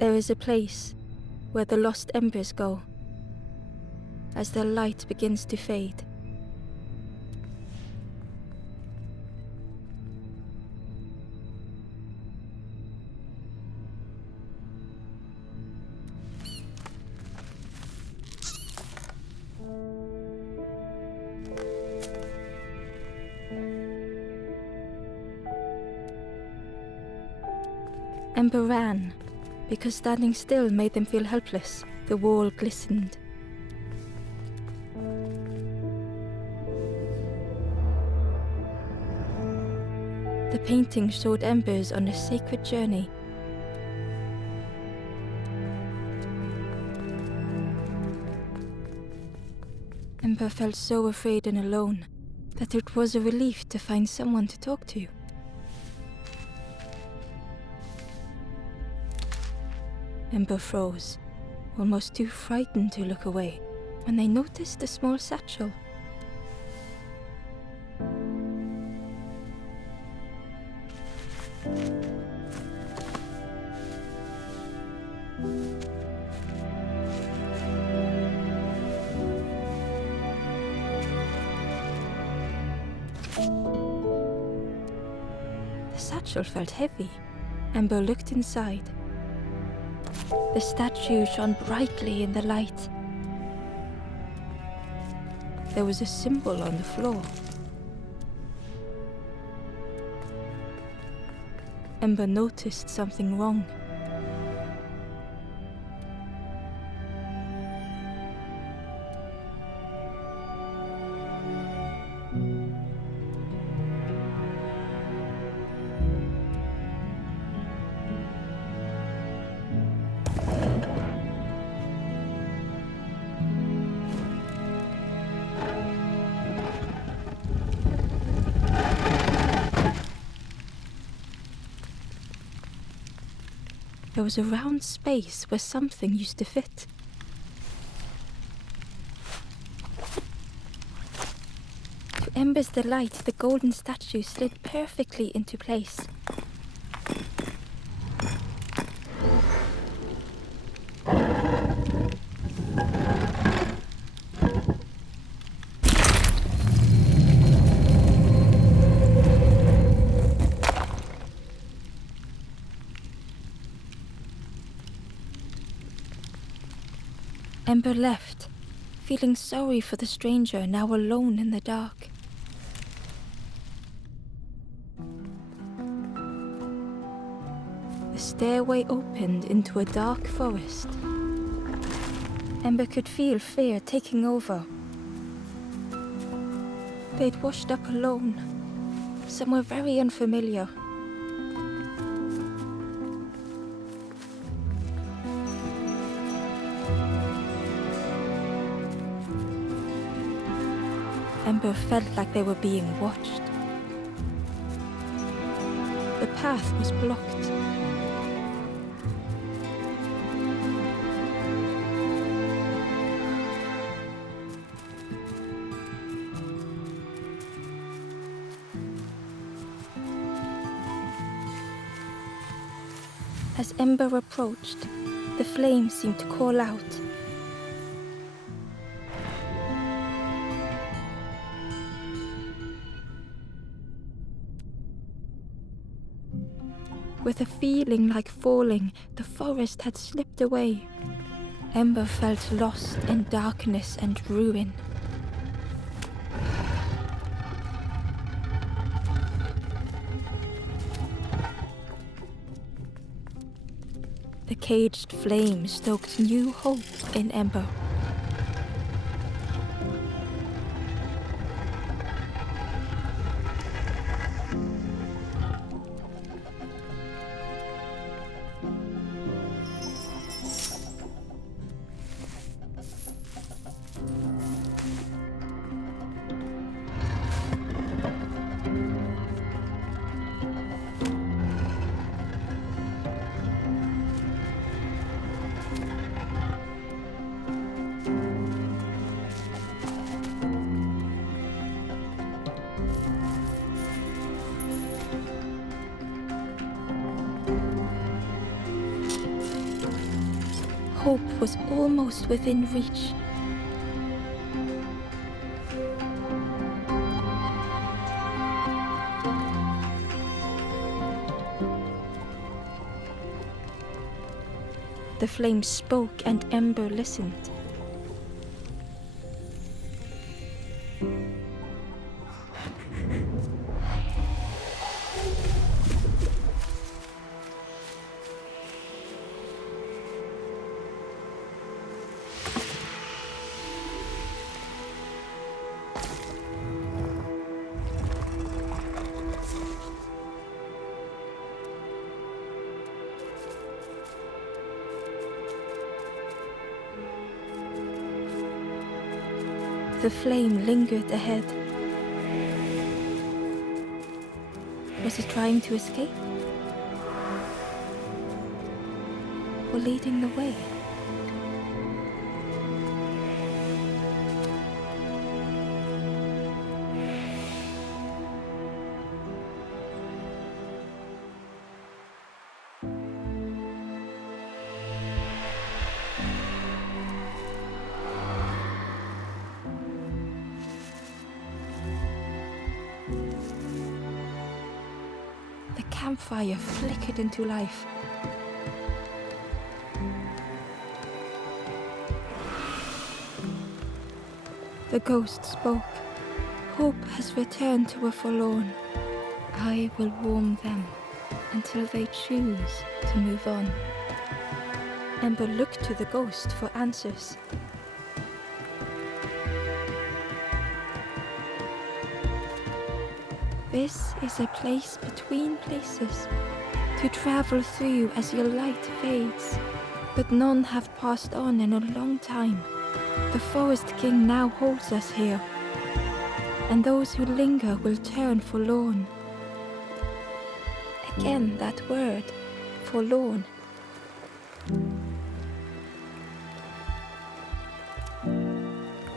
There is a place where the lost embers go as their light begins to fade. Ember ran, because standing still made them feel helpless. The wall glistened. The painting showed embers on a sacred journey. Ember felt so afraid and alone that it was a relief to find someone to talk to. Ember froze, almost too frightened to look away, when they noticed a small satchel. The satchel felt heavy. Ember looked inside. The statue shone brightly in the light. There was a symbol on the floor. Ember noticed something wrong. There was a round space where something used to fit. To Ember's delight, the golden statue slid perfectly into place. Ember left, feeling sorry for the stranger now alone in the dark. The stairway opened into a dark forest. Ember could feel fear taking over. They'd washed up alone, somewhere very unfamiliar. Ember felt like they were being watched. The path was blocked. As Ember approached, the flames seemed to call out. With a feeling like falling, the forest had slipped away. Ember felt lost in darkness and ruin. The caged flame stoked new hope in Ember. Hope was almost within reach. The flame spoke and Ember listened. The flame lingered ahead. Was it trying to escape? Or leading the way? The campfire flickered into life. The ghost spoke. Hope has returned to a forlorn. I will warm them until they choose to move on. Ember looked to the ghost for answers. This is a place between places to travel through as your light fades, but none have passed on in a long time. The Forest King now holds us here, and those who linger will turn forlorn. Again that word, forlorn.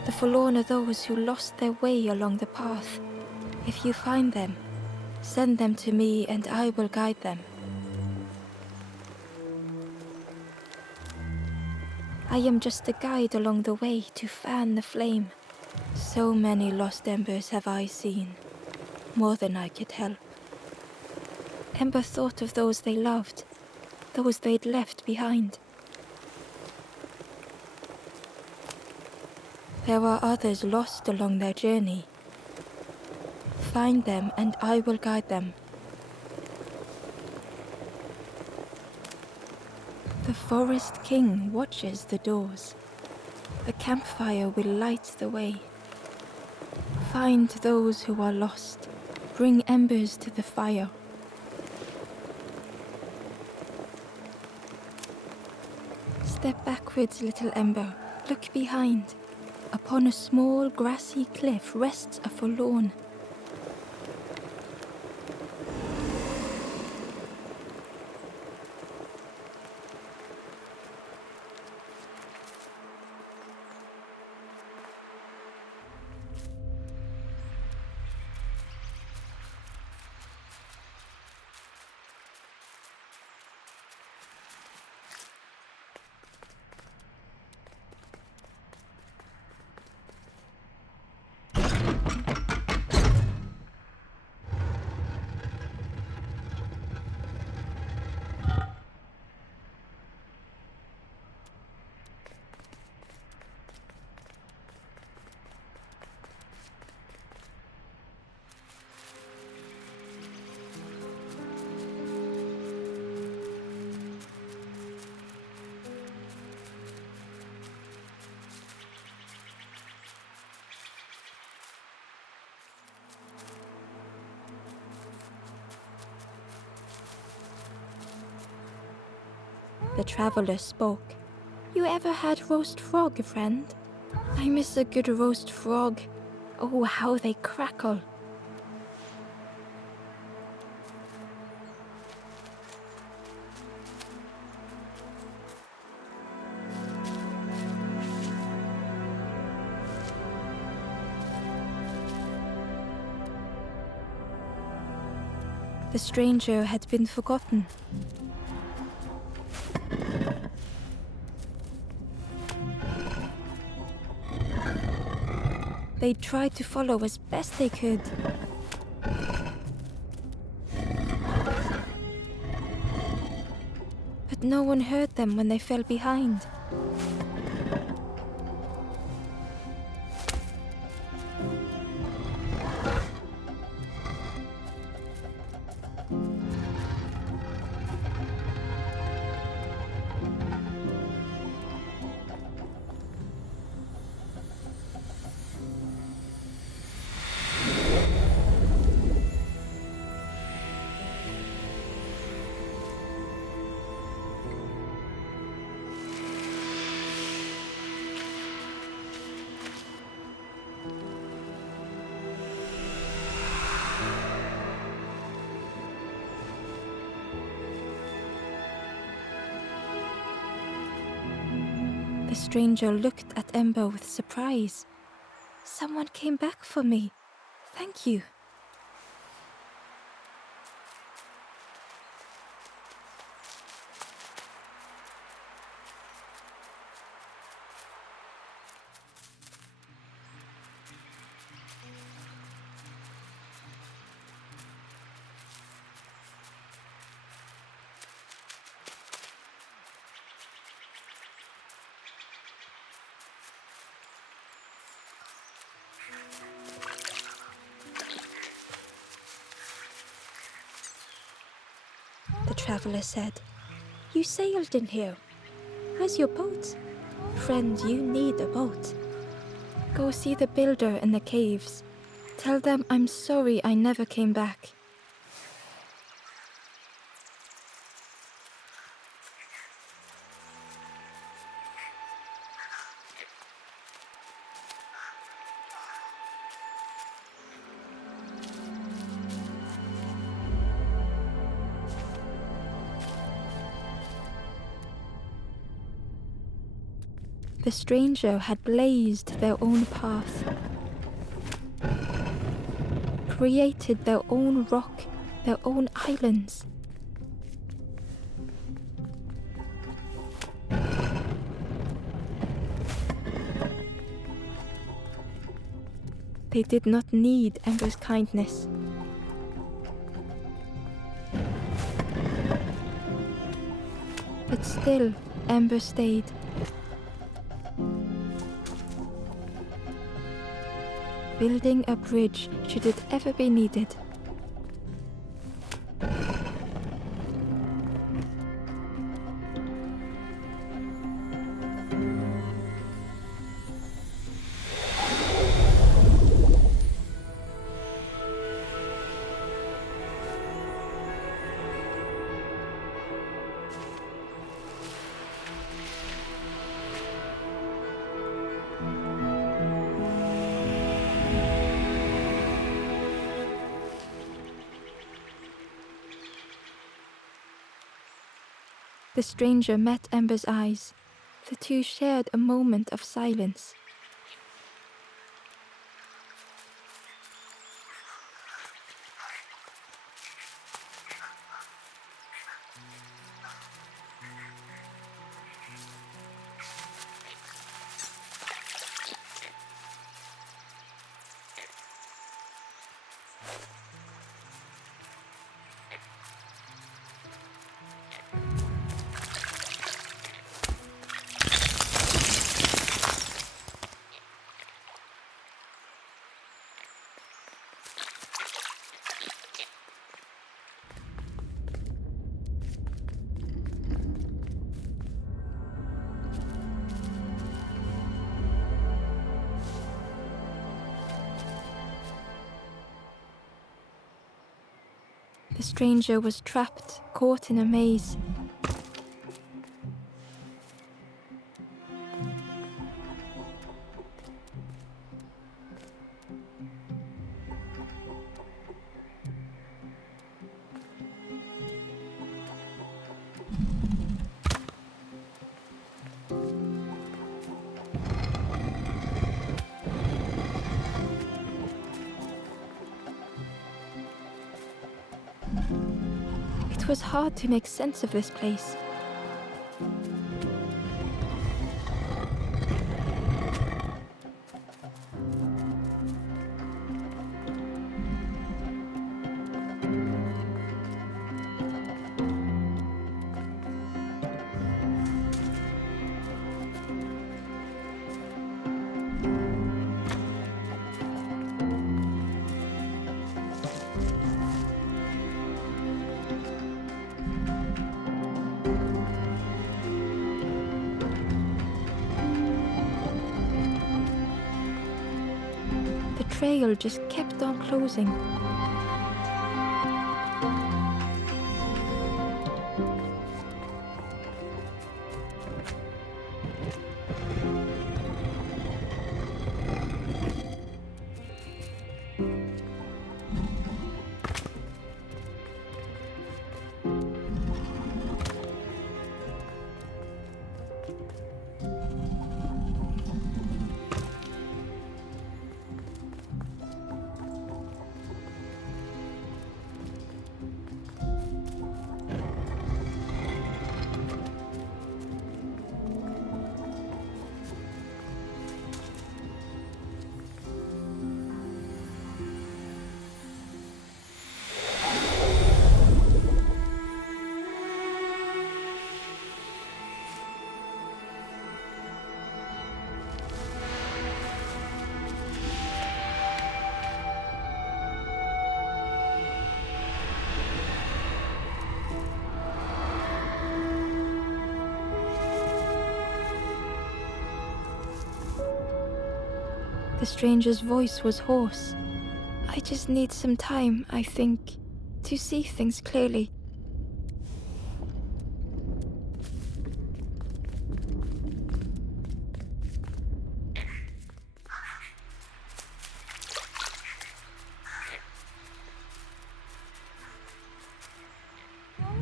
The forlorn are those who lost their way along the path. If you find them, send them to me and I will guide them. I am just a guide along the way to fan the flame. So many lost embers have I seen, more than I could help. Ember thought of those they loved, those they'd left behind. There are others lost along their journey. Find them and I will guide them. The Forest King watches the doors. The campfire will light the way. Find those who are lost. Bring embers to the fire. Step backwards, little Ember. Look behind. Upon a small grassy cliff rests a forlorn. The traveler spoke. You ever had roast frog, friend? I miss a good roast frog. Oh, how they crackle. The stranger had been forgotten. They tried to follow as best they could. But no one heard them when they fell behind. The stranger looked at Ember with surprise. Someone came back for me. Thank you. The traveler said, "You sailed in here. Where's your boat? Friend, you need a boat. Go see the builder in the caves. Tell them I'm sorry I never came back." The stranger had blazed their own path, created their own rock, their own islands. They did not need Ember's kindness. But still, Ember stayed. Building a bridge should it ever be needed. The stranger met Ember's eyes. The two shared a moment of silence. The stranger was trapped, caught in a maze. It was hard to make sense of this place. trail just kept on closing. The stranger's voice was hoarse. I just need some time, I think, to see things clearly.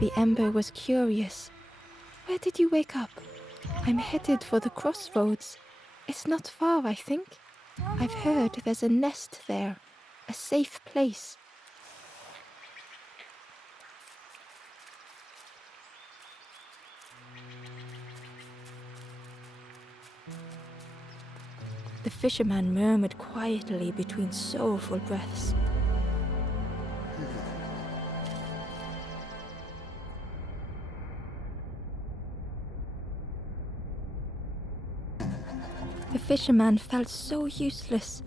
The Ember was curious. Where did you wake up? I'm headed for the crossroads. It's not far, I think. I've heard there's a nest there, a safe place. The fisherman murmured quietly between sorrowful breaths. The fisherman felt so useless.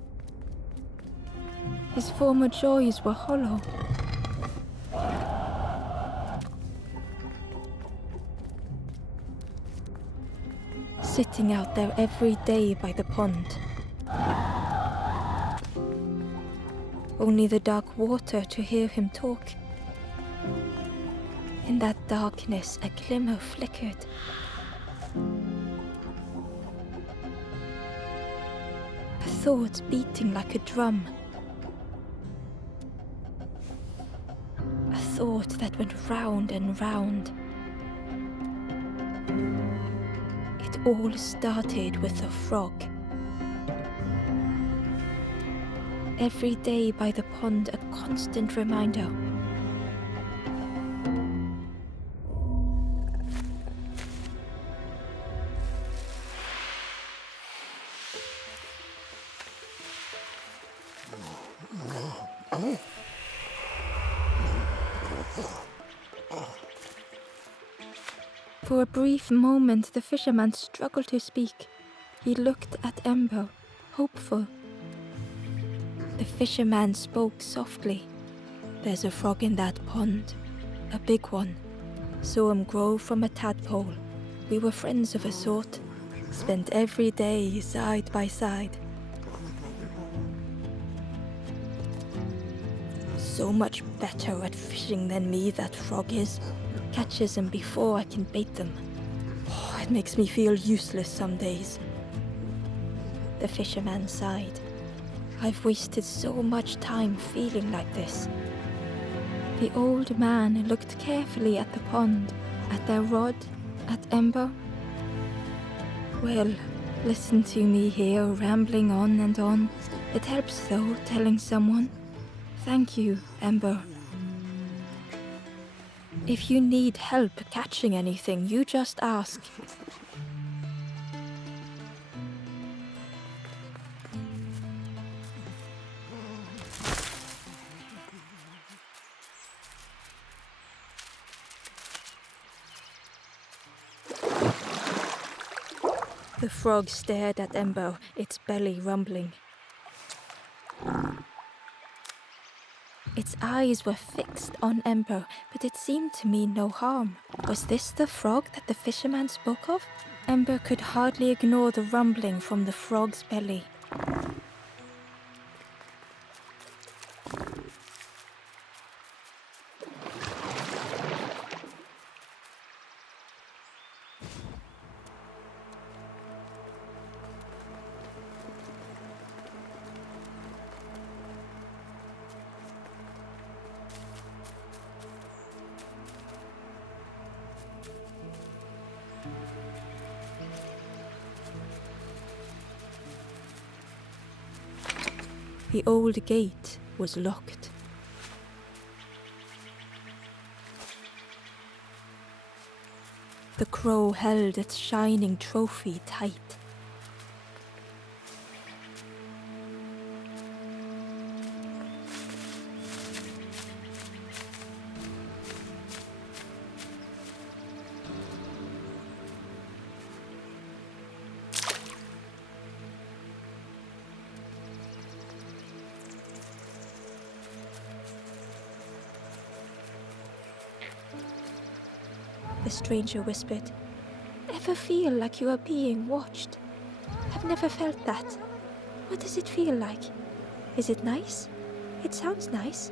His former joys were hollow. Sitting out there every day by the pond. Only the dark water to hear him talk. In that darkness, a glimmer flickered. A thought beating like a drum. A thought that went round and round. It all started with a frog. Every day by the pond, a constant reminder. For a brief moment, the fisherman struggled to speak. He looked at Ember, hopeful. The fisherman spoke softly. There's a frog in that pond, a big one. Saw him grow from a tadpole. We were friends of a sort, spent every day side by side. So much better at fishing than me, that frog is. Catches them before I can bait them. Oh, it makes me feel useless some days. The fisherman sighed. I've wasted so much time feeling like this. The old man looked carefully at the pond, at their rod, at Ember. Well, listen to me here, rambling on and on. It helps though, telling someone. Thank you, Ember. If you need help catching anything, you just ask. The frog stared at Ember, its belly rumbling. Its eyes were fixed on Ember, but it seemed to mean no harm. Was this the frog that the fisherman spoke of? Ember could hardly ignore the rumbling from the frog's belly. The old gate was locked. The crow held its shining trophy tight. The stranger whispered, "Ever feel like you are being watched? I've never felt that. What does it feel like? Is it nice? It sounds nice."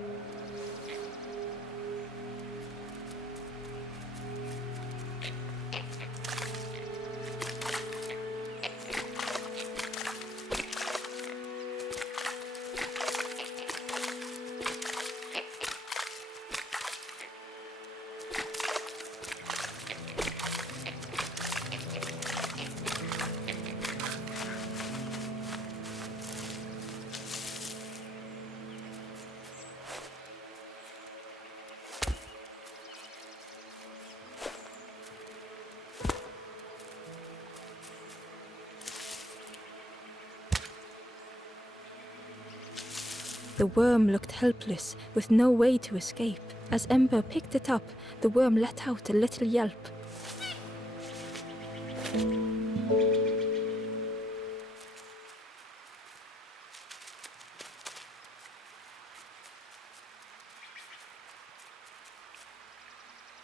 The worm looked helpless, with no way to escape. As Ember picked it up, the worm let out a little yelp.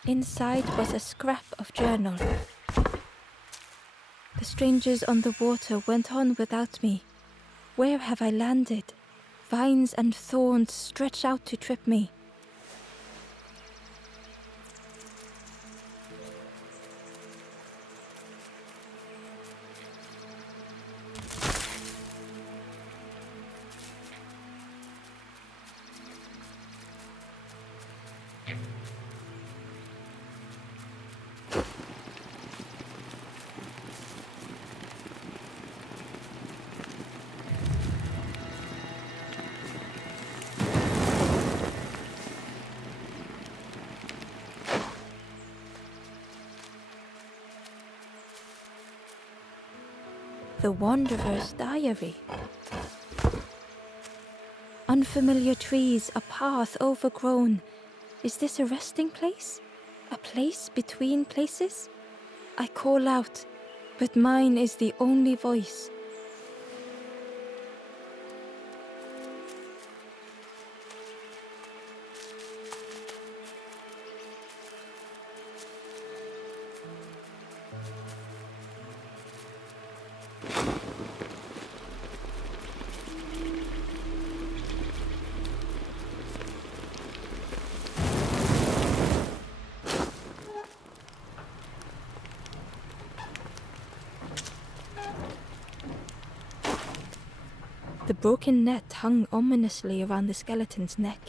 Inside was a scrap of journal. The strangers on the water went on without me. Where have I landed? Vines and thorns stretch out to trip me. The Wanderer's Diary. Unfamiliar trees, a path overgrown. Is this a resting place? A place between places? I call out, but mine is the only voice. The broken net hung ominously around the skeleton's neck.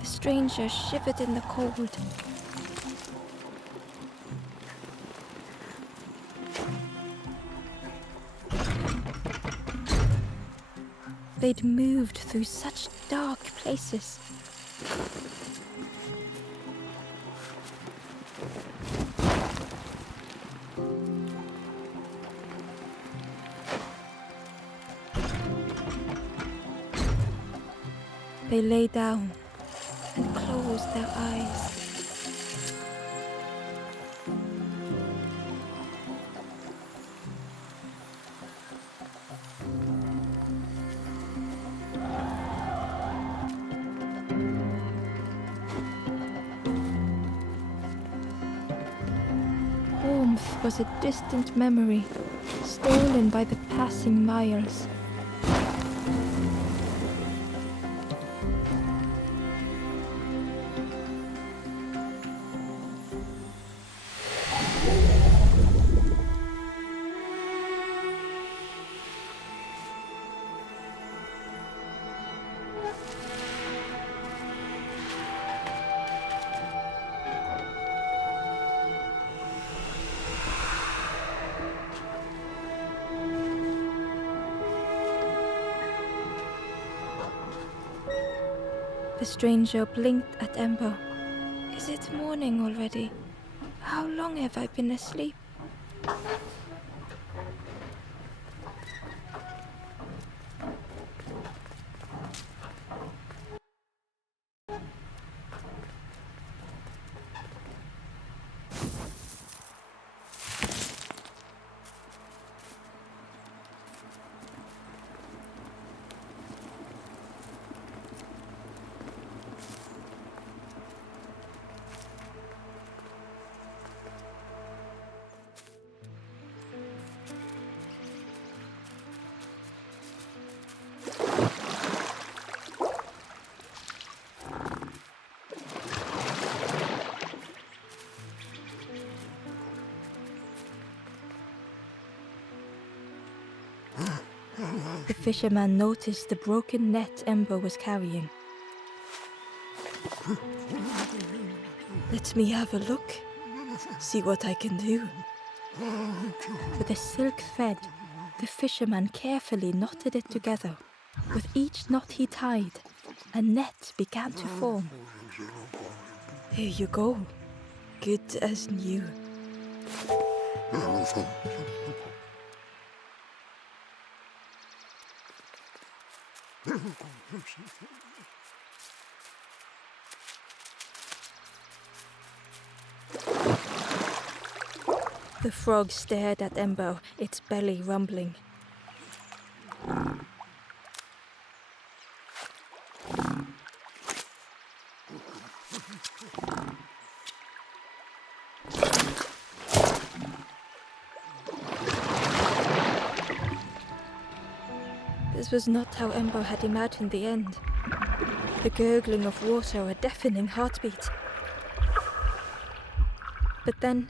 The stranger shivered in the cold. They'd moved through such dark places. They lay down and closed their eyes. Warmth was a distant memory, stolen by the passing miles. The stranger blinked at Ember. Is it morning already? How long have I been asleep? The fisherman noticed the broken net Ember was carrying. Let me have a look. See what I can do. With a silk thread, the fisherman carefully knotted it together. With each knot he tied, a net began to form. Here you go. Good as new. The frog stared at Ember, its belly rumbling. This was not how Ember had imagined the end. The gurgling of water, a deafening heartbeat. But then...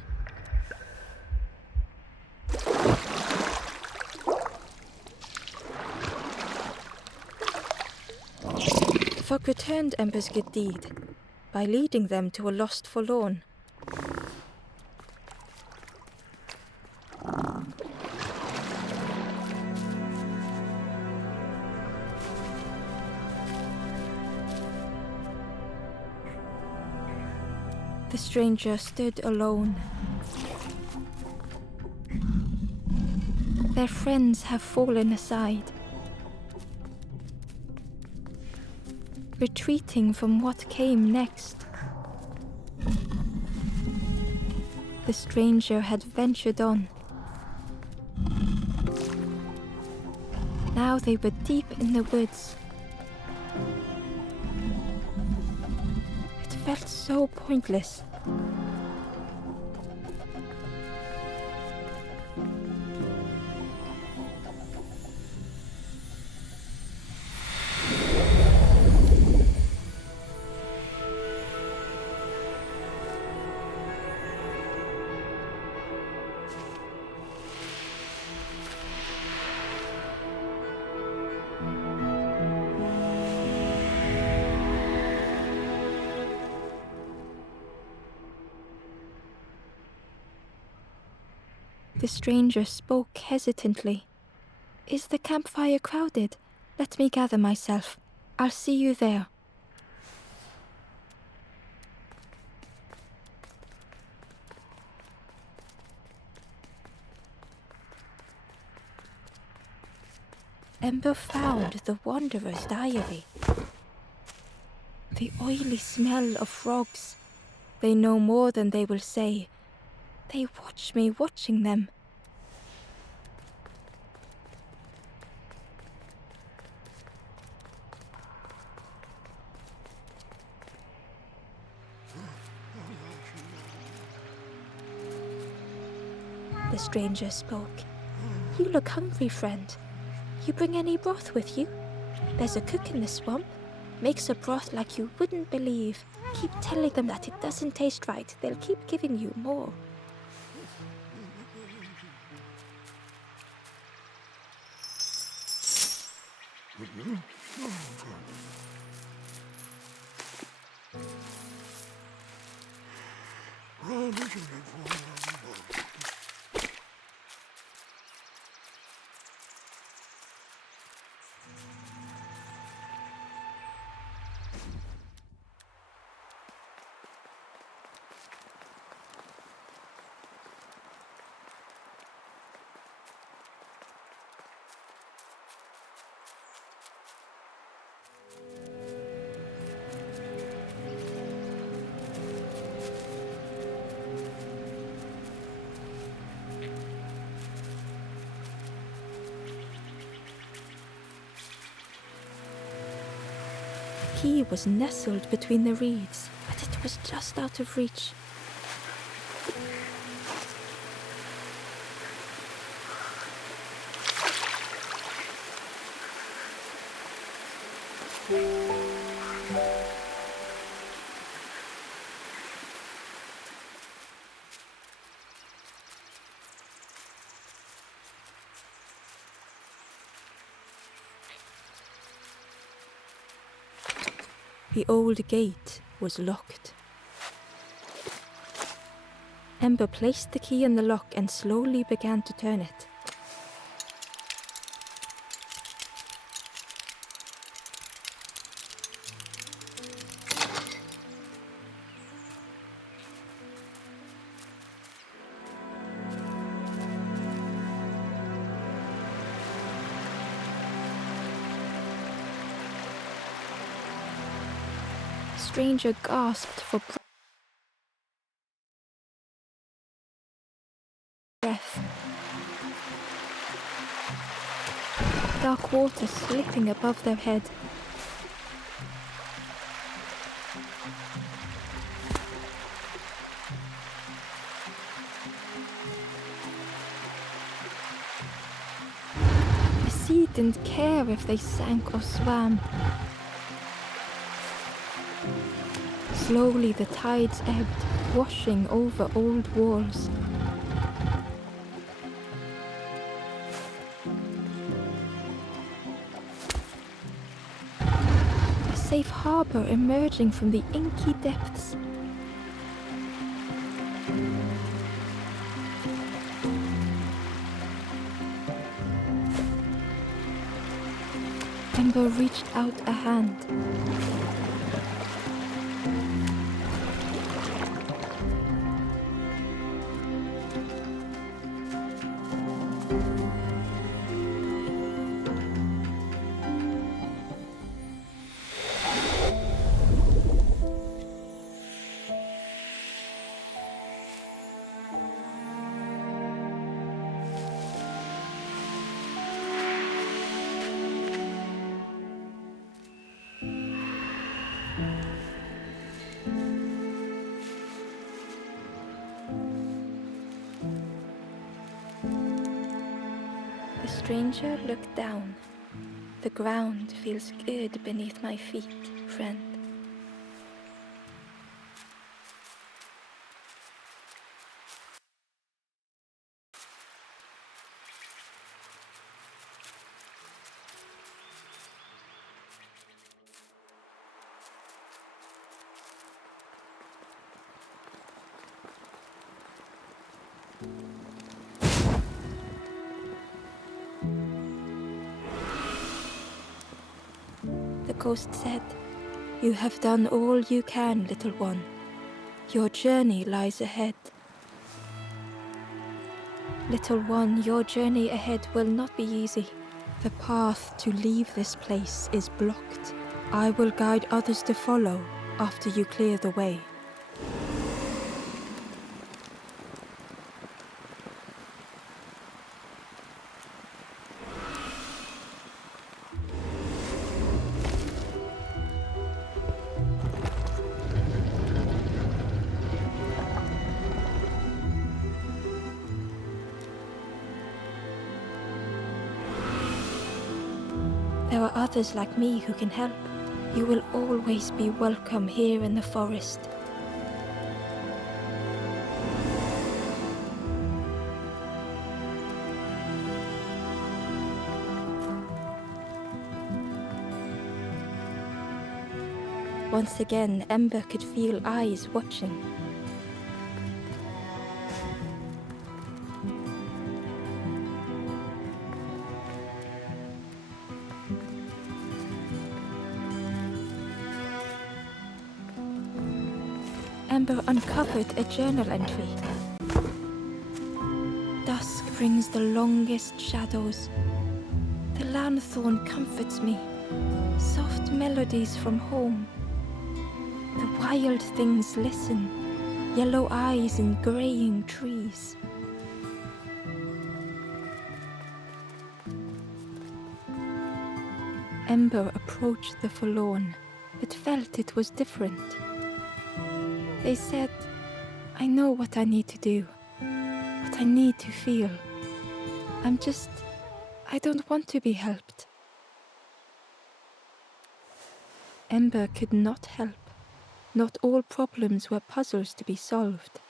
the frog returned Ember's good deed by leading them to a lost forlorn. The stranger stood alone. Their friends have fallen aside, retreating from what came next. The stranger had ventured on. Now they were deep in the woods. It felt so pointless. The stranger spoke hesitantly. Is the campfire crowded? Let me gather myself. I'll see you there. Ember found the Wanderer's diary. The oily smell of frogs. They know more than they will say. They watch me watching them. The stranger spoke. You look hungry, friend. You bring any broth with you? There's a cook in the swamp. Makes a broth like you wouldn't believe. Keep telling them that it doesn't taste right. They'll keep giving you more. key was nestled between the reeds, but it was just out of reach. The old gate was locked. Ember placed the key in the lock and slowly began to turn it. The stranger gasped for breath. Dark water slipping above their head. The sea didn't care if they sank or swam. Slowly the tides ebbed, washing over old walls. A safe harbor emerging from the inky depths. Ember reached out a hand. The stranger looked down. The ground feels good beneath my feet, friend. The ghost said, "You have done all you can, little one. Your journey lies ahead. Little one, your journey ahead will not be easy. The path to leave this place is blocked. I will guide others to follow after you clear the way." There are others like me who can help. You will always be welcome here in the forest. Once again, Ember could feel eyes watching. Ember uncovered a journal entry. Dusk brings the longest shadows. The lanthorn comforts me. Soft melodies from home. The wild things listen. Yellow eyes in graying trees. Ember approached the forlorn. but felt it was different. They said, I know what I need to do, what I need to feel. I don't want to be helped. Ember could not help. Not all problems were puzzles to be solved.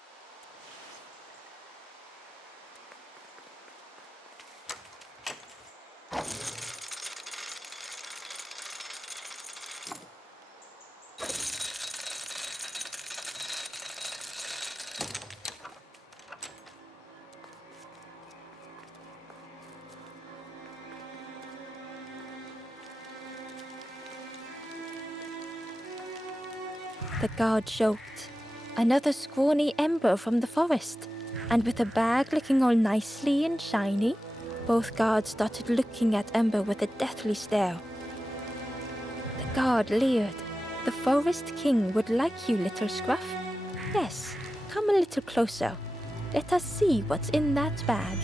The guard joked. Another scrawny Ember from the forest, and with a bag looking all nicely and shiny. Both guards started looking at Ember with a deathly stare. The guard leered. The Forest King would like you, little scruff. Yes, come a little closer. Let us see what's in that bag.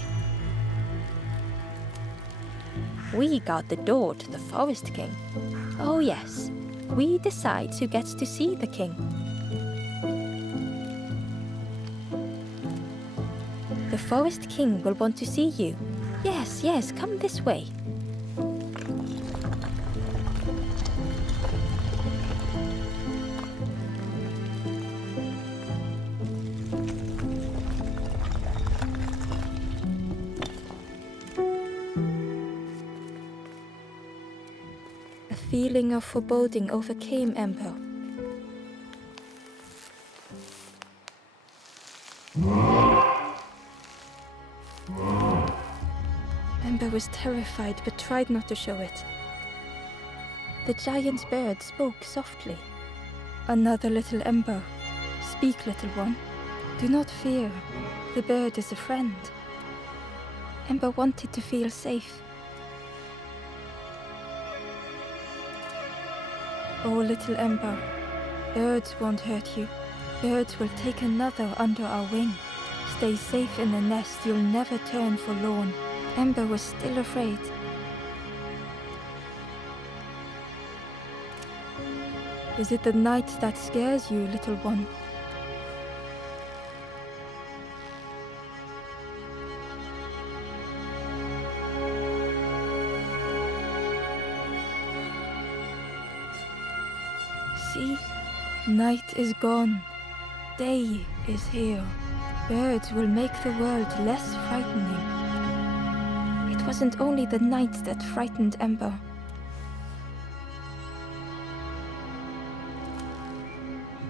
We guard the door to the Forest King. Oh yes, we decide who gets to see the king. The Forest King will want to see you. Yes, come this way. A feeling of foreboding overcame Ember. Ember was terrified but tried not to show it. The giant bird spoke softly. Another little Ember. Speak, little one. Do not fear. The bird is a friend. Ember wanted to feel safe. Oh, little Ember, birds won't hurt you. Birds will take another under our wing. Stay safe in the nest, you'll never turn forlorn. Ember was still afraid. Is it the night that scares you, little one? See, night is gone. Day is here. Birds will make the world less frightening. It wasn't only the night that frightened Ember.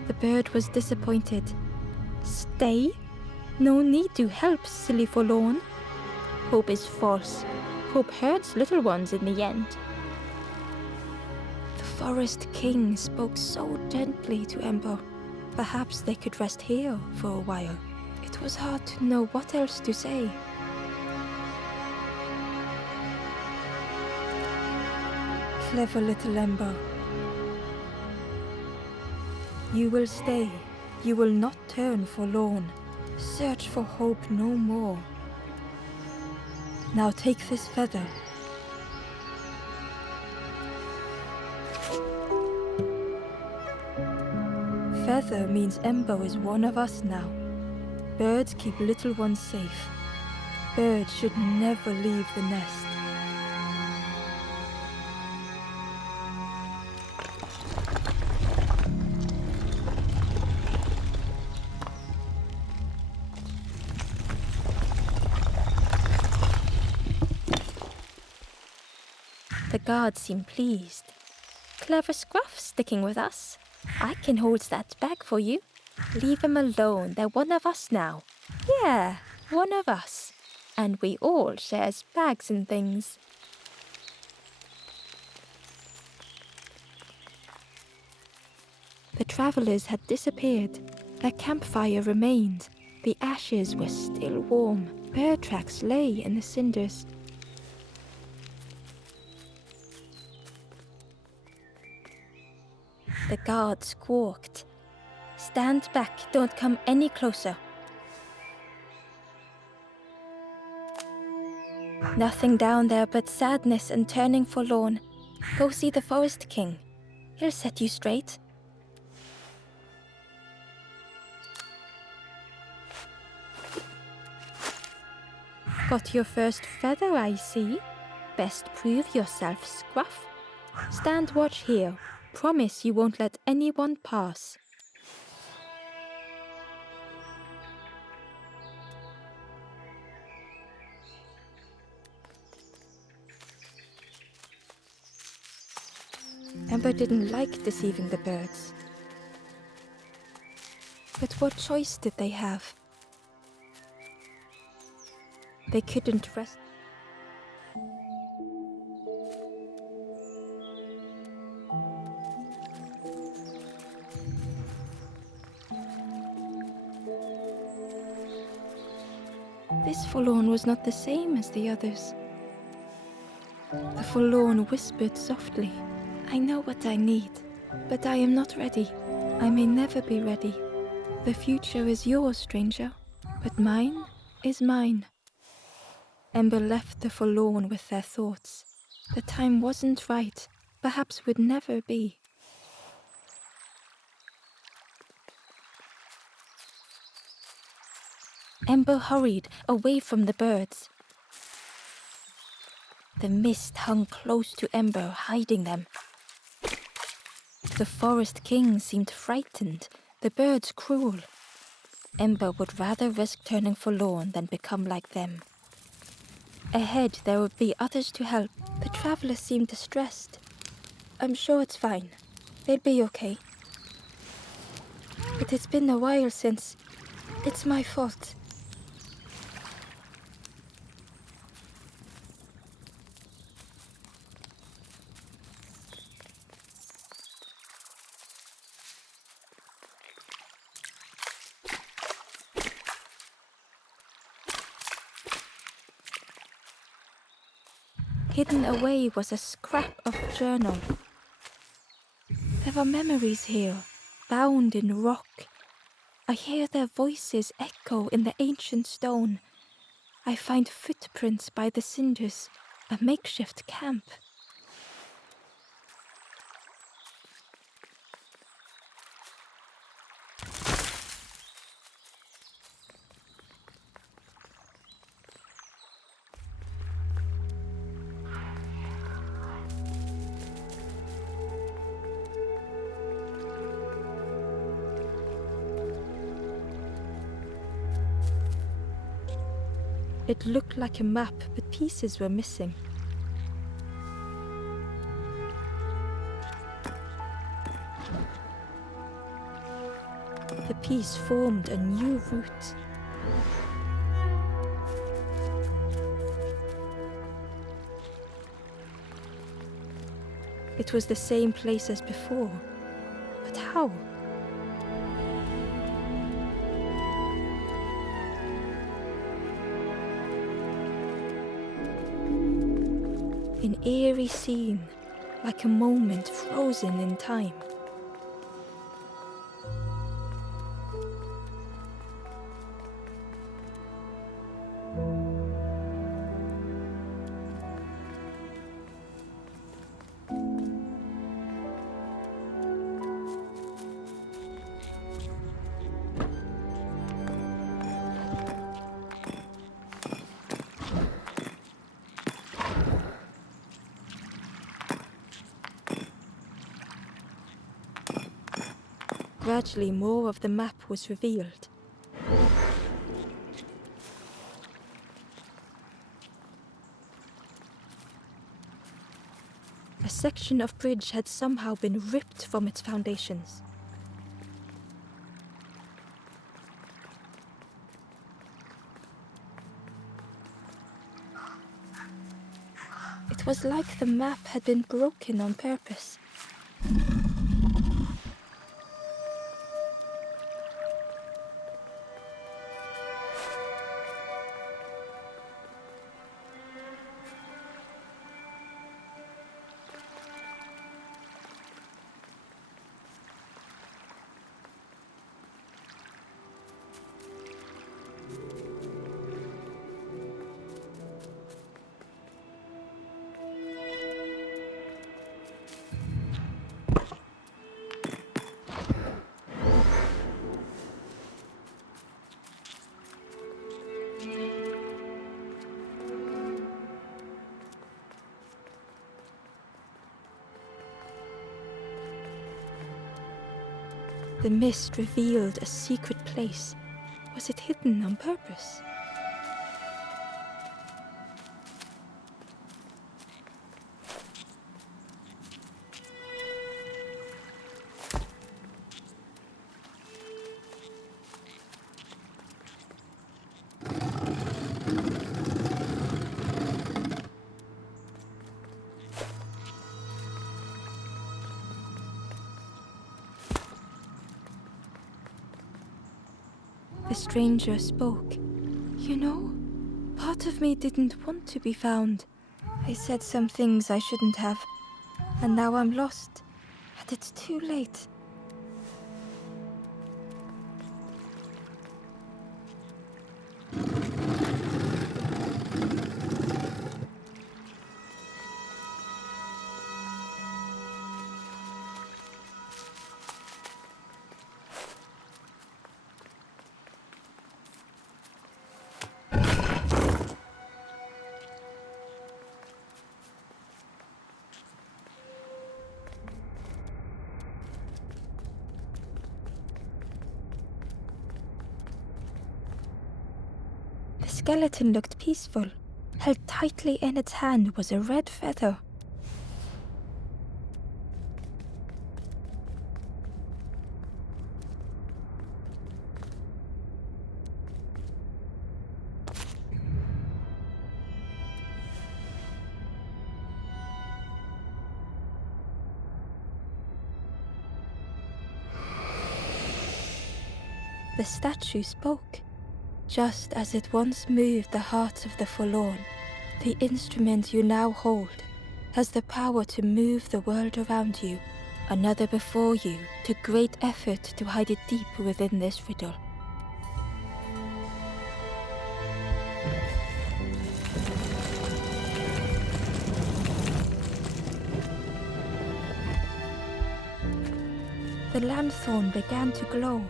The bird was disappointed. Stay? No need to help, silly forlorn. Hope is false. Hope hurts little ones in the end. The Forest King spoke so gently to Ember. Perhaps they could rest here for a while. It was hard to know what else to say. Clever little Ember. You will stay. You will not turn forlorn. Search for hope no more. Now take this feather. Feather means Ember is one of us now. Birds keep little ones safe. Birds should never leave the nest. The guards seem pleased. Clever Scruff sticking with us. I can hold that bag for you. Leave them alone, they're one of us now. Yeah, one of us. And we all shares bags and things. The travelers had disappeared. A campfire remained. The ashes were still warm. Bear tracks lay in the cinders. The guard squawked. Stand back, don't come any closer. Nothing down there but sadness and turning forlorn. Go see the Forest King. He'll set you straight. Got your first feather, I see. Best prove yourself, Scruff. Stand watch here. Promise you won't let anyone pass. Ember didn't like deceiving the birds. But what choice did they have? They couldn't rest. This forlorn was not the same as the others. The forlorn whispered softly, I know what I need, but I am not ready. I may never be ready. The future is yours, stranger, but mine is mine. Ember left the forlorn with their thoughts. The time wasn't right, perhaps would never be. Ember hurried away from the birds. The mist hung close to Ember, hiding them. The forest king seemed frightened, the birds cruel. Ember would rather risk turning forlorn than become like them. Ahead there would be others to help. The travelers seemed distressed. I'm sure it's fine. They'll be okay. But it's been a while since... It's my fault. Hidden away was a scrap of journal. There are memories here, bound in rock. I hear their voices echo in the ancient stone. I find footprints by the cinders, a makeshift camp. It looked like a map, but pieces were missing. The piece formed a new route. It was the same place as before, but how? An eerie scene, like a moment frozen in time. Gradually, more of the map was revealed. A section of bridge had somehow been ripped from its foundations. It was like the map had been broken on purpose. The mist revealed a secret place. Was it hidden on purpose? The stranger spoke. You know, part of me didn't want to be found. I said some things I shouldn't have, and now I'm lost, and it's too late. The skeleton looked peaceful. Held tightly in its hand was a red feather. The statue spoke. Just as it once moved the hearts of the forlorn, the instrument you now hold has the power to move the world around you, another before you, to great effort to hide it deep within this riddle. The lanthorn began to glow.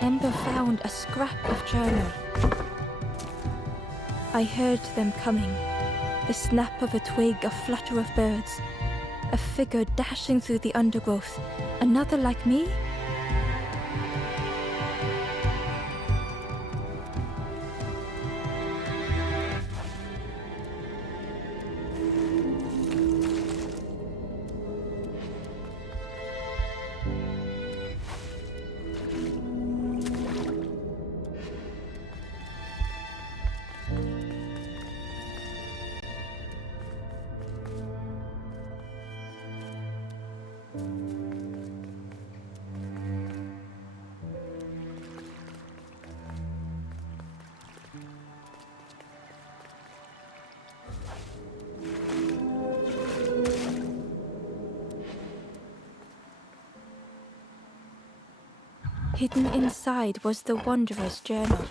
Ember found a scrap of journal. I heard them coming. The snap of a twig, a flutter of birds. A figure dashing through the undergrowth. Another like me? Hidden inside was the Wanderer's journal.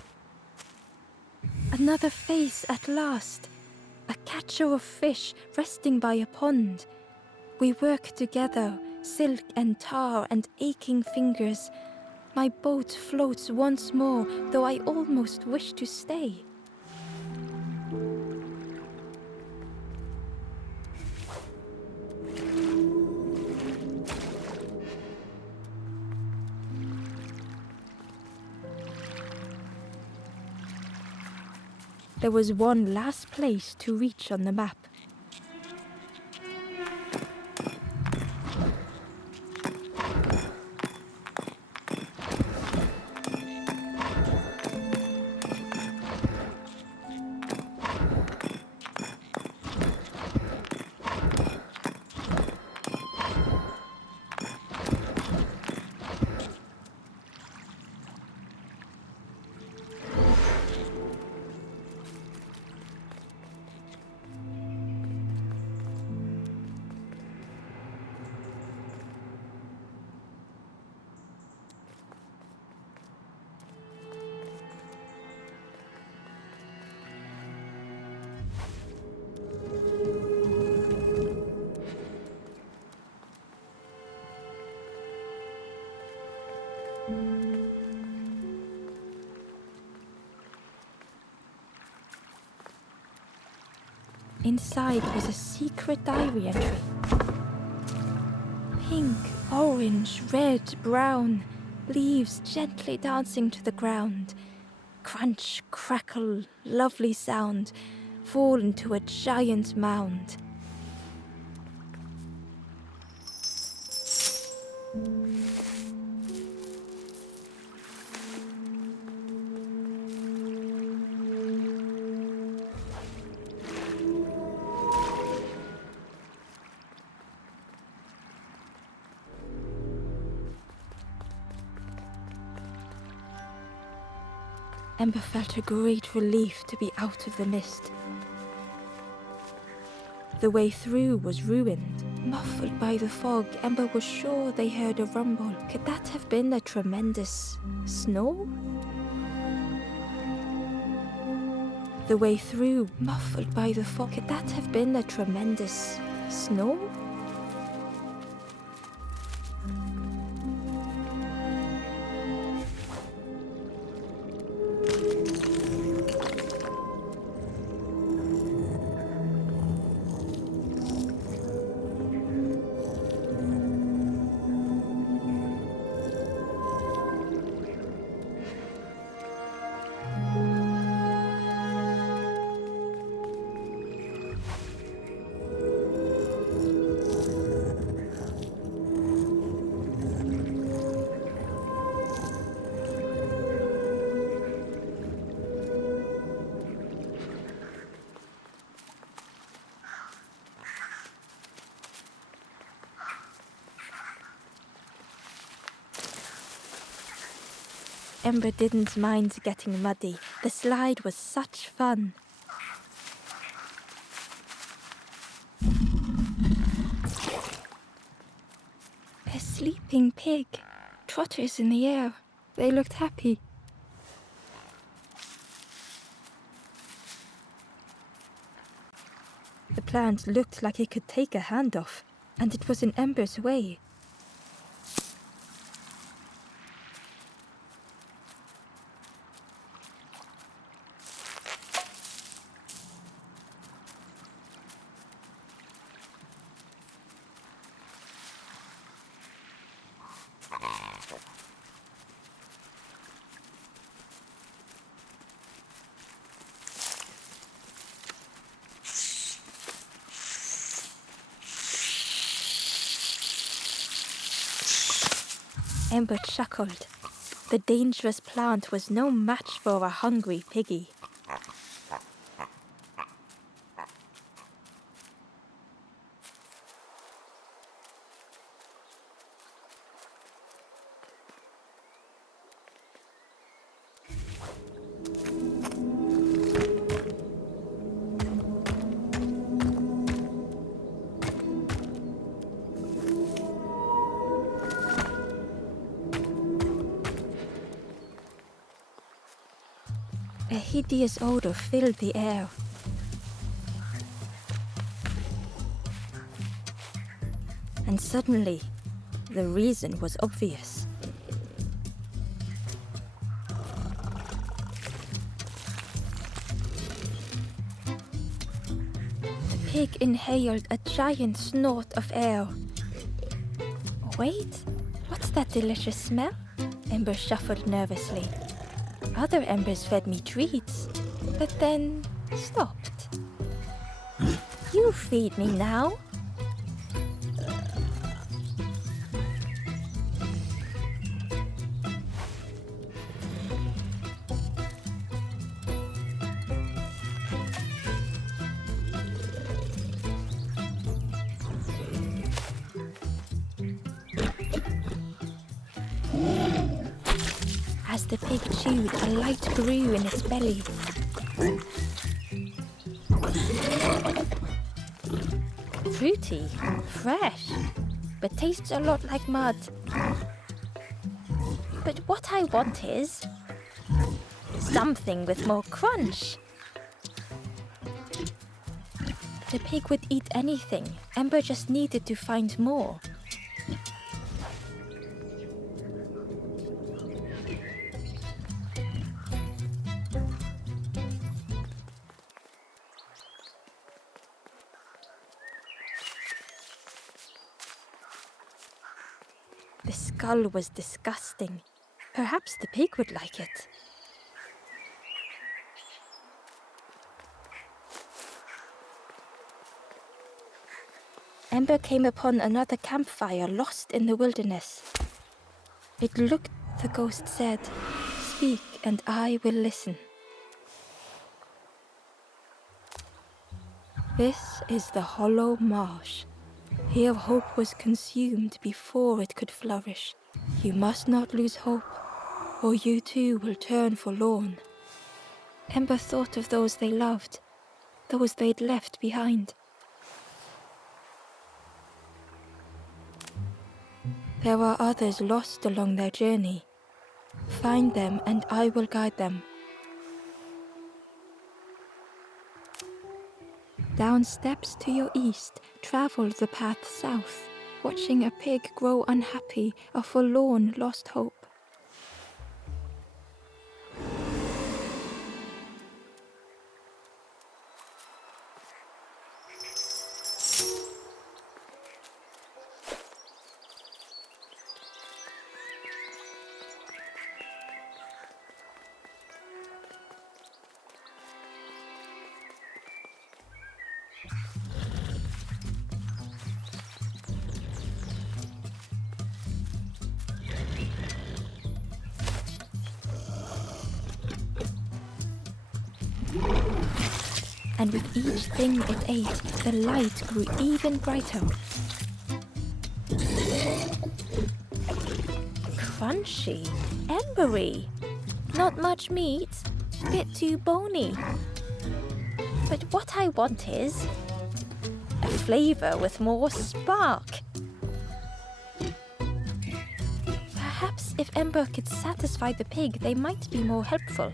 Another face at last. A catcher of fish resting by a pond. We work together, silk and tar and aching fingers. My boat floats once more, though I almost wish to stay. There was one last place to reach on the map. Inside was a secret diary entry. Pink, orange, red, brown, leaves gently dancing to the ground. Crunch, crackle, lovely sound, fall into a giant mound. Ember felt a great relief to be out of the mist. The way through was ruined. Muffled by the fog, Ember was sure they heard a rumble. Could that have been a tremendous snow? The way through, muffled by the fog, could that have been a tremendous snow? Ember didn't mind getting muddy. The slide was such fun. A sleeping pig. Trotters in the air. They looked happy. The plant looked like it could take a hand off, and it was in Ember's way. Ember chuckled. The dangerous plant was no match for a hungry piggy. A hideous odor filled the air. And suddenly, the reason was obvious. The pig inhaled a giant snort of air. Wait, what's that delicious smell? Ember shuffled nervously. Other embers fed me treats, but then stopped. You feed me now. As the pig chewed, a light grew in its belly. Fruity, fresh, but tastes a lot like mud. But what I want is something with more crunch. The pig would eat anything. Ember just needed to find more. The skull was disgusting. Perhaps the pig would like it. Ember came upon another campfire lost in the wilderness. It looked, the ghost said, "Speak and I will listen." This is the hollow marsh. Here hope was consumed before it could flourish. You must not lose hope, or you too will turn forlorn. Ember thought of those they loved, those they'd left behind. There are others lost along their journey. Find them and I will guide them. Down steps to your east, travel the path south, watching a pig grow unhappy, a forlorn lost hope. And with each thing it ate, the light grew even brighter. Crunchy, embery, not much meat, bit too bony. But what I want is a flavor with more spark. Perhaps if Ember could satisfy the pig, they might be more helpful.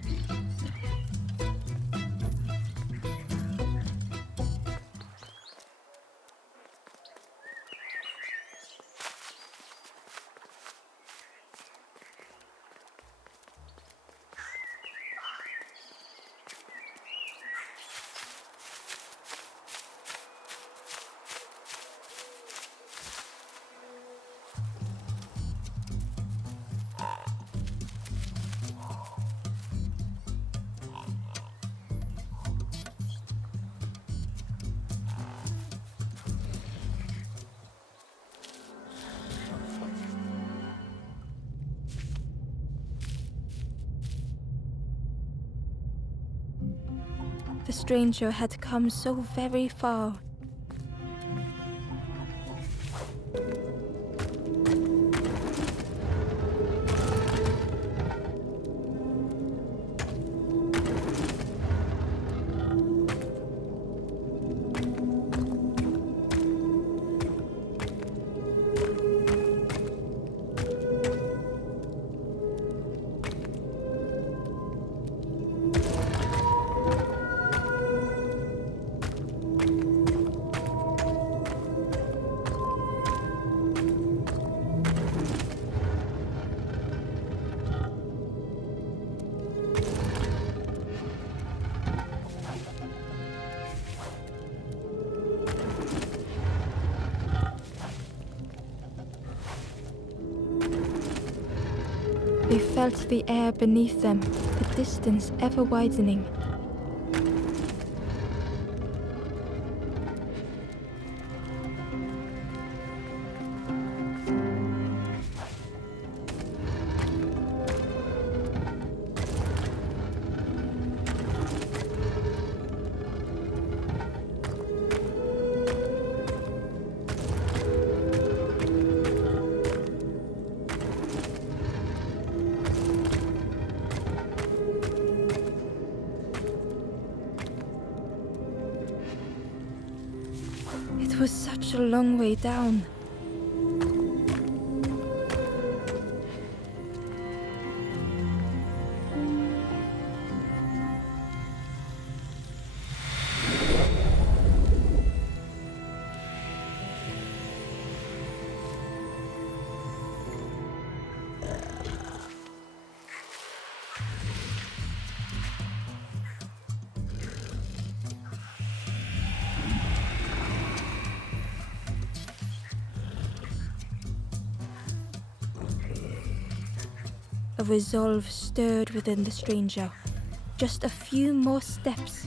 The stranger had come so very far. They felt the air beneath them, the distance ever widening. It was such a long way down. A resolve stirred within the stranger. Just a few more steps.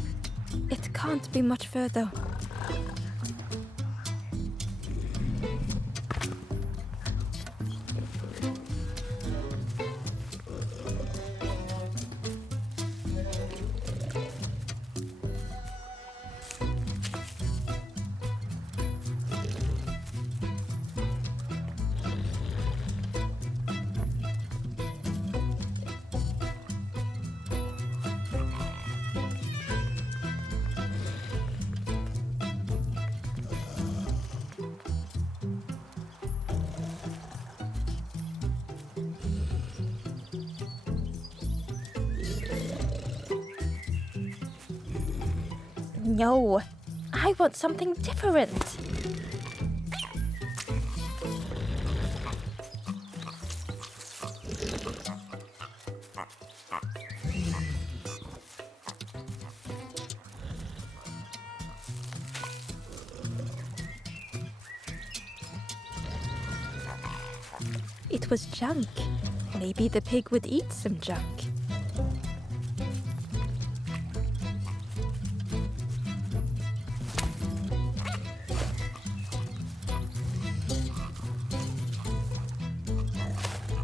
It can't be much further. No, I want something different. It was junk. Maybe the pig would eat some junk.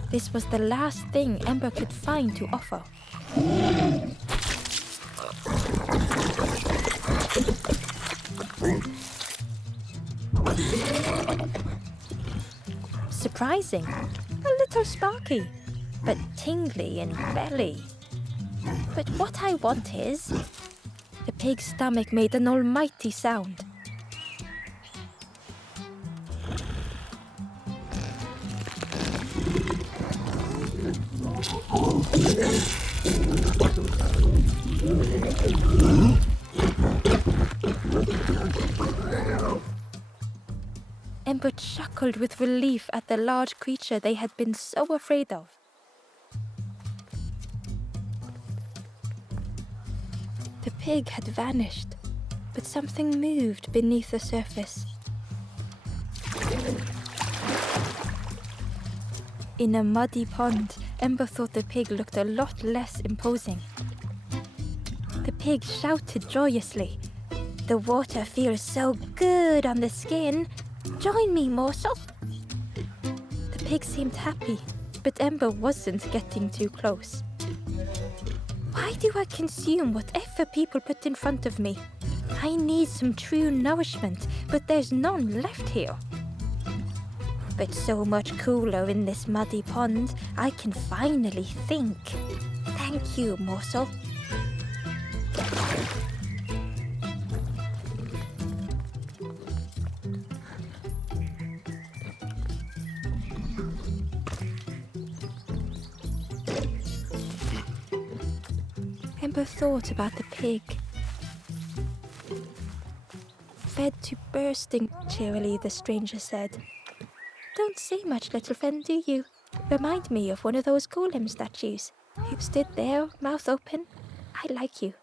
This was the last thing Ember could find to offer. Surprising. A little sparky, but tingly in belly. But what I want is... The pig's stomach made an almighty sound. Ember chuckled with relief at the large creature they had been so afraid of. The pig had vanished, but something moved beneath the surface. In a muddy pond, Ember thought the pig looked a lot less imposing. The pig shouted joyously. "The water feels so good on the skin. Join me, morsel." The pig seemed happy, but Ember wasn't getting too close. Why do I consume whatever people put in front of me? I need some true nourishment, but there's none left here. But so much cooler in this muddy pond, I can finally think. Thank you, morsel. Ember thought about the pig. Fed to bursting, cheerily the stranger said. "Don't say much, little friend, do you? Remind me of one of those golem statues. You stood there, mouth open. I like you."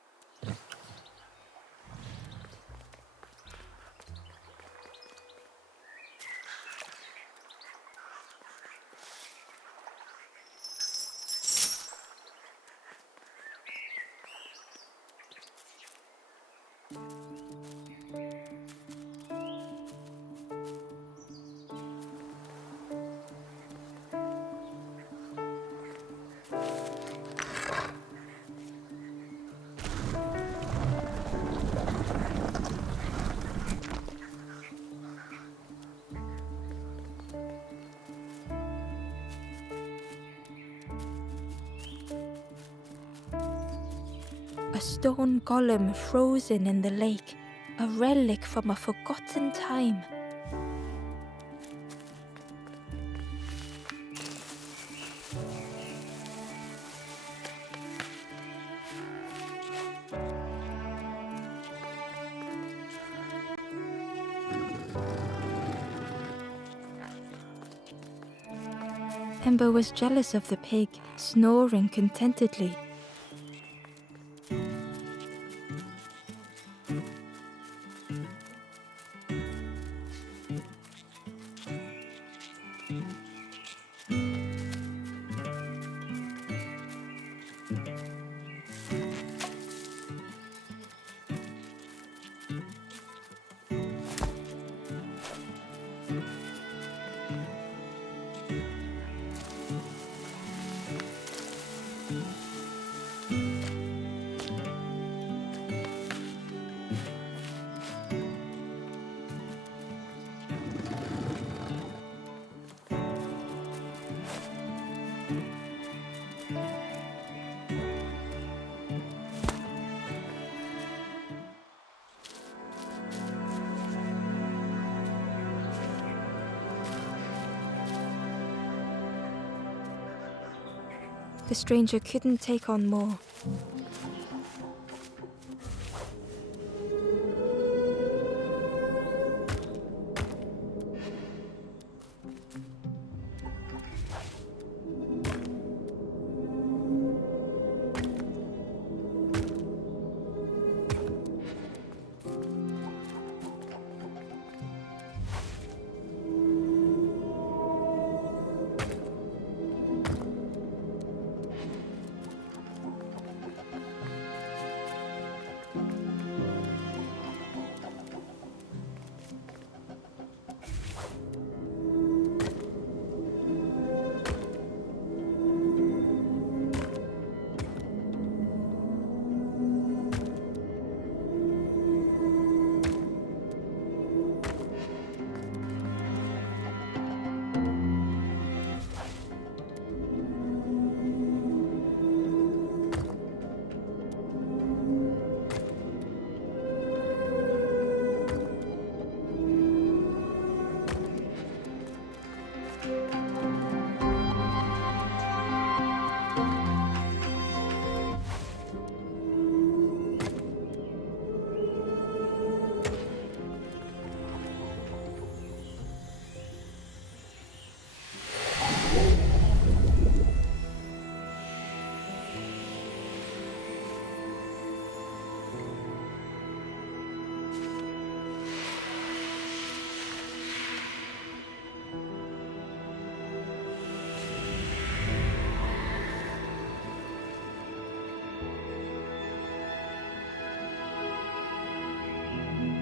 A stone golem frozen in the lake, a relic from a forgotten time. Ember was jealous of the pig, snoring contentedly. The stranger couldn't take on more.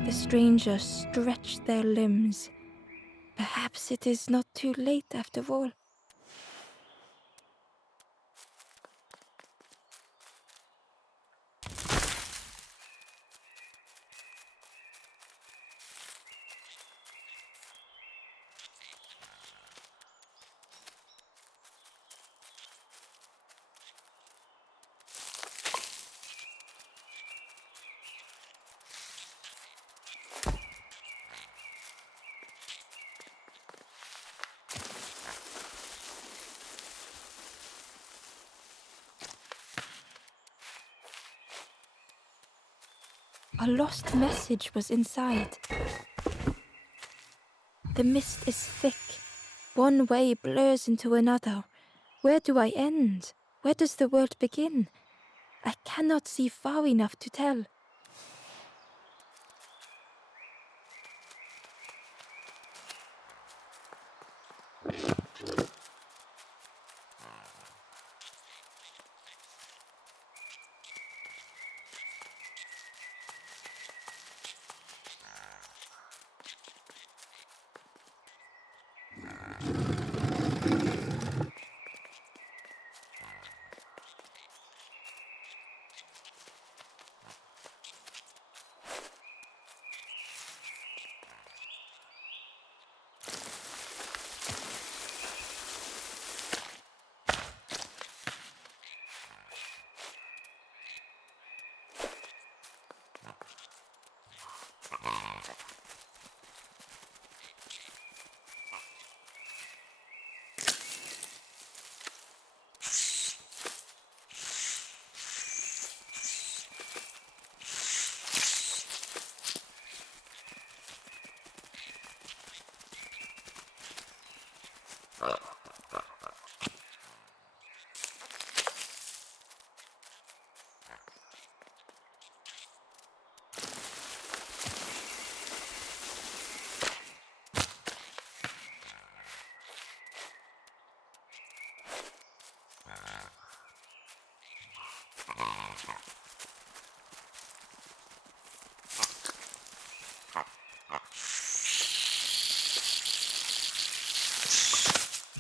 The strangers stretched their limbs. Perhaps it is not too late after all. A lost message was inside. The mist is thick. One way blurs into another. Where do I end? Where does the world begin? I cannot see far enough to tell.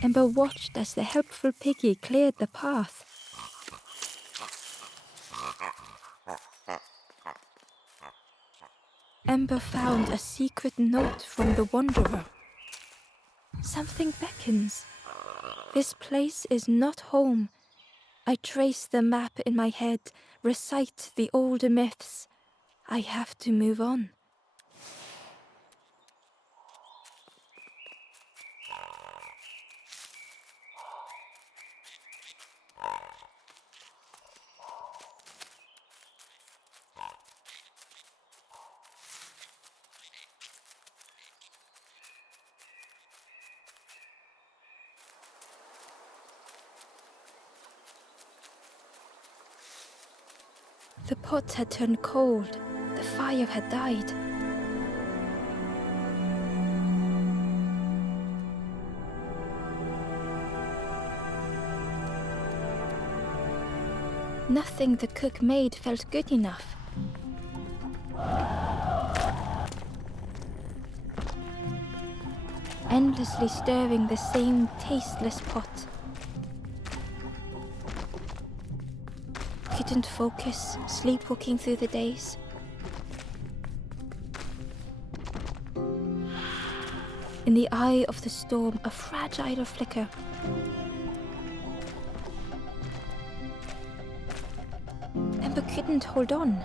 Ember watched as the helpful piggy cleared the path. Ember found a secret note from the Wanderer. Something beckons. This place is not home. I trace the map in my head, recite the older myths. I have to move on. The pot had turned cold. The fire had died. Nothing the cook made felt good enough. Endlessly stirring the same tasteless pot. Couldn't focus, sleepwalking through the days. In the eye of the storm, a fragile flicker. Ember couldn't hold on.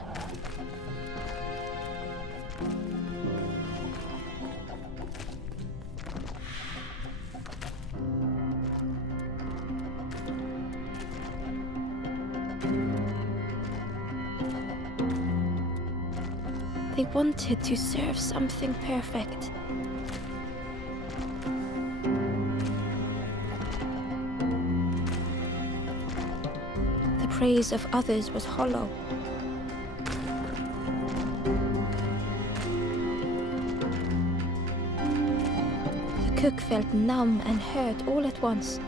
They wanted to serve something perfect. The praise of others was hollow. The cook felt numb and hurt all at once.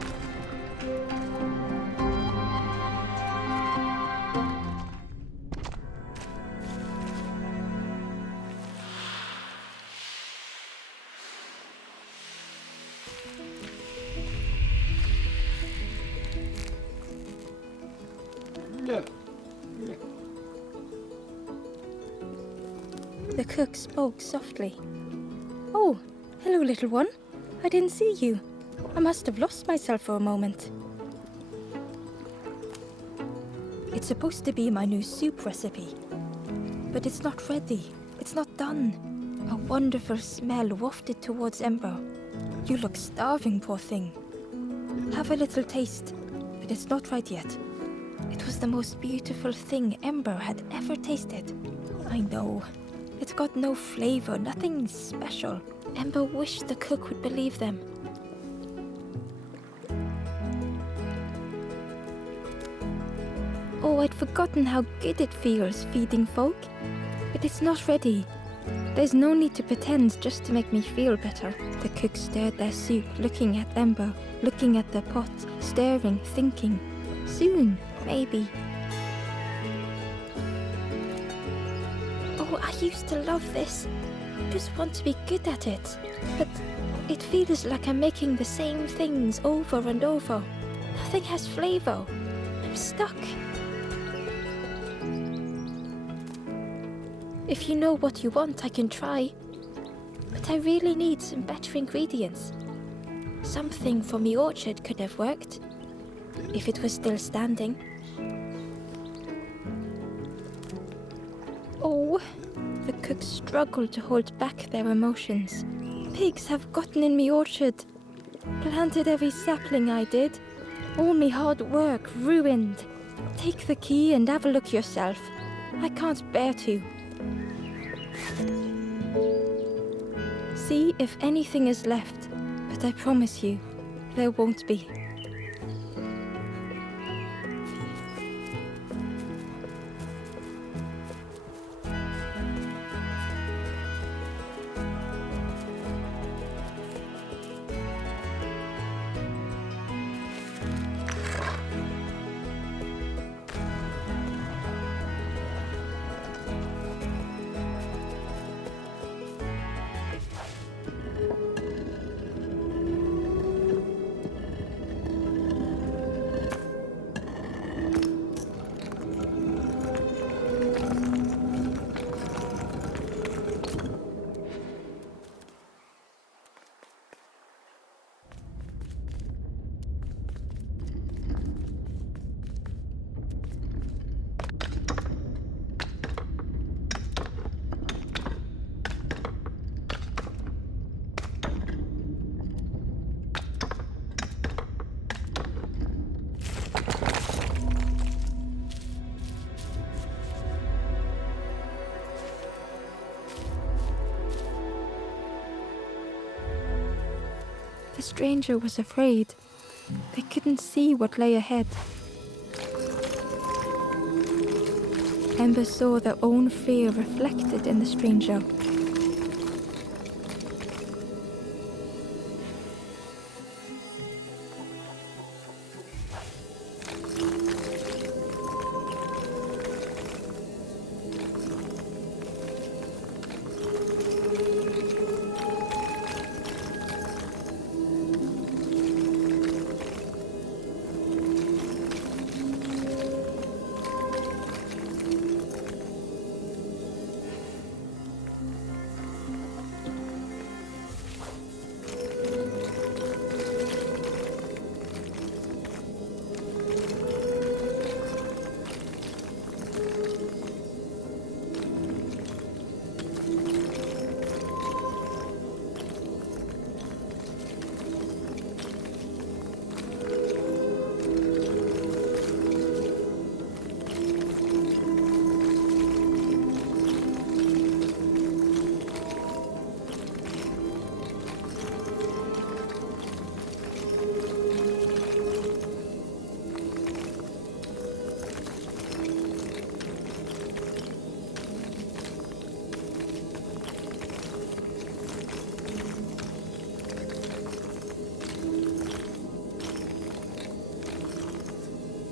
The cook spoke softly. "Oh, hello, little one. I didn't see you. I must have lost myself for a moment." It's supposed to be my new soup recipe, but it's not ready. It's not done. A wonderful smell wafted towards Ember. "You look starving, poor thing. Have a little taste, but it's not right yet." It was the most beautiful thing Ember had ever tasted. I know. It got no flavor, nothing special. Ember wished the cook would believe them. Oh, I'd forgotten how good it feels feeding folk. But it's not ready. There's no need to pretend just to make me feel better. The cook stirred their soup, looking at Ember, looking at the pot, stirring, thinking. Soon, maybe. Oh, I used to love this. I just want to be good at it. But it feels like I'm making the same things over and over. Nothing has flavor. I'm stuck. If you know what you want, I can try. But I really need some better ingredients. Something from the orchard could have worked, if it was still standing. Oh, the cook struggled to hold back their emotions. Pigs have gotten in me orchard. Planted every sapling I did. All me hard work ruined. Take the key and have a look yourself. I can't bear to. See if anything is left, but I promise you, there won't be. stranger was afraid. They couldn't see what lay ahead. Ember saw their own fear reflected in the stranger.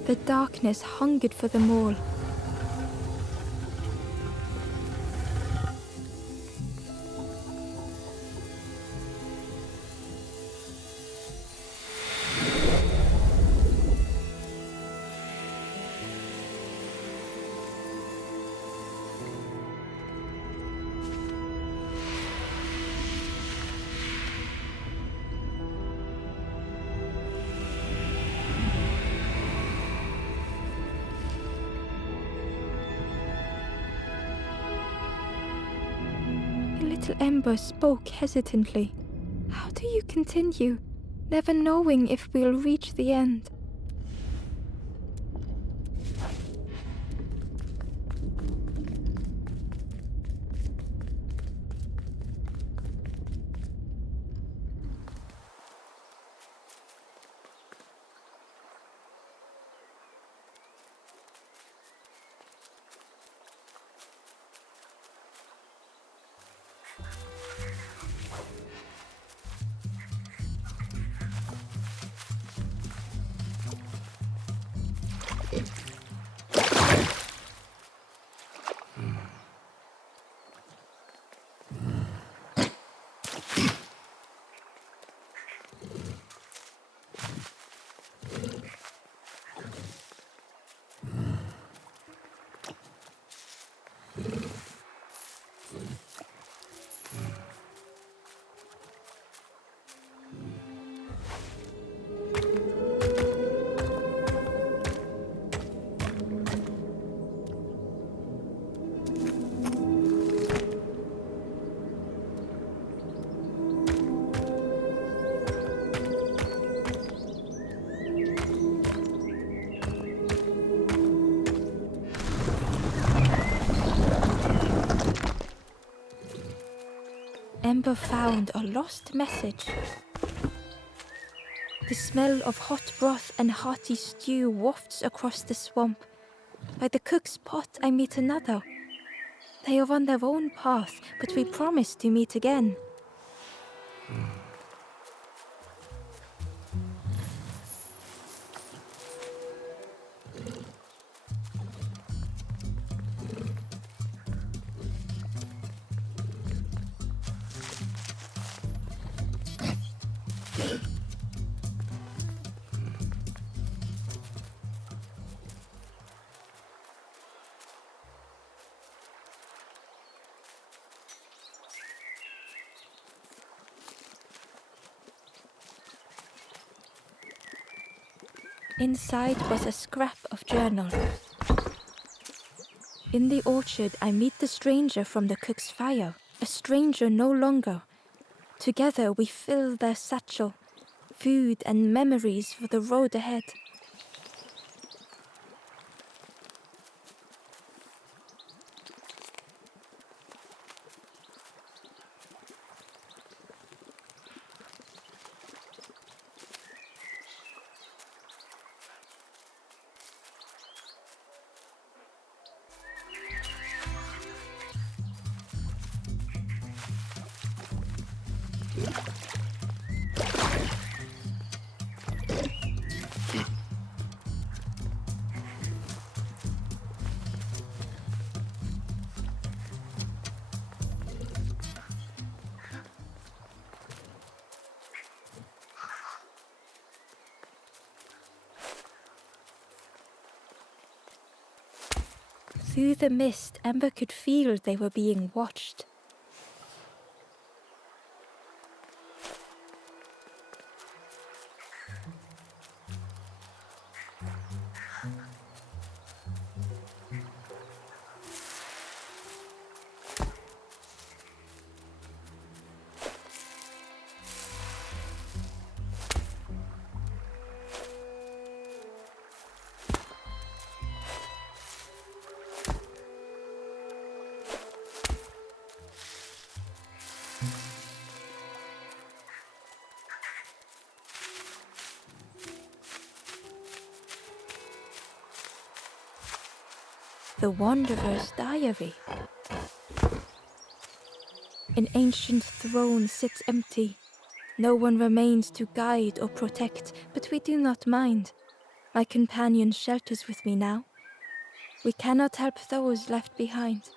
The darkness hungered for them all. Little Ember spoke hesitantly. How do you continue, never knowing if we'll reach the end? Ember found a lost message. The smell of hot broth and hearty stew wafts across the swamp. By the cook's pot I meet another. They are on their own path, but we promise to meet again. Inside was a scrap of journal. In the orchard, I meet the stranger from the cook's fire, a stranger no longer. Together we fill their satchel, food and memories for the road ahead. Through the mist, Ember could feel they were being watched. The Wanderer's Diary. An ancient throne sits empty. No one remains to guide or protect, but we do not mind. My companion shelters with me now. We cannot help those left behind.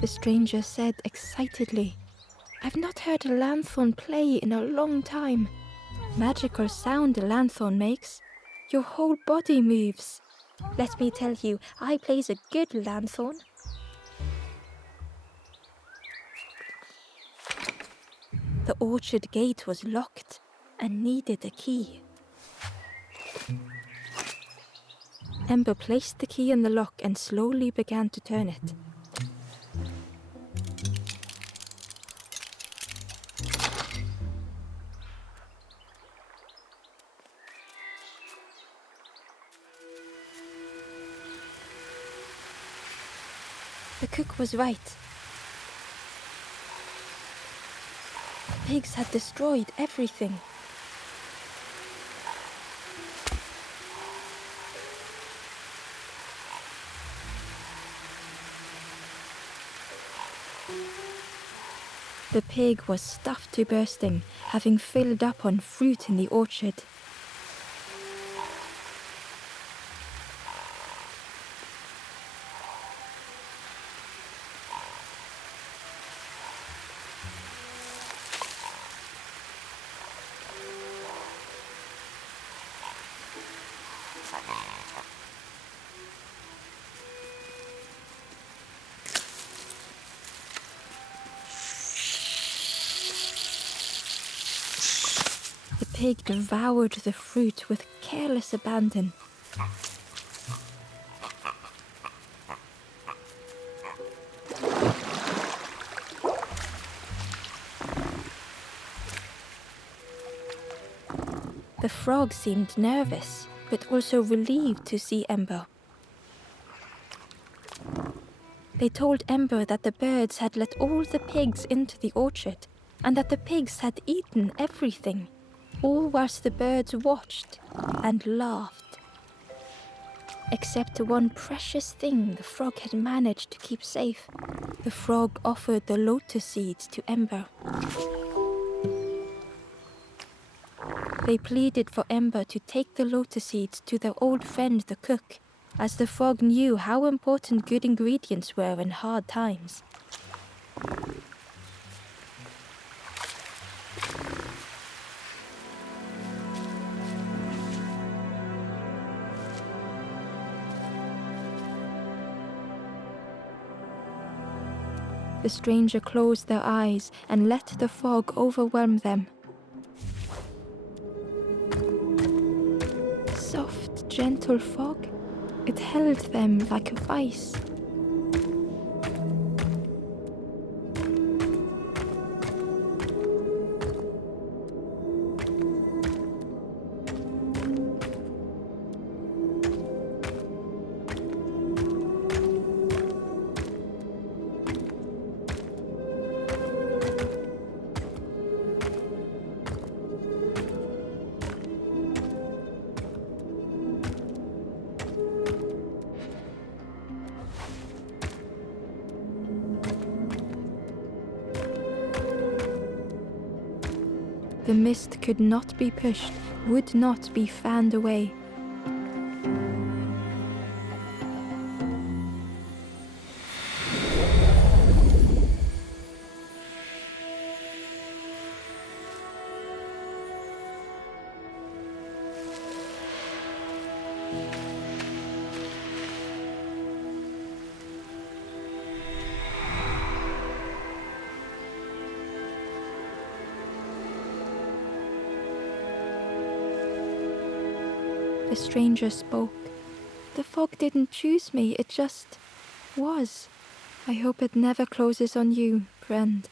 The stranger said excitedly, "I've not heard a lanthorn play in a long time. Magical sound a lanthorn makes. Your whole body moves. Let me tell you, I plays a good lanthorn." The orchard gate was locked and needed a key. Ember placed the key in the lock and slowly began to turn it. The cook was right. The pigs had destroyed everything. The pig was stuffed to bursting, having filled up on fruit in the orchard. The pig devoured the fruit with careless abandon. The frog seemed nervous, but also relieved to see Ember. They told Ember that the birds had let all the pigs into the orchard, and that the pigs had eaten everything, all whilst the birds watched and laughed. Except one precious thing the frog had managed to keep safe. The frog offered the lotus seeds to Ember. They pleaded for Ember to take the lotus seeds to their old friend the cook, as the frog knew how important good ingredients were in hard times. The stranger closed their eyes and let the fog overwhelm them. Soft, gentle fog, it held them like a vice. The mist could not be pushed, would not be fanned away. The stranger spoke. The fog didn't choose me, it just was. I hope it never closes on you, friend.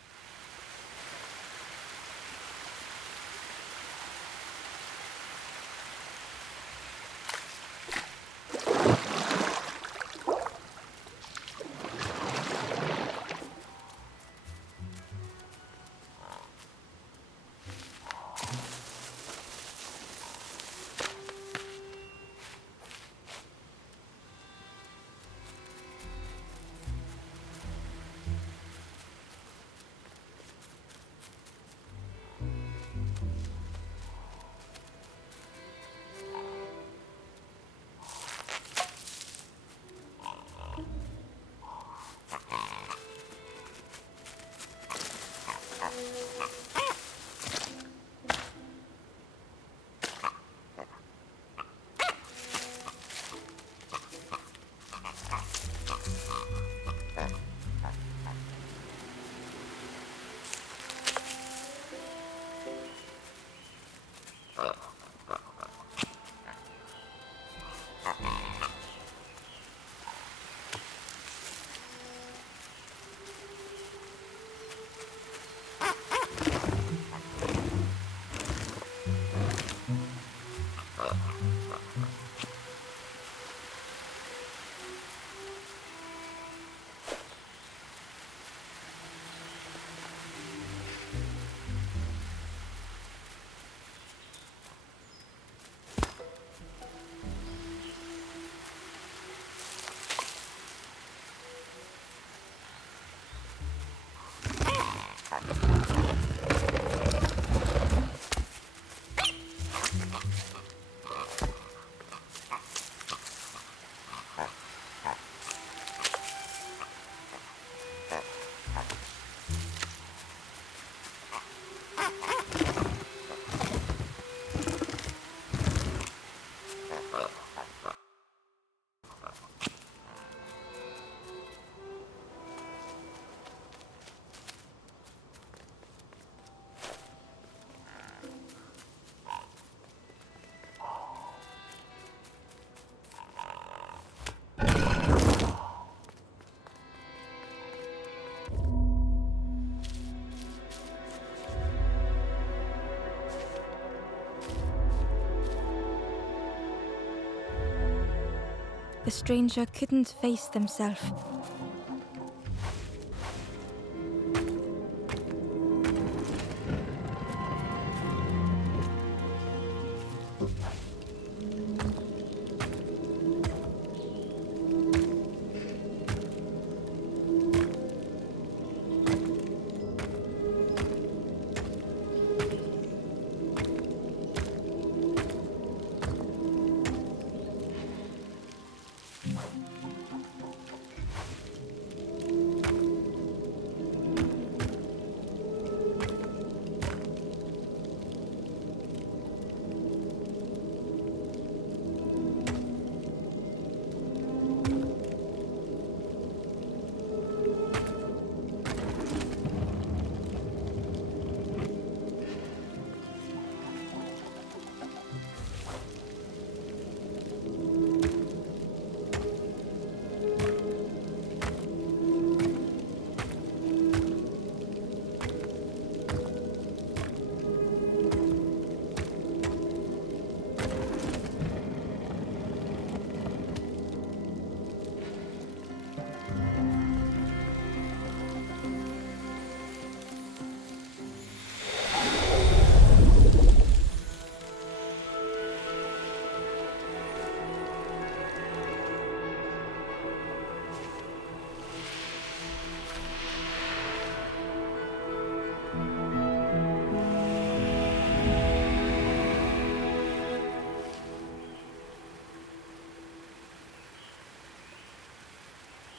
The stranger couldn't face themselves.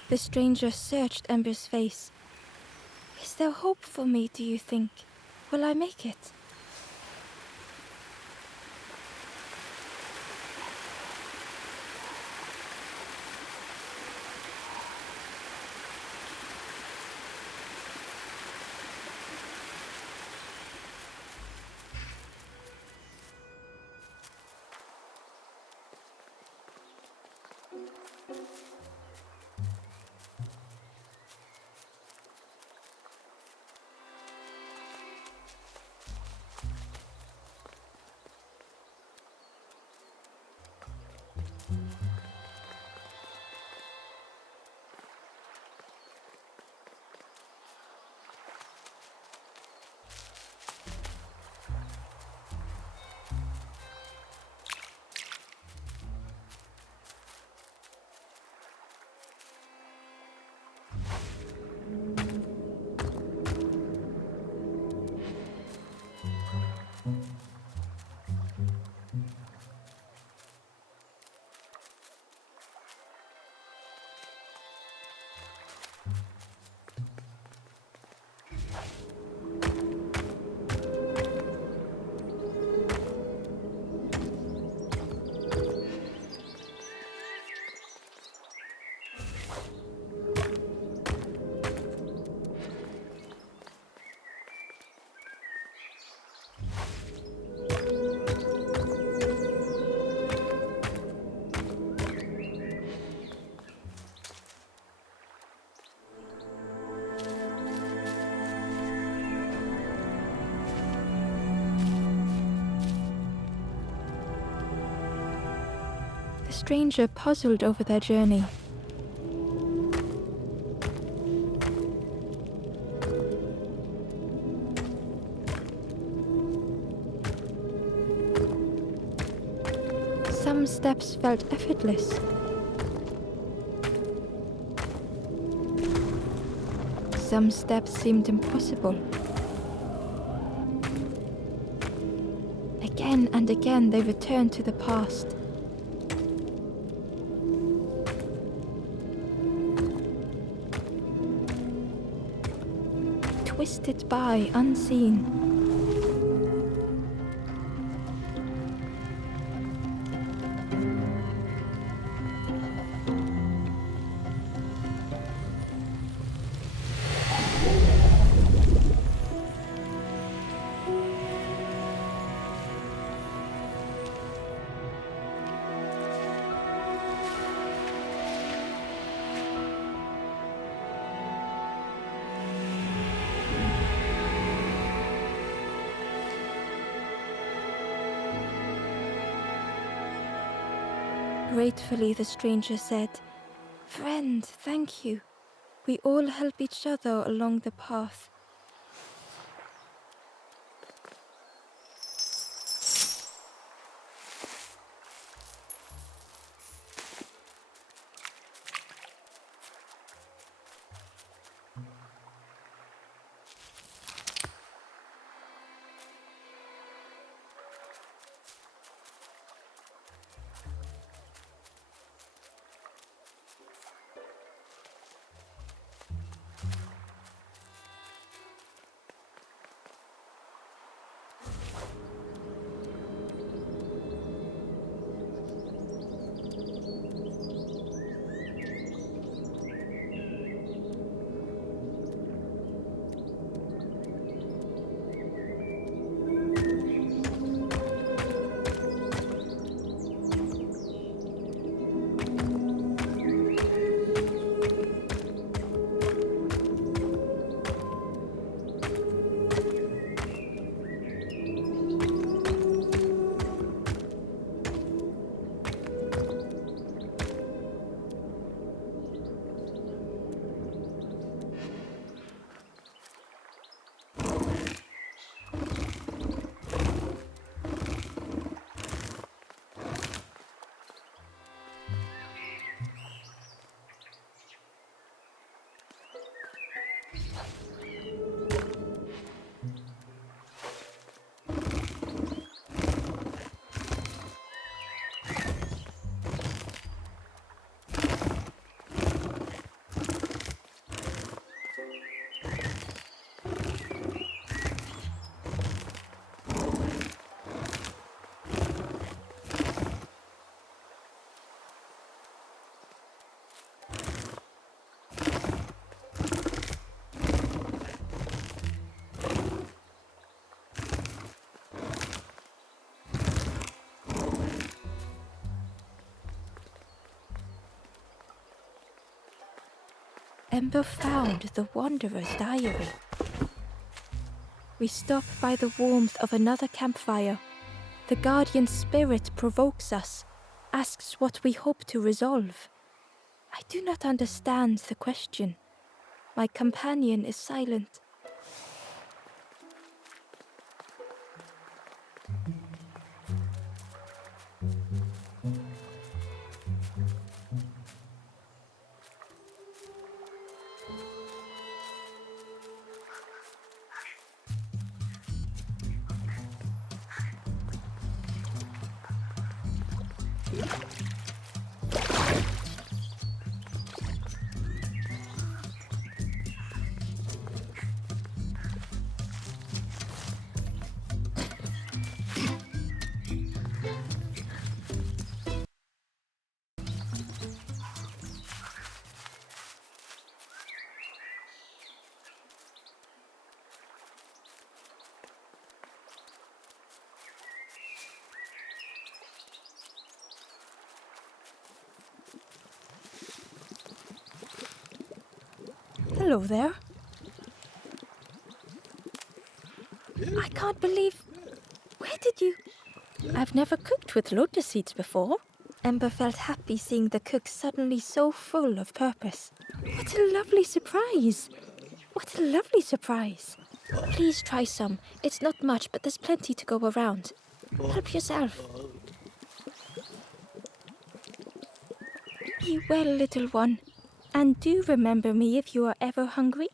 The stranger searched Ember's face. Is there hope for me, do you think? Will I make it? The stranger puzzled over their journey. Some steps felt effortless. Some steps seemed impossible. Again and again they returned to the past. Twisted by unseen. Gratefully, the stranger said, "Friend, thank you. We all help each other along the path." Ember found the Wanderer's diary. We stop by the warmth of another campfire. The guardian spirit provokes us, asks what we hope to resolve. I do not understand the question. My companion is silent. Hello there. I can't believe... Where did you... I've never cooked with lotus seeds before. Ember felt happy seeing the cook suddenly so full of purpose. What a lovely surprise! What a lovely surprise! Please try some. It's not much, but there's plenty to go around. Help yourself. Be well, little one. And do remember me if you are ever hungry.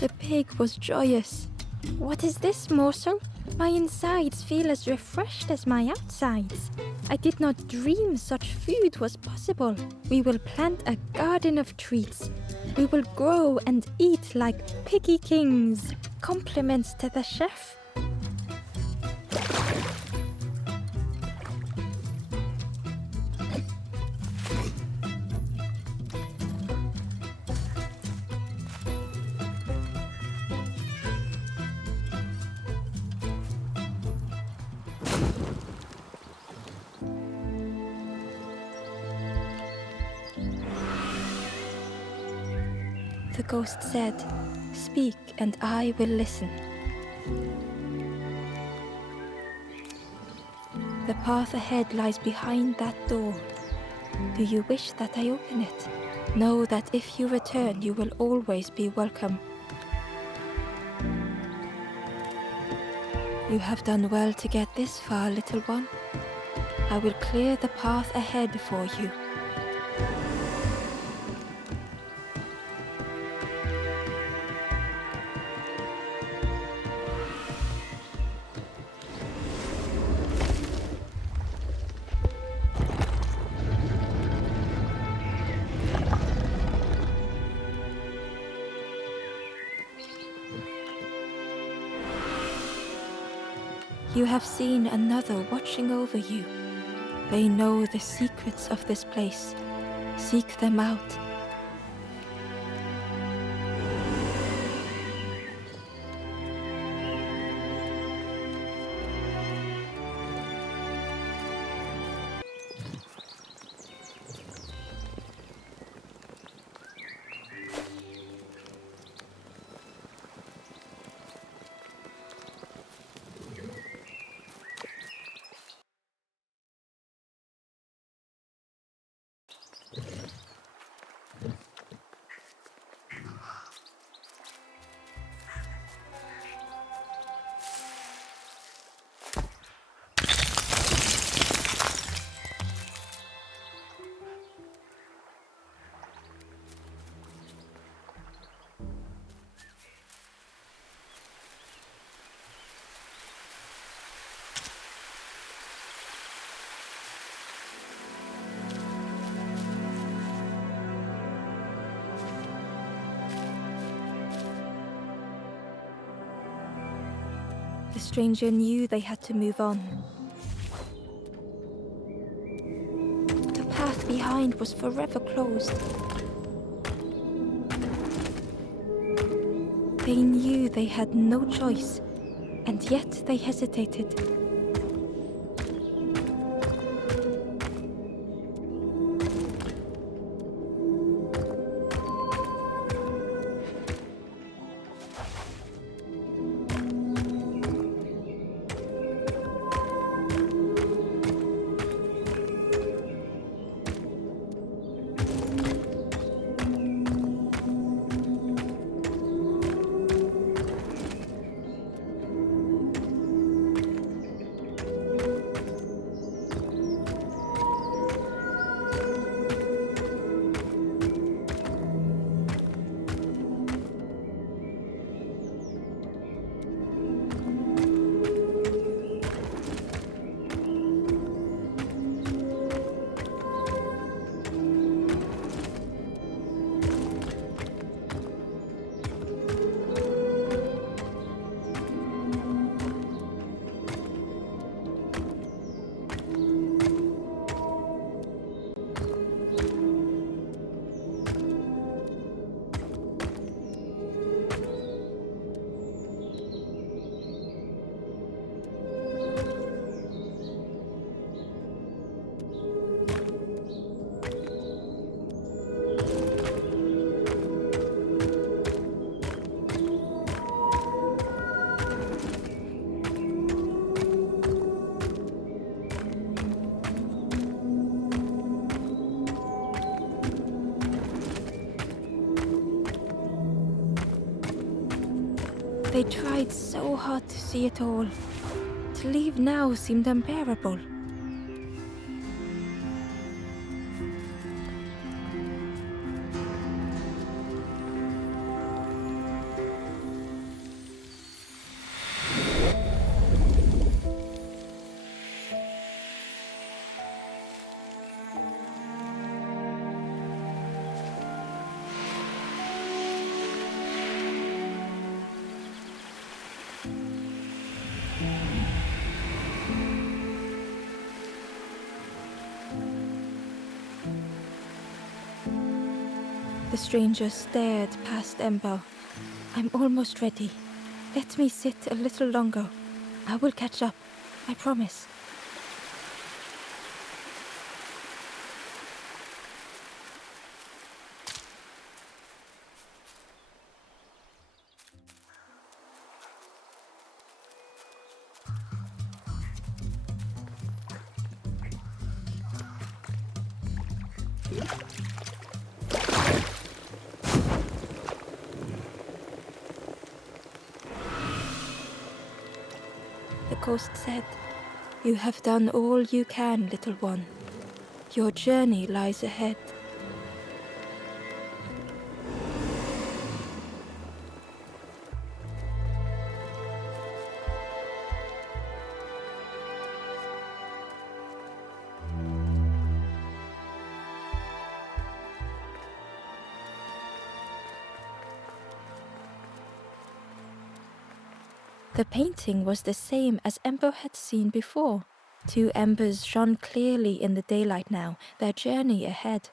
The pig was joyous. What is this morsel? My insides feel as refreshed as my outsides. I did not dream such food was possible. We will plant a garden of treats. We will grow and eat like piggy kings. Compliments to the chef. The ghost said, "Speak and I will listen." The path ahead lies behind that door. Do you wish that I open it? Know that if you return, you will always be welcome. You have done well to get this far, little one. I will clear the path ahead for you. You have seen another watching over you. They know the secrets of this place. Seek them out. The stranger knew they had to move on. The path behind was forever closed. They knew they had no choice, and yet they hesitated. They tried so hard to see it all. To leave now seemed unbearable. The stranger stared past Ember. I'm almost ready. Let me sit a little longer. I will catch up, I promise. The ghost said, "You have done all you can, little one. Your journey lies ahead." The painting was the same as Ember had seen before. Two embers shone clearly in the daylight now, their journey ahead.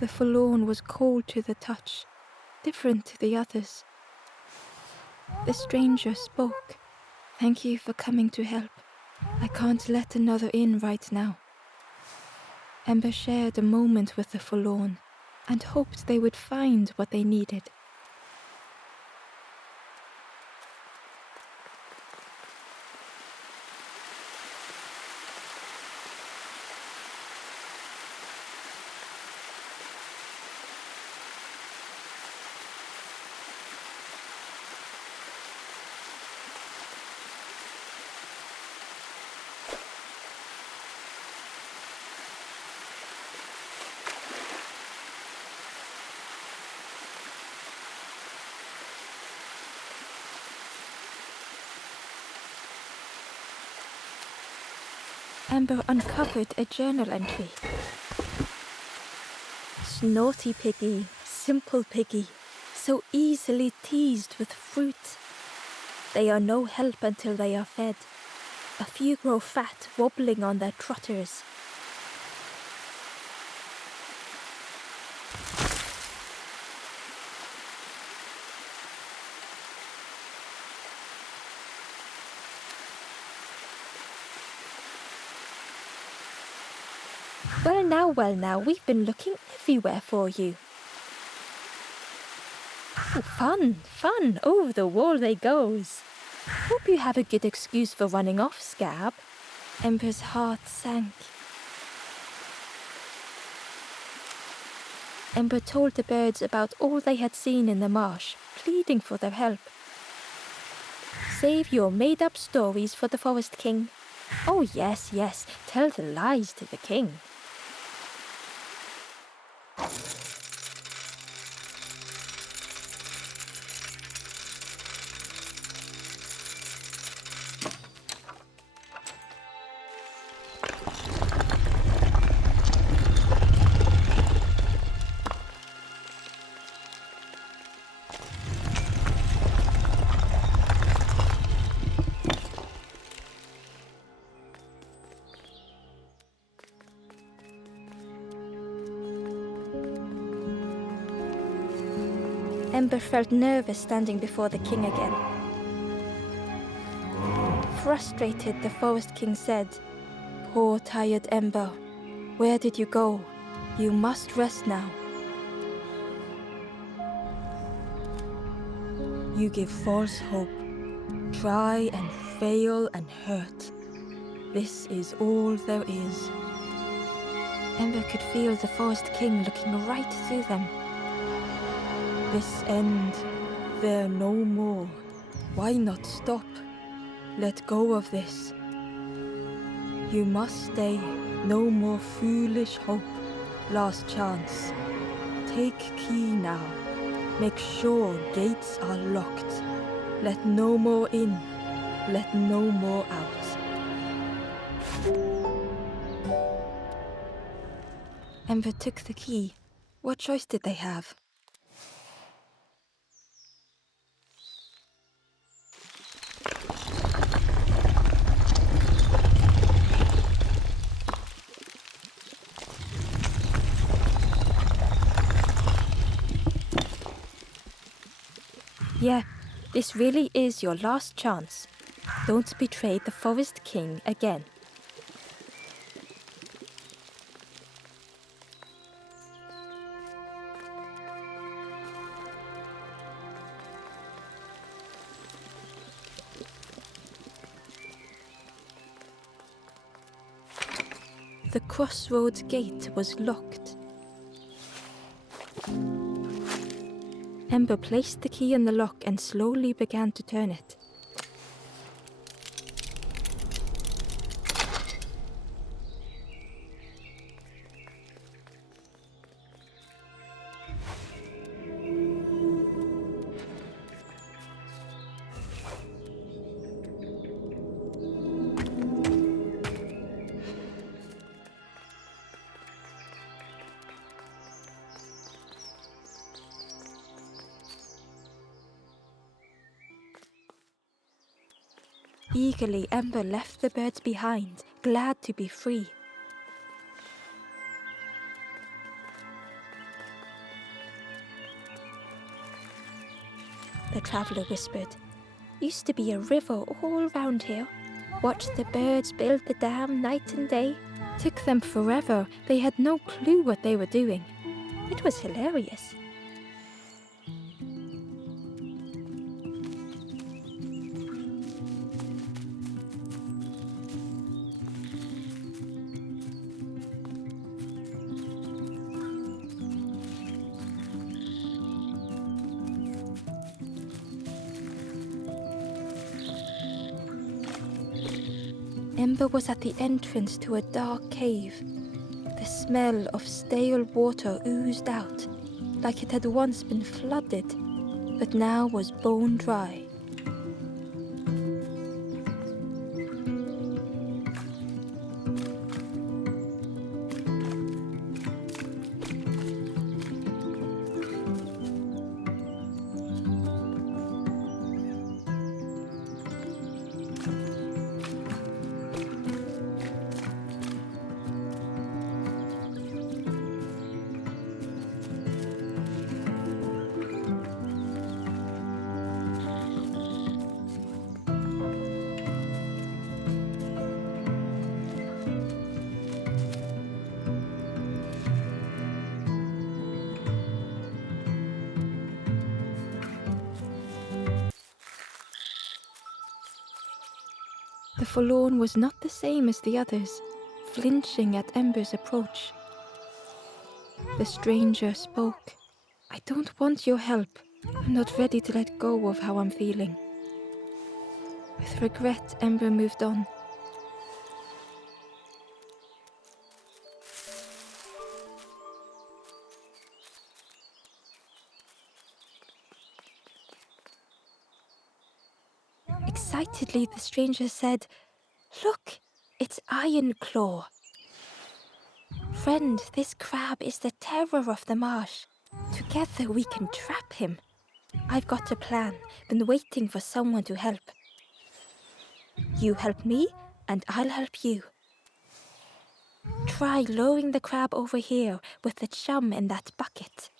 The forlorn was cold to the touch, different to the others. The stranger spoke. "Thank you for coming to help. I can't let another in right now." Ember shared a moment with the forlorn and hoped they would find what they needed. Ember uncovered a journal entry. "Snaughty piggy, simple piggy, so easily teased with fruit. They are no help until they are fed. A few grow fat, wobbling on their trotters. Well now, we've been looking everywhere for you. Oh, fun, over the wall they goes. Hope you have a good excuse for running off, Scab. Ember's heart sank. Ember told the birds about all they had seen in the marsh, pleading for their help. Save your made-up stories for the Forest King. Oh yes, tell the lies to the king. Ember felt nervous standing before the king again. Frustrated, the Forest King said, "Poor tired Ember, where did you go? You must rest now. You give false hope, try and fail and hurt. This is all there is." Ember could feel the Forest King looking right through them. This end, there no more. Why not stop? Let go of this. You must stay. No more foolish hope. Last chance. Take key now. Make sure gates are locked. Let no more in. Let no more out. Ember took the key. What choice did they have? Yeah, this really is your last chance. Don't betray the Forest King again. The crossroads gate was locked. Ember placed the key in the lock and slowly began to turn it. Eagerly, Ember left the birds behind, glad to be free. The traveller whispered, "Used to be a river all round here. Watched the birds build the dam night and day. Took them forever, they had no clue what they were doing. It was hilarious." Ember was at the entrance to a dark cave. The smell of stale water oozed out, like it had once been flooded, but now was bone dry. forlorn was not the same as the others, flinching at Ember's approach. The stranger spoke. I don't want your help. I'm not ready to let go of how I'm feeling. With regret, Ember moved on. Excitedly, the stranger said, Look, it's Iron Claw. Friend, this crab is the terror of the marsh. Together we can trap him. I've got a plan, been waiting for someone to help. You help me, and I'll help you. Try lowering the crab over here with the chum in that bucket.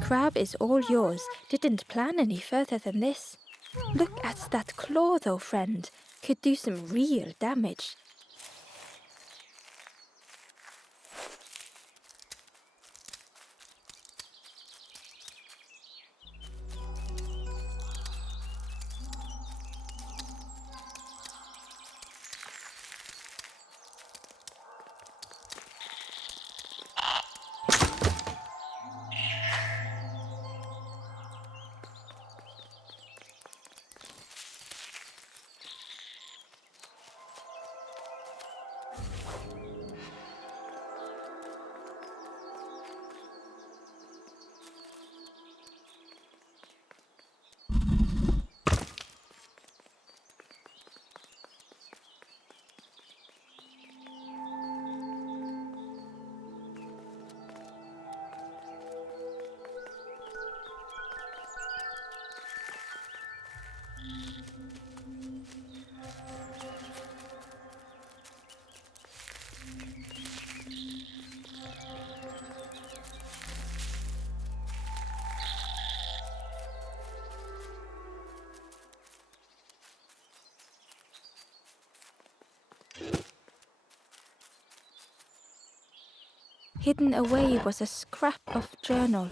Crab is all yours. Didn't plan any further than this. Look at that claw though, friend. Could do some real damage. Hidden away was a scrap of journal.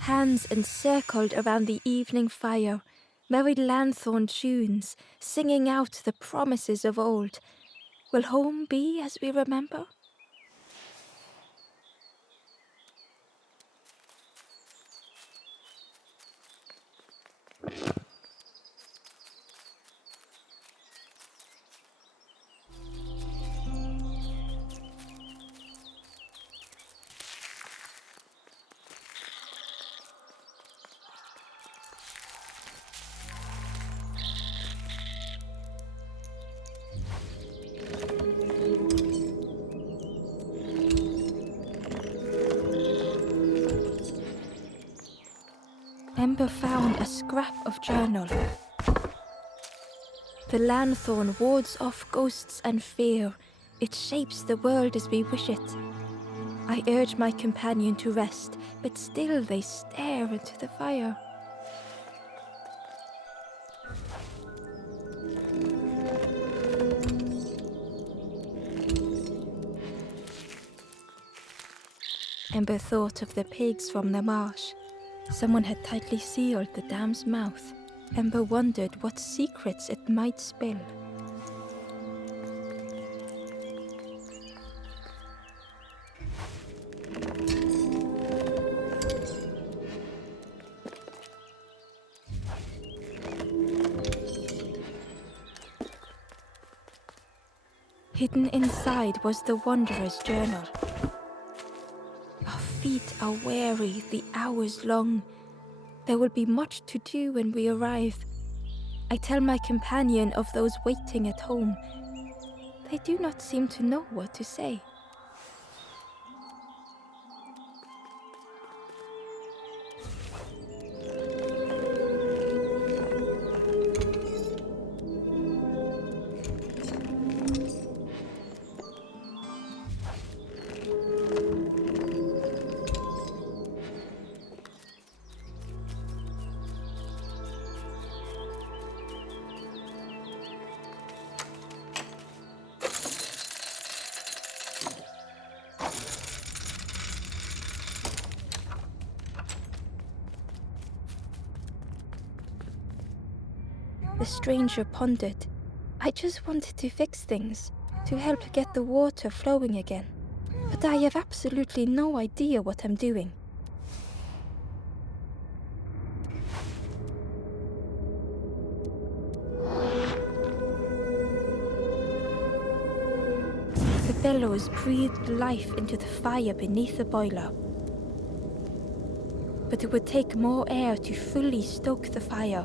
Hands encircled around the evening fire, merry lanthorn tunes, singing out the promises of old. Will home be as we remember? Ember found a scrap of journal. The lanthorn wards off ghosts and fear. It shapes the world as we wish it. I urge my companion to rest, but still they stare into the fire. Ember thought of the pigs from the marsh. Someone had tightly sealed the dam's mouth. Ember wondered what secrets it might spill. Hidden inside was the Wanderer's journal. Our feet are weary, the hours long. There will be much to do when we arrive. I tell my companion of those waiting at home. They do not seem to know what to say. The stranger pondered. I just wanted to fix things, to help get the water flowing again. But I have absolutely no idea what I'm doing. The bellows breathed life into the fire beneath the boiler. But it would take more air to fully stoke the fire.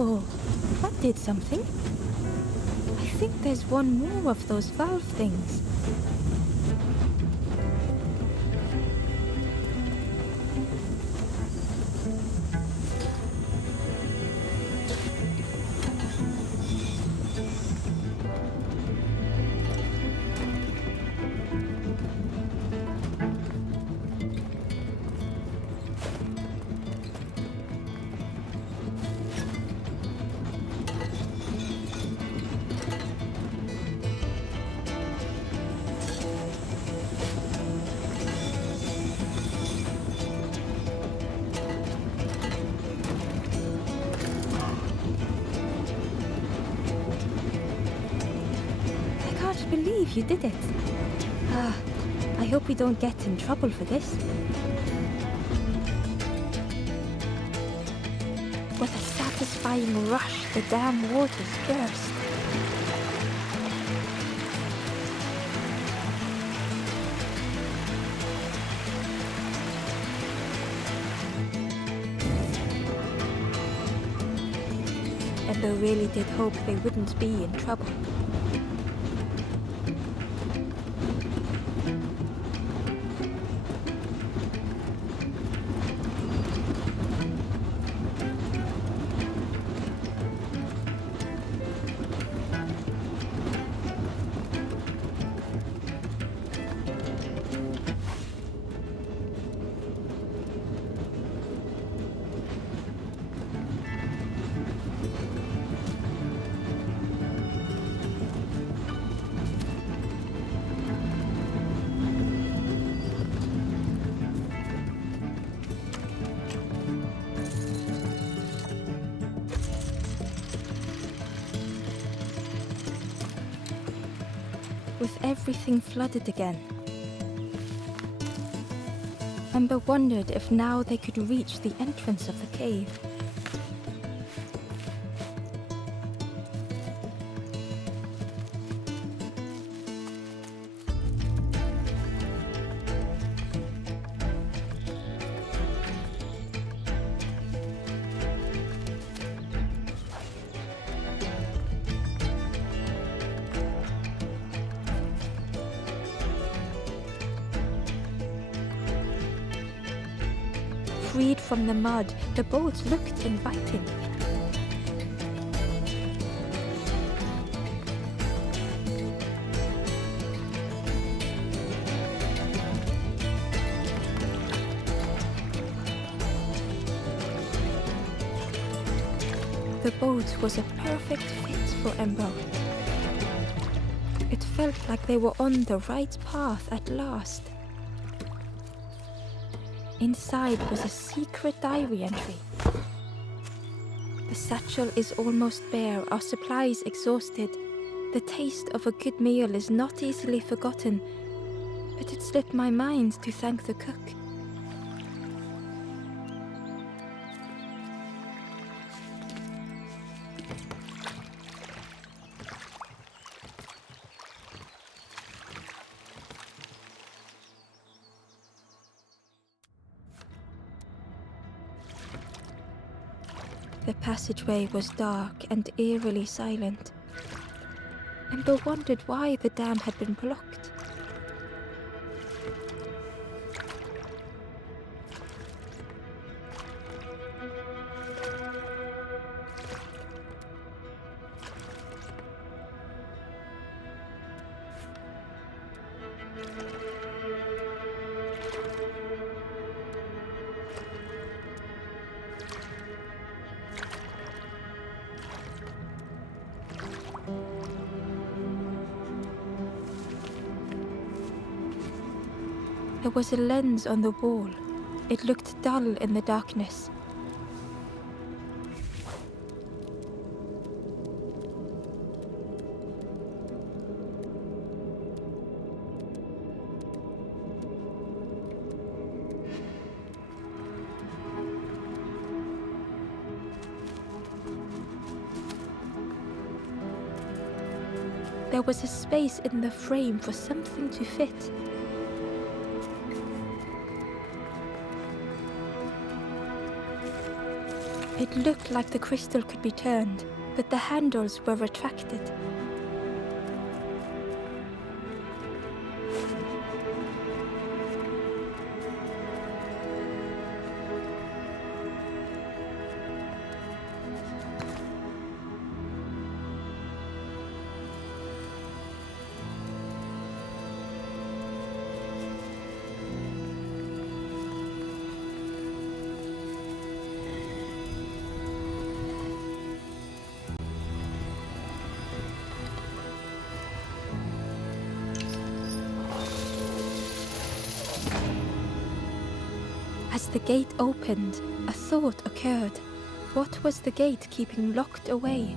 Oh, that did something. I think there's one more of those valve things. I can't believe you did it. I hope we don't get in trouble for this. With a satisfying rush, the dam waters burst. Ember really did hope they wouldn't be in trouble. With everything flooded again, Ember wondered if now they could reach the entrance of the cave. Freed from the mud, the boat looked inviting. The boat was a perfect fit for Ember. felt like they were on the right path at last. Inside was a secret diary entry. The satchel is almost bare, our supplies exhausted. The taste of a good meal is not easily forgotten, but it slipped my mind to thank the cook. The passageway was dark and eerily silent. Ember wondered why the dam had been blocked. There was a lens on the wall. It looked dull in the darkness. There was a space in the frame for something to fit. It looked like the crystal could be turned, but the handles were retracted. As the gate opened, a thought occurred. What was the gate keeping locked away?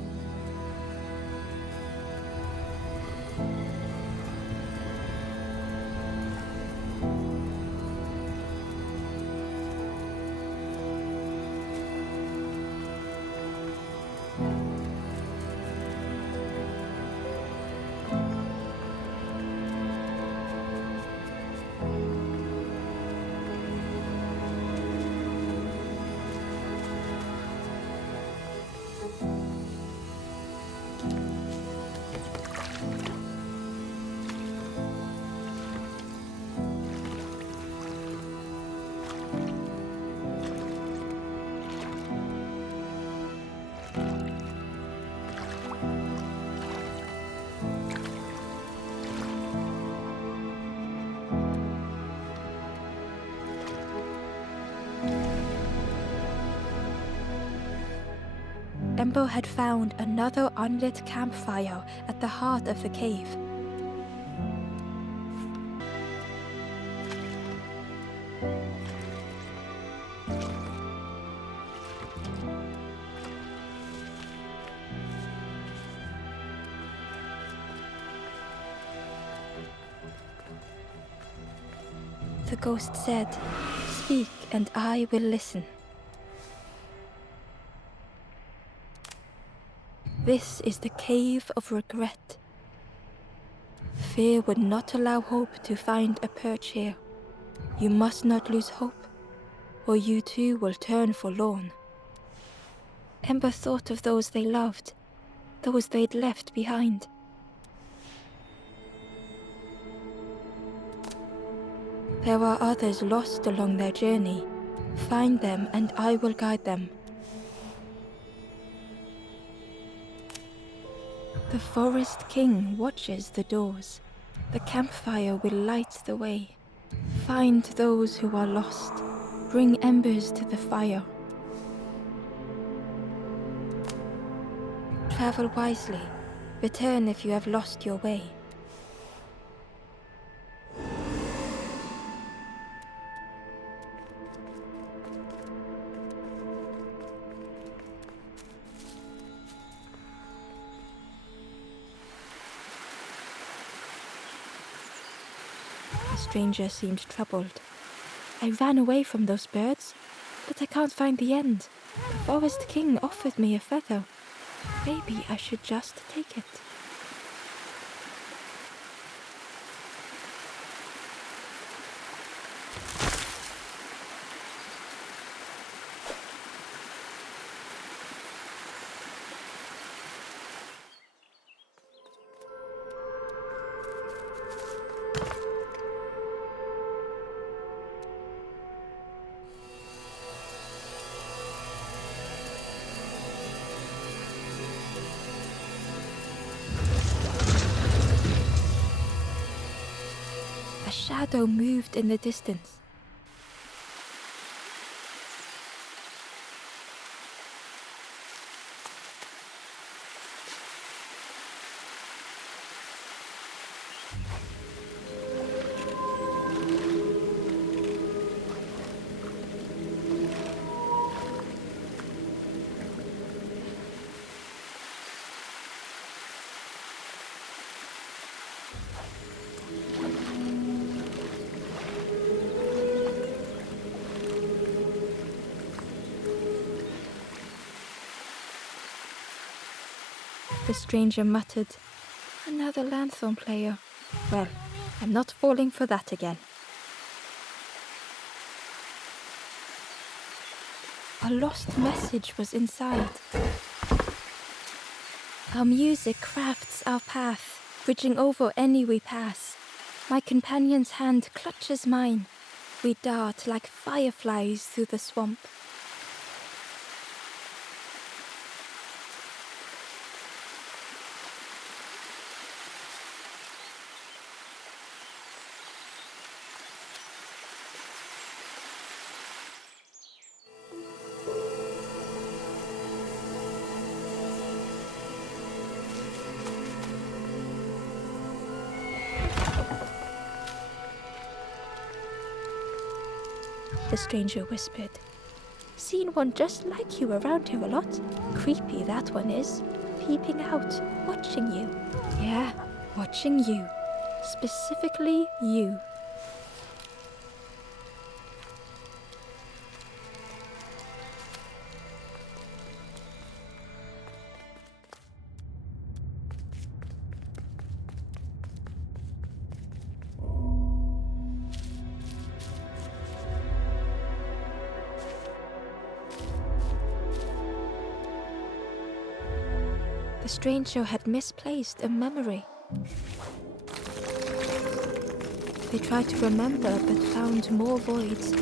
Ember had found another unlit campfire at the heart of the cave. The ghost said, "Speak and I will listen." This is the cave of regret. Fear would not allow hope to find a perch here. You must not lose hope, or you too will turn forlorn. Ember thought of those they loved, those they'd left behind. There are others lost along their journey. Find them and I will guide them. The Forest King watches the doors. The campfire will light the way. Find those who are lost. Bring embers to the fire. Travel wisely. Return if you have lost your way. stranger seemed troubled. I ran away from those birds, but I can't find the end. The Forest King offered me a feather. Maybe I should just take it. A shadow moved in the distance. The stranger muttered, "Another lanthorn player. Well, I'm not falling for that again." A lost message was inside. Our music crafts our path, bridging over any we pass. My companion's hand clutches mine. We dart like fireflies through the swamp. The stranger whispered. "Seen one just like you around here a lot. Creepy that one is. Peeping out, watching you." "Yeah, watching you. Specifically you." The stranger had misplaced a memory. They tried to remember but found more voids.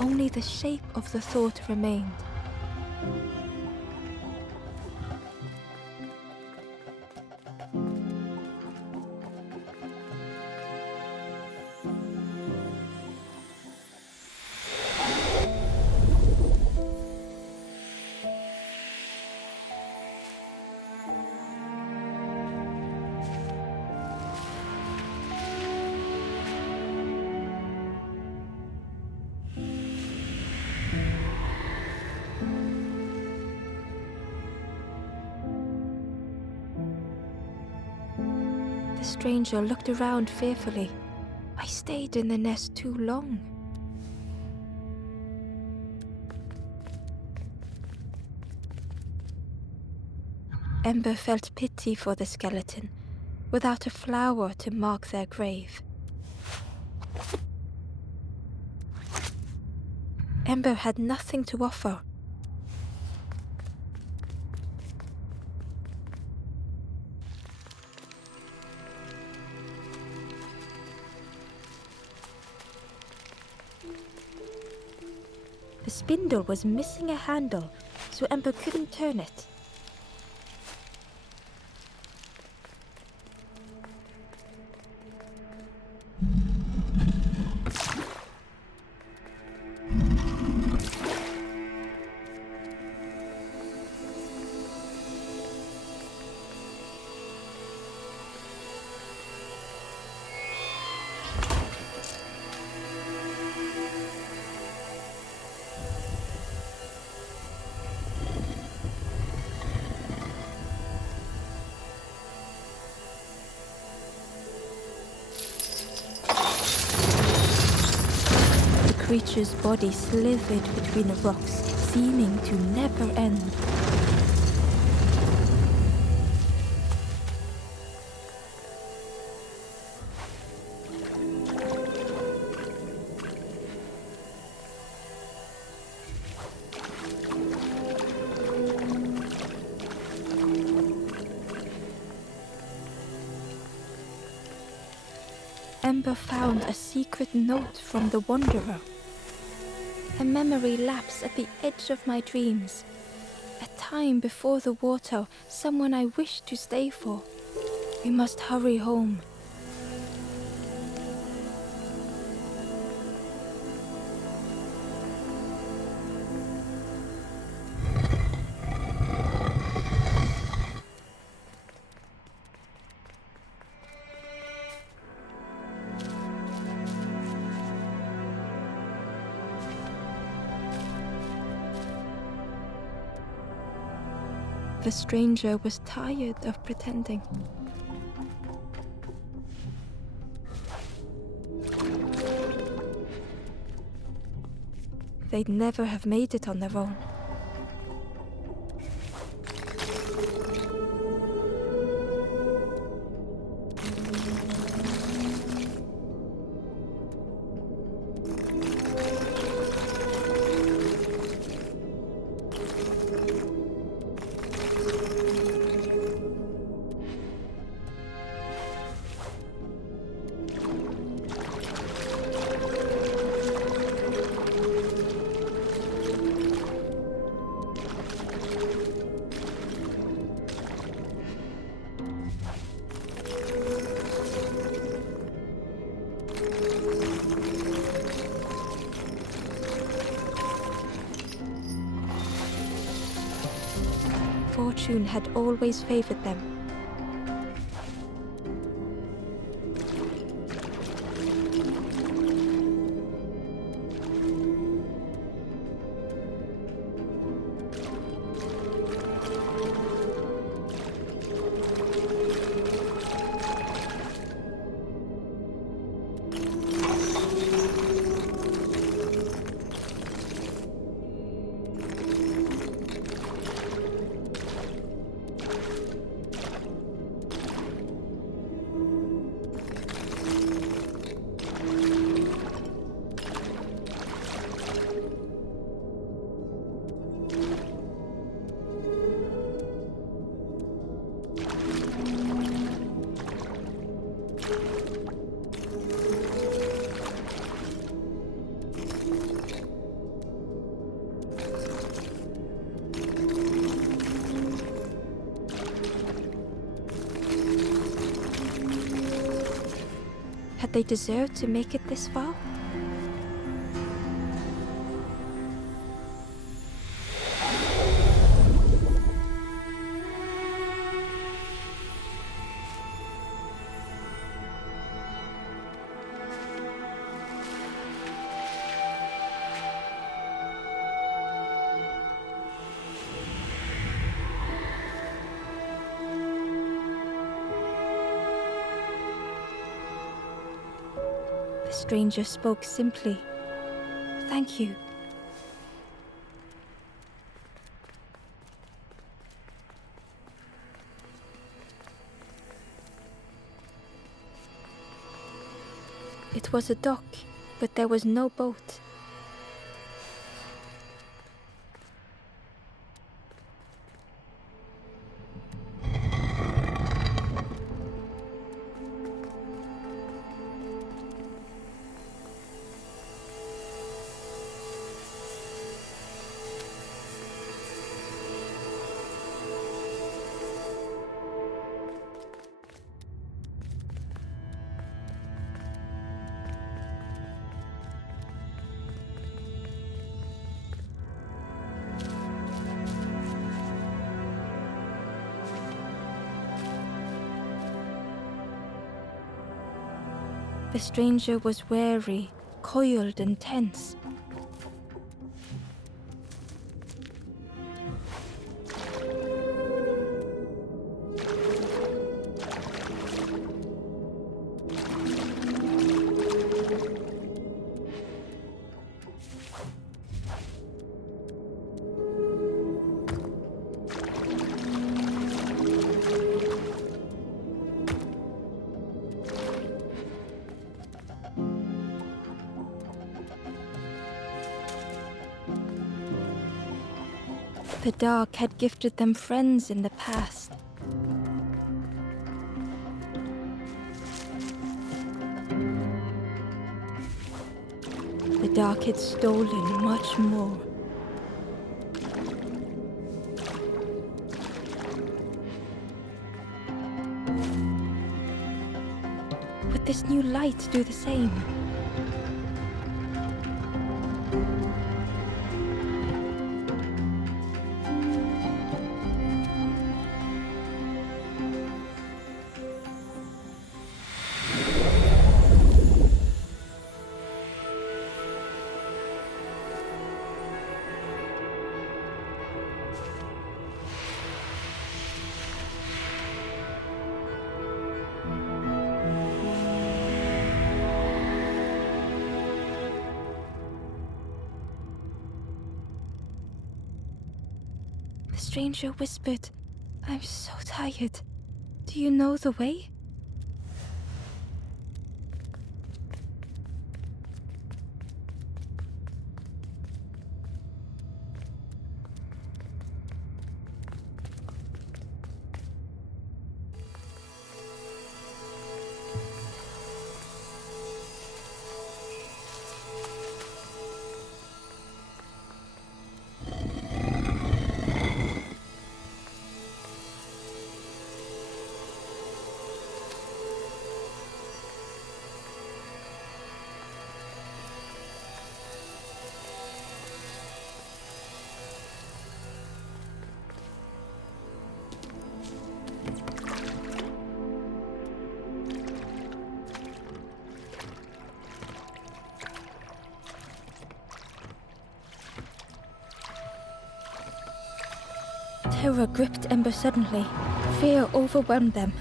Only the shape of the thought remained. The stranger looked around fearfully. I stayed in the nest too long. Ember felt pity for the skeleton, without a flower to mark their grave. Ember had nothing to offer. The spindle was missing a handle, so Ember couldn't turn it. The creature's body slithered between the rocks, seeming to never end. Ember found a secret note from the Wanderer. A memory lapse at the edge of my dreams. A time before the water, someone I wished to stay for. We must hurry home. The stranger was tired of pretending. They'd never have made it on their own. Fortune had always favored them. Had they deserved to make it this far? The stranger spoke simply. "Thank you." It was a dock, but there was no boat. The stranger was wary, coiled and tense. The dark had gifted them friends in the past. The dark had stolen much more. Would this new light do the same? The stranger whispered, "I'm so tired. Do you know the way?" Terror gripped Ember suddenly. Fear overwhelmed them.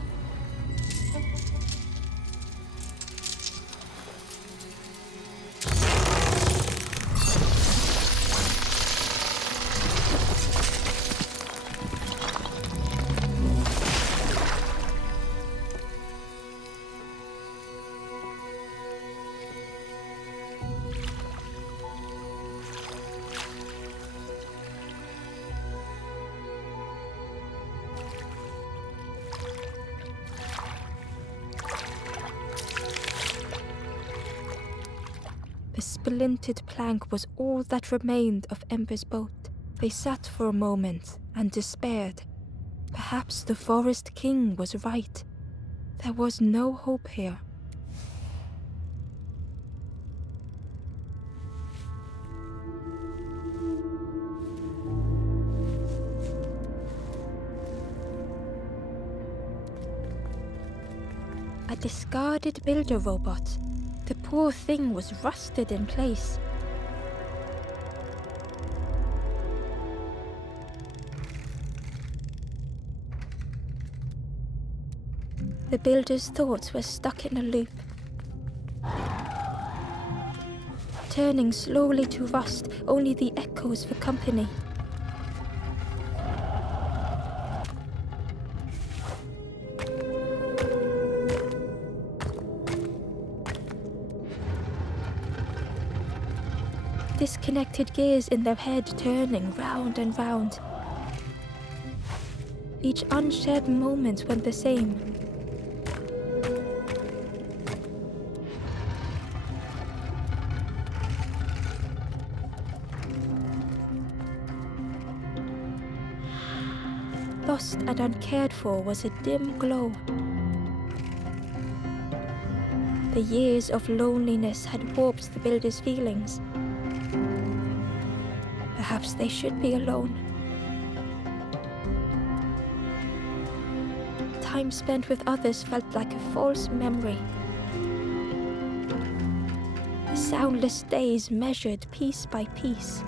The splintered plank was all that remained of Ember's boat. They sat for a moment and despaired. Perhaps the Forest King was right. There was no hope here. A discarded builder robot. The poor thing was rusted in place. The builder's thoughts were stuck in a loop, turning slowly to rust, only the echoes for company. disconnected gears in their head turning round and round. Each unshared moment went the same. Lost and uncared for was a dim glow. The years of loneliness had warped the builder's feelings. Perhaps they should be alone. Time spent with others felt like a false memory. The soundless days measured piece by piece.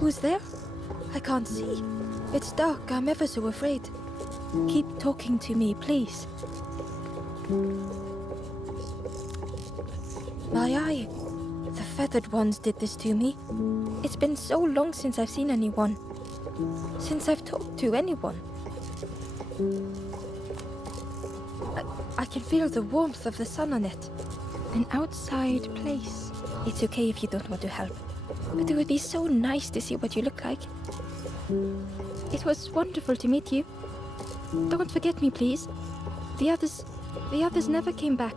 Who's there? I can't see. It's dark, I'm ever so afraid. Keep talking to me, please. My eye. The feathered ones did this to me. It's been so long since I've seen anyone. Since I've talked to anyone. I can feel the warmth of the sun on it. An outside place. It's okay if you don't want to help. But it would be so nice to see what you look like. It was wonderful to meet you. Don't forget me, please. The others never came back.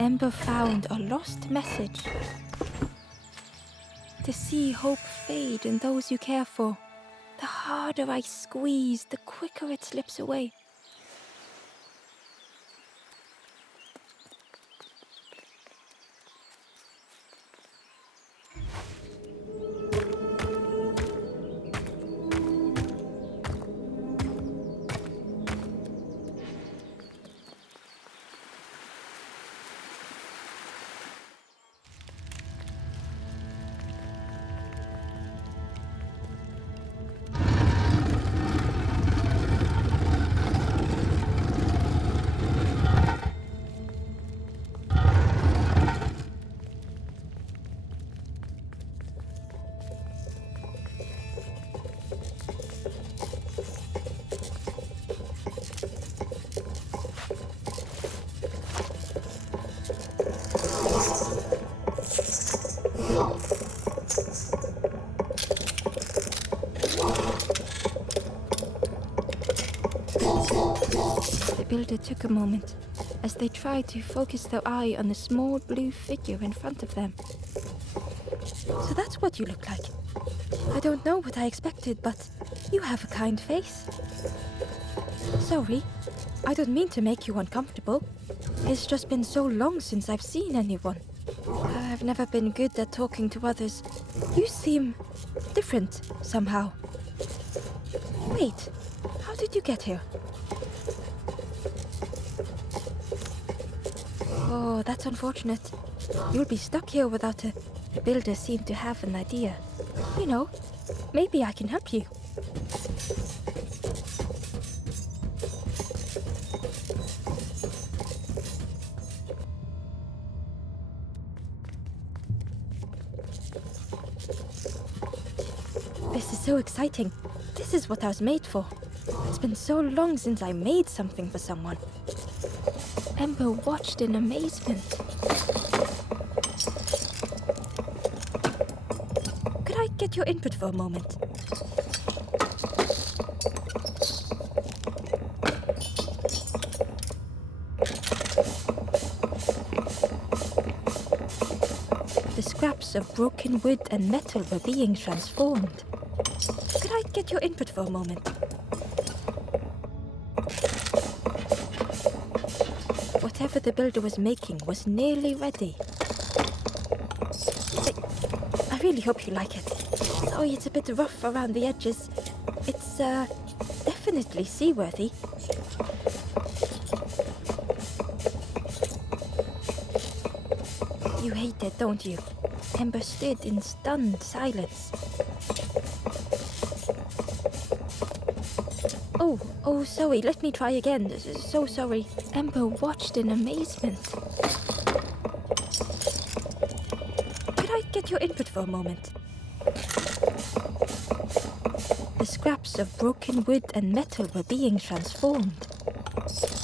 Ember found a lost message. To see hope fade in those you care for, the harder I squeeze, the quicker it slips away. The builder took a moment as they tried to focus their eye on the small blue figure in front of them. So that's what you look like. I don't know what I expected, but You have a kind face. Sorry, I don't mean to make you uncomfortable. It's just been so long since I've seen anyone. I've never been good at talking to others. You seem different somehow. Wait, how did you get here? Oh, that's unfortunate. You'll be stuck here without a... The builder seemed to have an idea. You know, maybe I can help you. This is so exciting. This is what I was made for. It's been so long since I made something for someone. Ember watched in amazement. Could I get your input for a moment? The scraps of broken wood and metal were being transformed. Could I get your input for a moment? Whatever the builder was making was nearly ready. I really hope you like it. Sorry, it's a bit rough around the edges. It's, definitely seaworthy. You hate it, don't you? Ember stood in stunned silence. Oh, sorry, let me try again. So sorry. Ember watched in amazement. Could I get your input for a moment? The scraps of broken wood and metal were being transformed.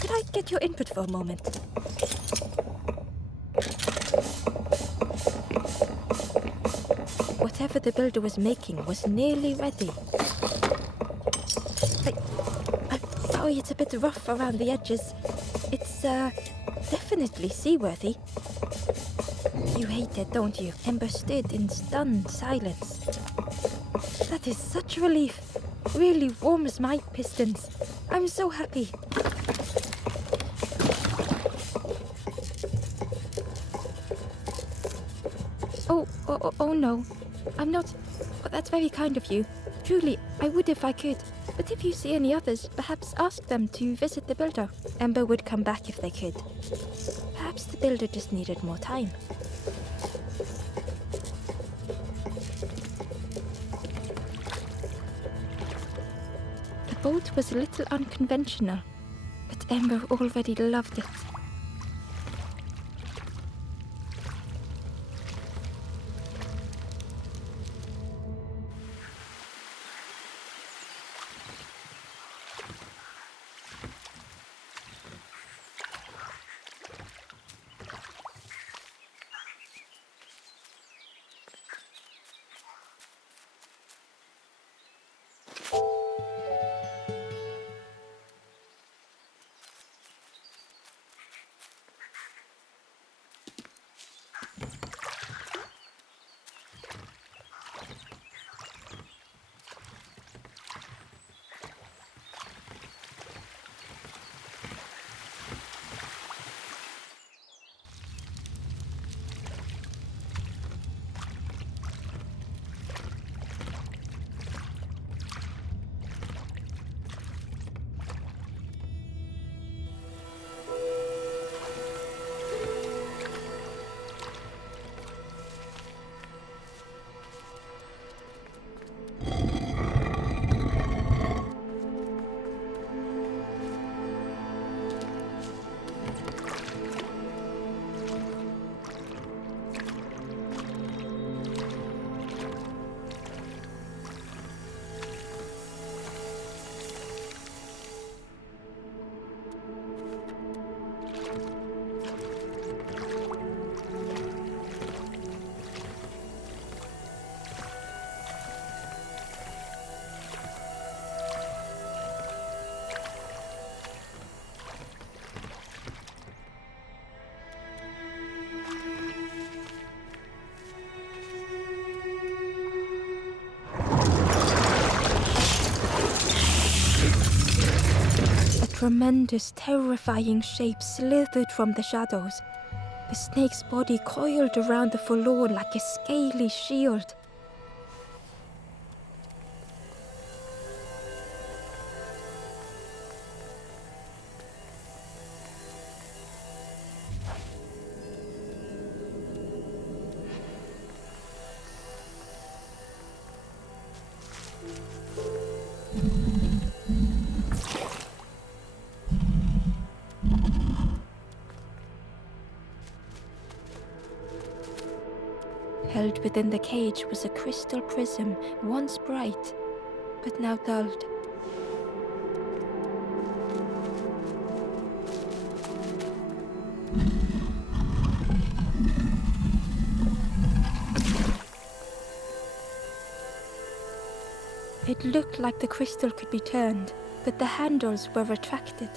Could I get your input for a moment? Whatever the builder was making was nearly ready. Sorry, it's a bit rough around the edges. It's, definitely seaworthy. You hate it, don't you? Ember stood in stunned silence. That is such a relief. Really warms my pistons. I'm so happy. Oh no. I'm not... Oh, that's very kind of you. Truly, I would if I could. But if you see any others, perhaps ask them to visit the builder. Ember would come back if they could. Perhaps the builder just needed more time. The boat was a little unconventional, but Ember already loved it. tremendous, terrifying shape slithered from the shadows. The snake's body coiled around the forlorn like a scaly shield. Held within the cage was a crystal prism, once bright, but now dulled. It looked like the crystal could be turned, but the handles were retracted.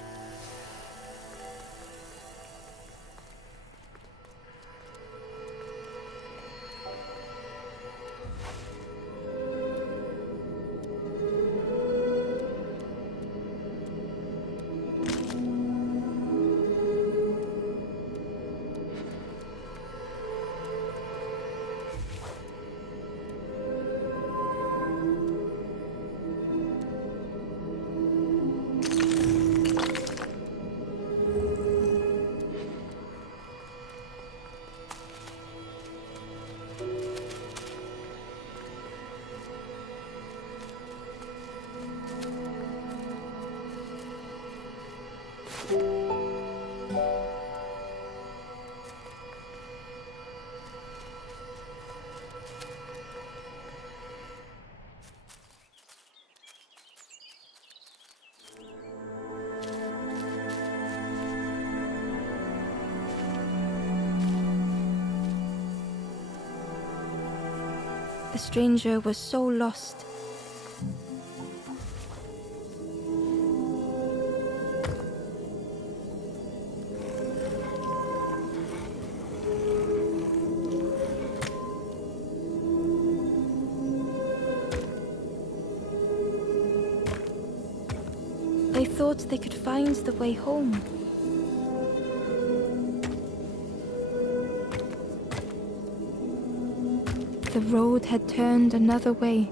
The stranger was so lost. They thought they could find the way home. The road had turned another way.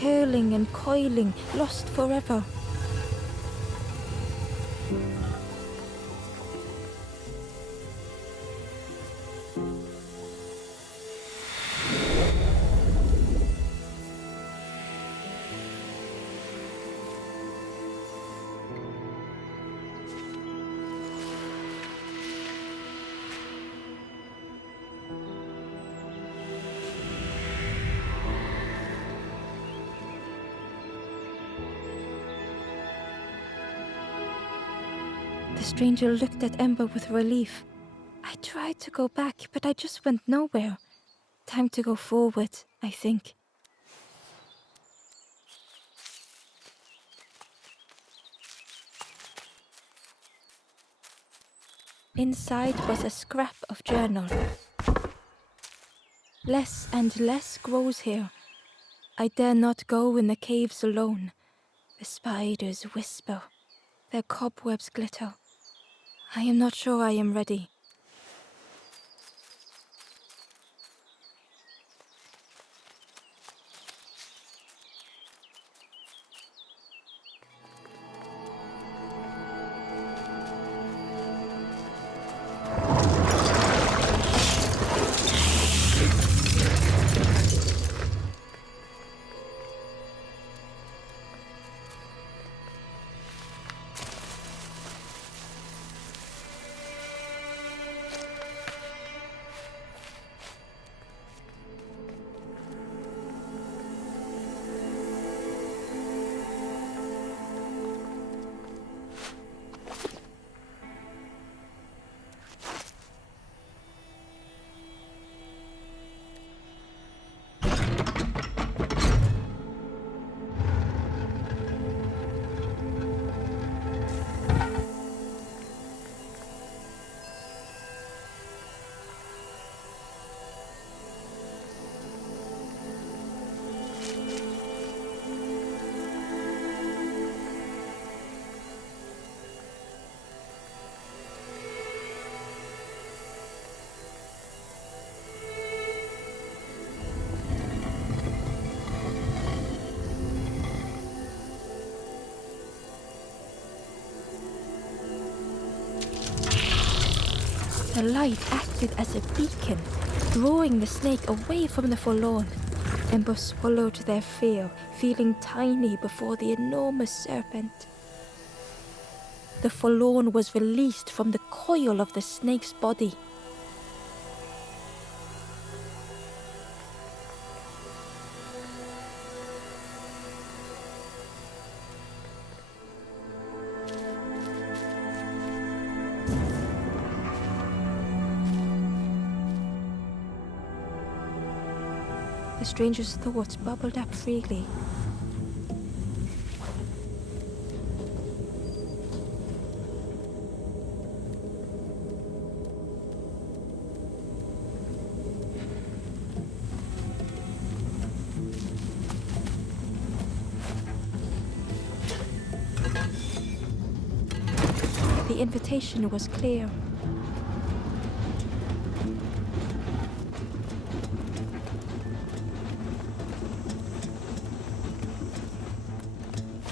Curling and coiling, lost forever. The stranger looked at Ember with relief. I tried to go back, but I just went nowhere. Time to go forward, I think. Inside was a scrap of journal. Less and less grows here. I dare not go in the caves alone. The spiders whisper. Their cobwebs glitter. I am not sure I am ready. The light acted as a beacon, drawing the snake away from the forlorn. Ember swallowed their fear, feeling tiny before the enormous serpent. The forlorn was released from the coil of the snake's body. The stranger's thoughts bubbled up freely. The invitation was clear.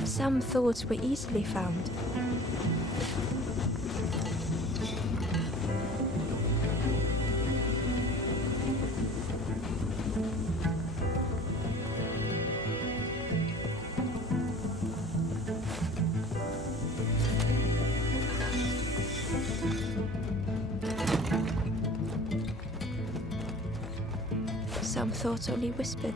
Some thoughts were easily found. Some thoughts only whispered.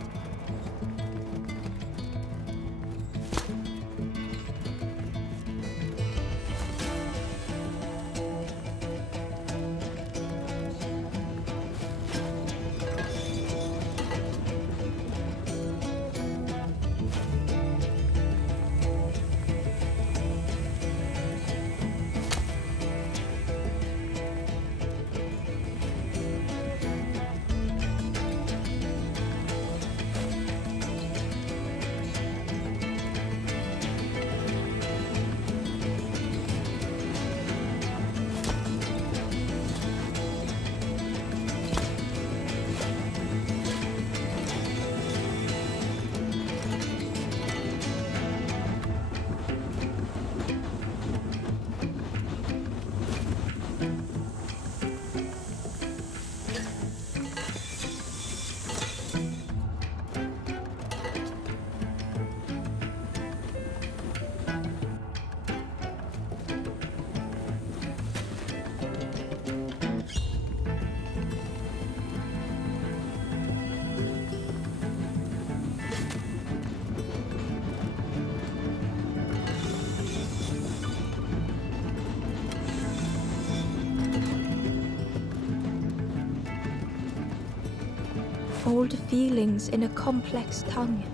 Old feelings in a complex tongue.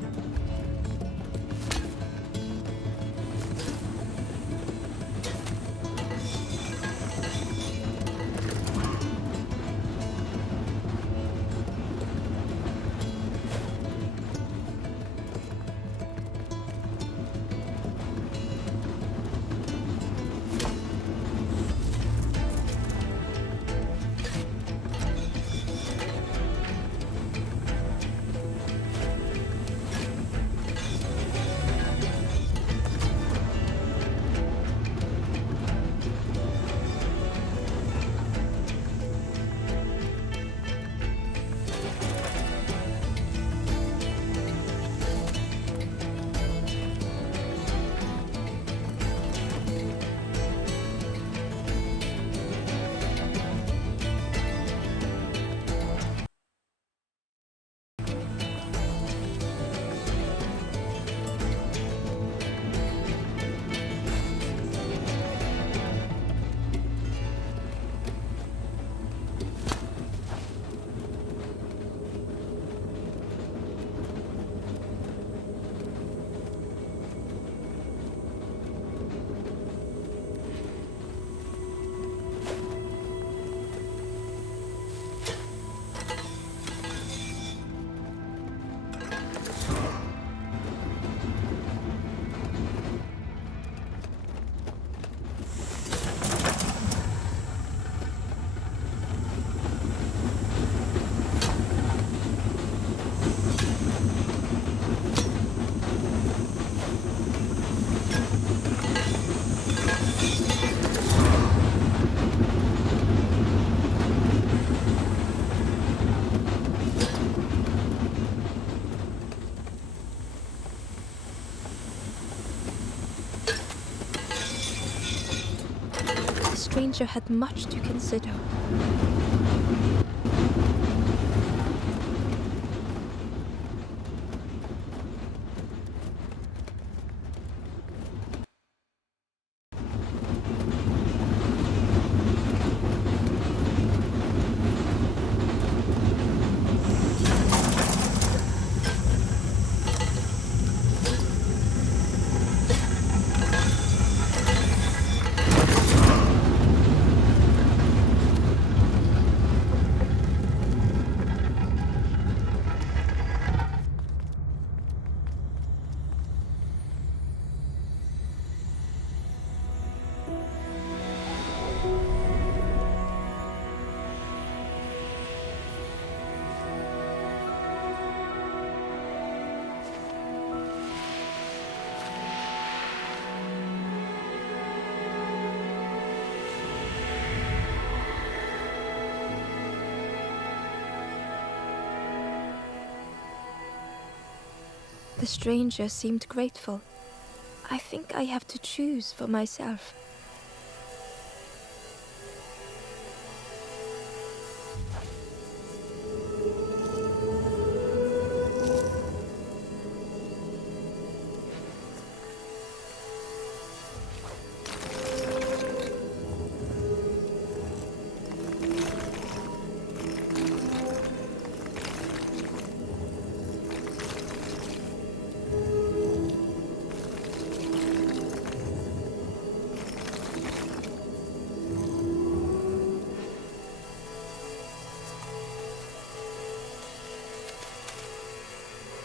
stranger had much to consider. The stranger seemed grateful. I think I have to choose for myself.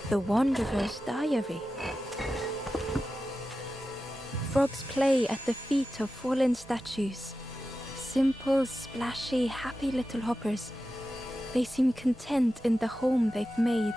The Wanderer's Diary. Frogs play at the feet of fallen statues. Simple, splashy, happy little hoppers. They seem content in the home they've made.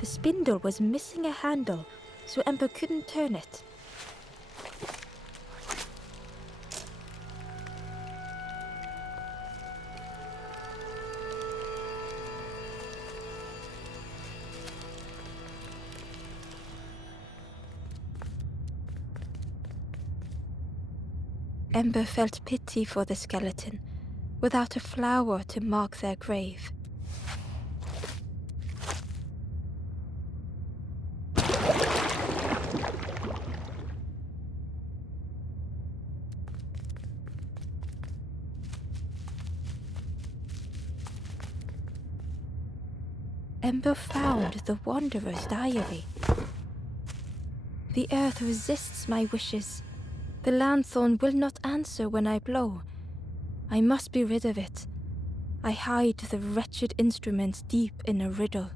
The spindle was missing a handle, so Ember couldn't turn it. Ember felt pity for the skeleton, without a flower to mark their grave. Ember found the Wanderer's Diary. The earth resists my wishes. The lanthorn will not answer when I blow. I must be rid of it. I hide the wretched instrument deep in a riddle.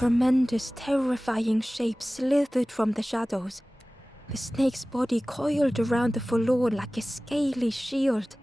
tremendous, terrifying shape slithered from the shadows. The snake's body coiled around the forlorn like a scaly shield.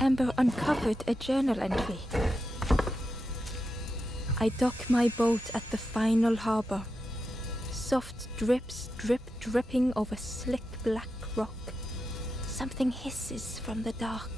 Amber uncovered a journal entry. I dock my boat at the final harbor. Soft drips dripping over slick black rock. Something hisses from the dark.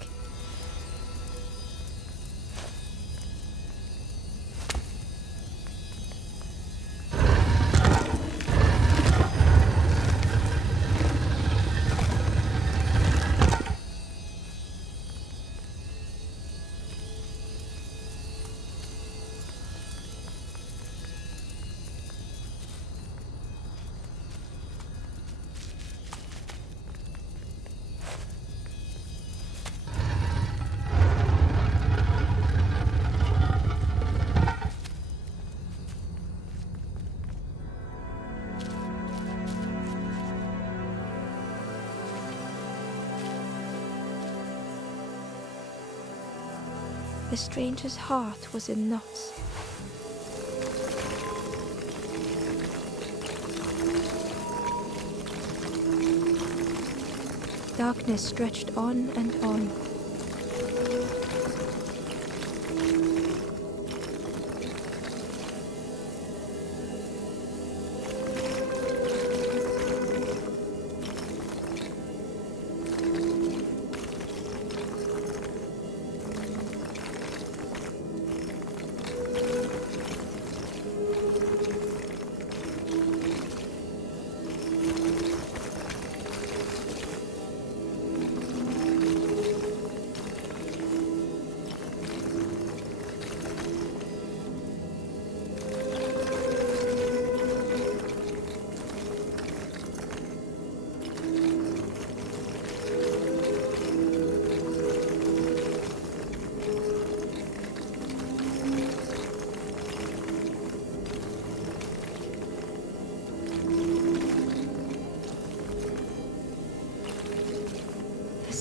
The stranger's heart was in knots. Darkness stretched on and on.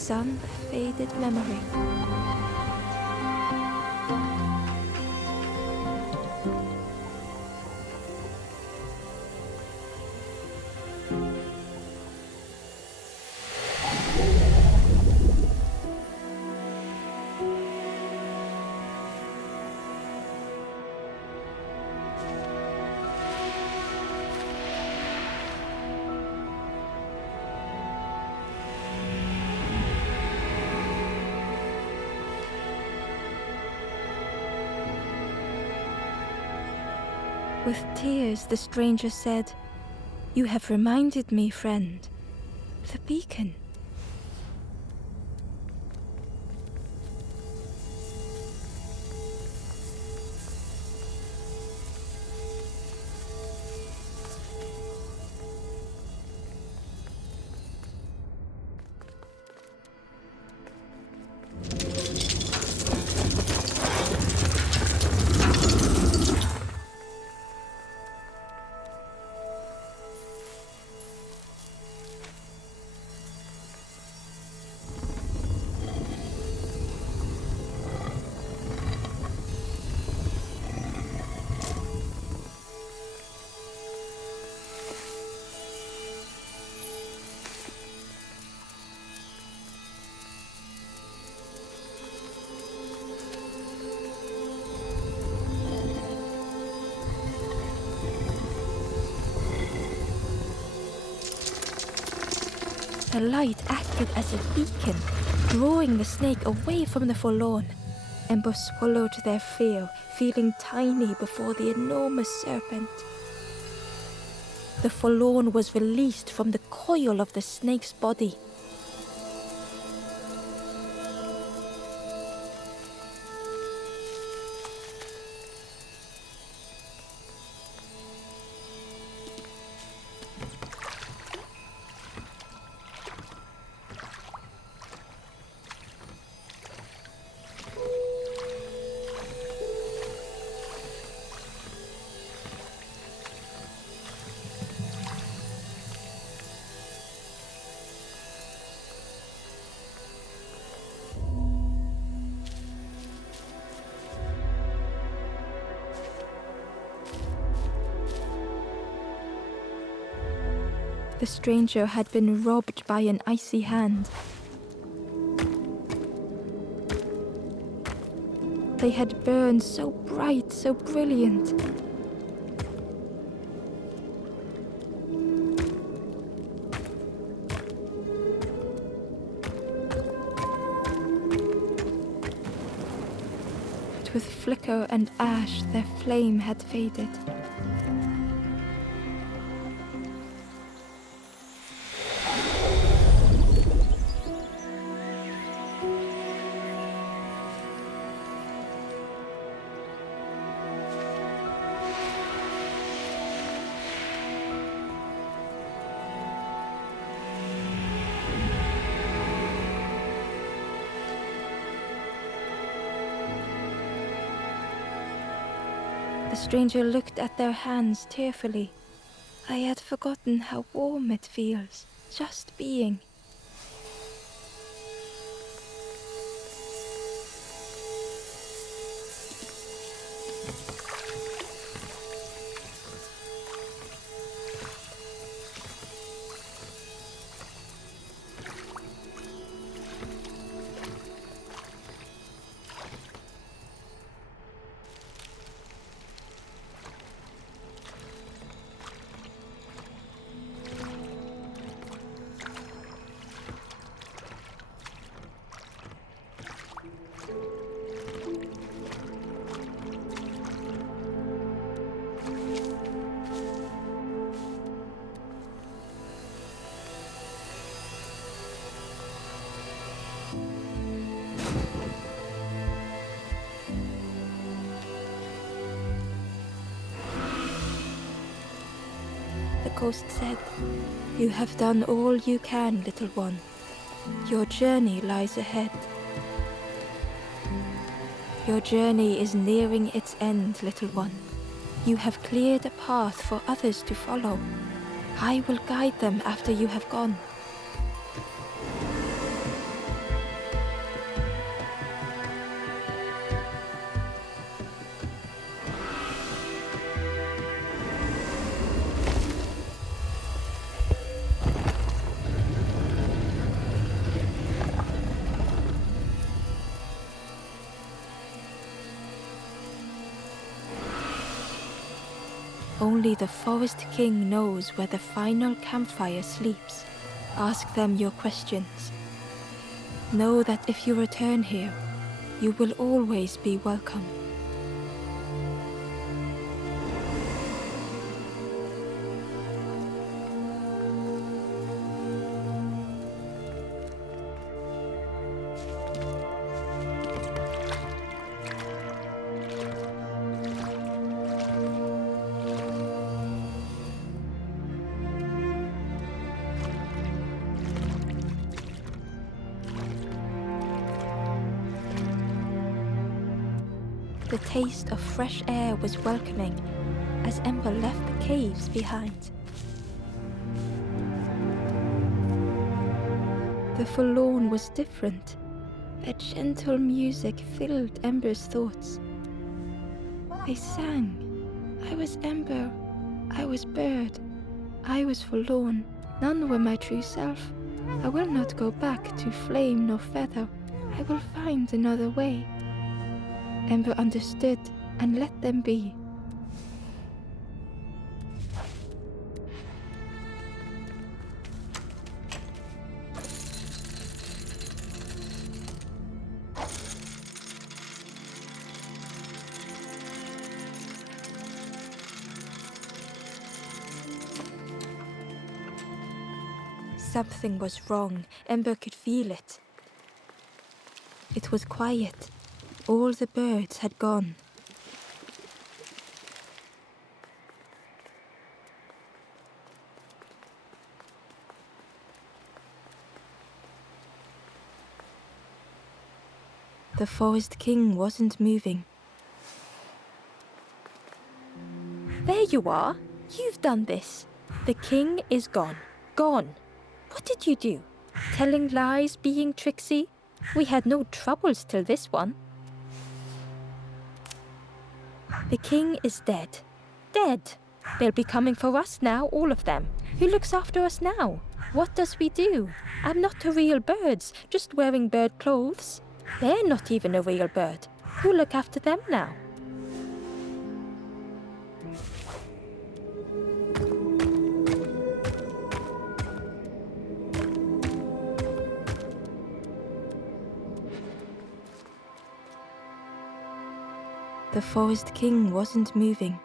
sun faded memory. With tears, the stranger said, "You have reminded me, friend. The beacon." The light acted as a beacon, drawing the snake away from the forlorn. Ember swallowed their fear, feeling tiny before the enormous serpent. The forlorn was released from the coil of the snake's body. The stranger had been robbed by an icy hand. They had burned so bright, so brilliant. But with flicker and ash, their flame had faded. The stranger looked at their hands tearfully. I had forgotten how warm it feels, just being. The ghost said, "You have done all you can, little one. Your journey lies ahead. Your journey is nearing its end, little one. You have cleared a path for others to follow. I will guide them after you have gone." Only the Forest King knows where the final campfire sleeps. Ask them your questions. Know that if you return here, you will always be welcome. The taste of fresh air was welcoming as Ember left the caves behind. The forlorn was different. A gentle music filled Ember's thoughts. They sang. I was Ember, I was bird, I was forlorn. None were my true self. I will not go back to flame nor feather. I will find another way. Ember understood and let them be. Something was wrong. Ember could feel it. It was quiet. All the birds had gone. The Forest King wasn't moving. There you are. You've done this. The king is gone. Gone. What did you do? Telling lies, being tricksy? We had no troubles till this one. The king is dead. Dead. They'll be coming for us now, all of them. Who looks after us now? What does we do? I'm not a real bird, just wearing bird clothes. They're not even a real bird. Who'll look after them now? The Forest King wasn't moving.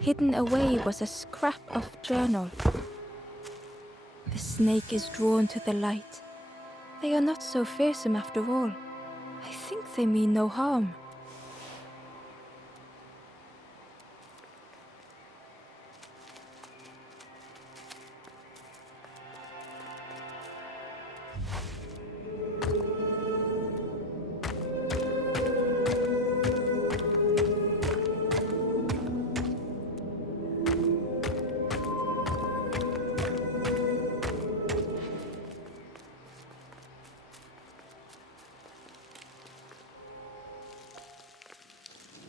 Hidden away was a scrap of journal. The snake is drawn to the light. They are not so fearsome after all. I think they mean no harm.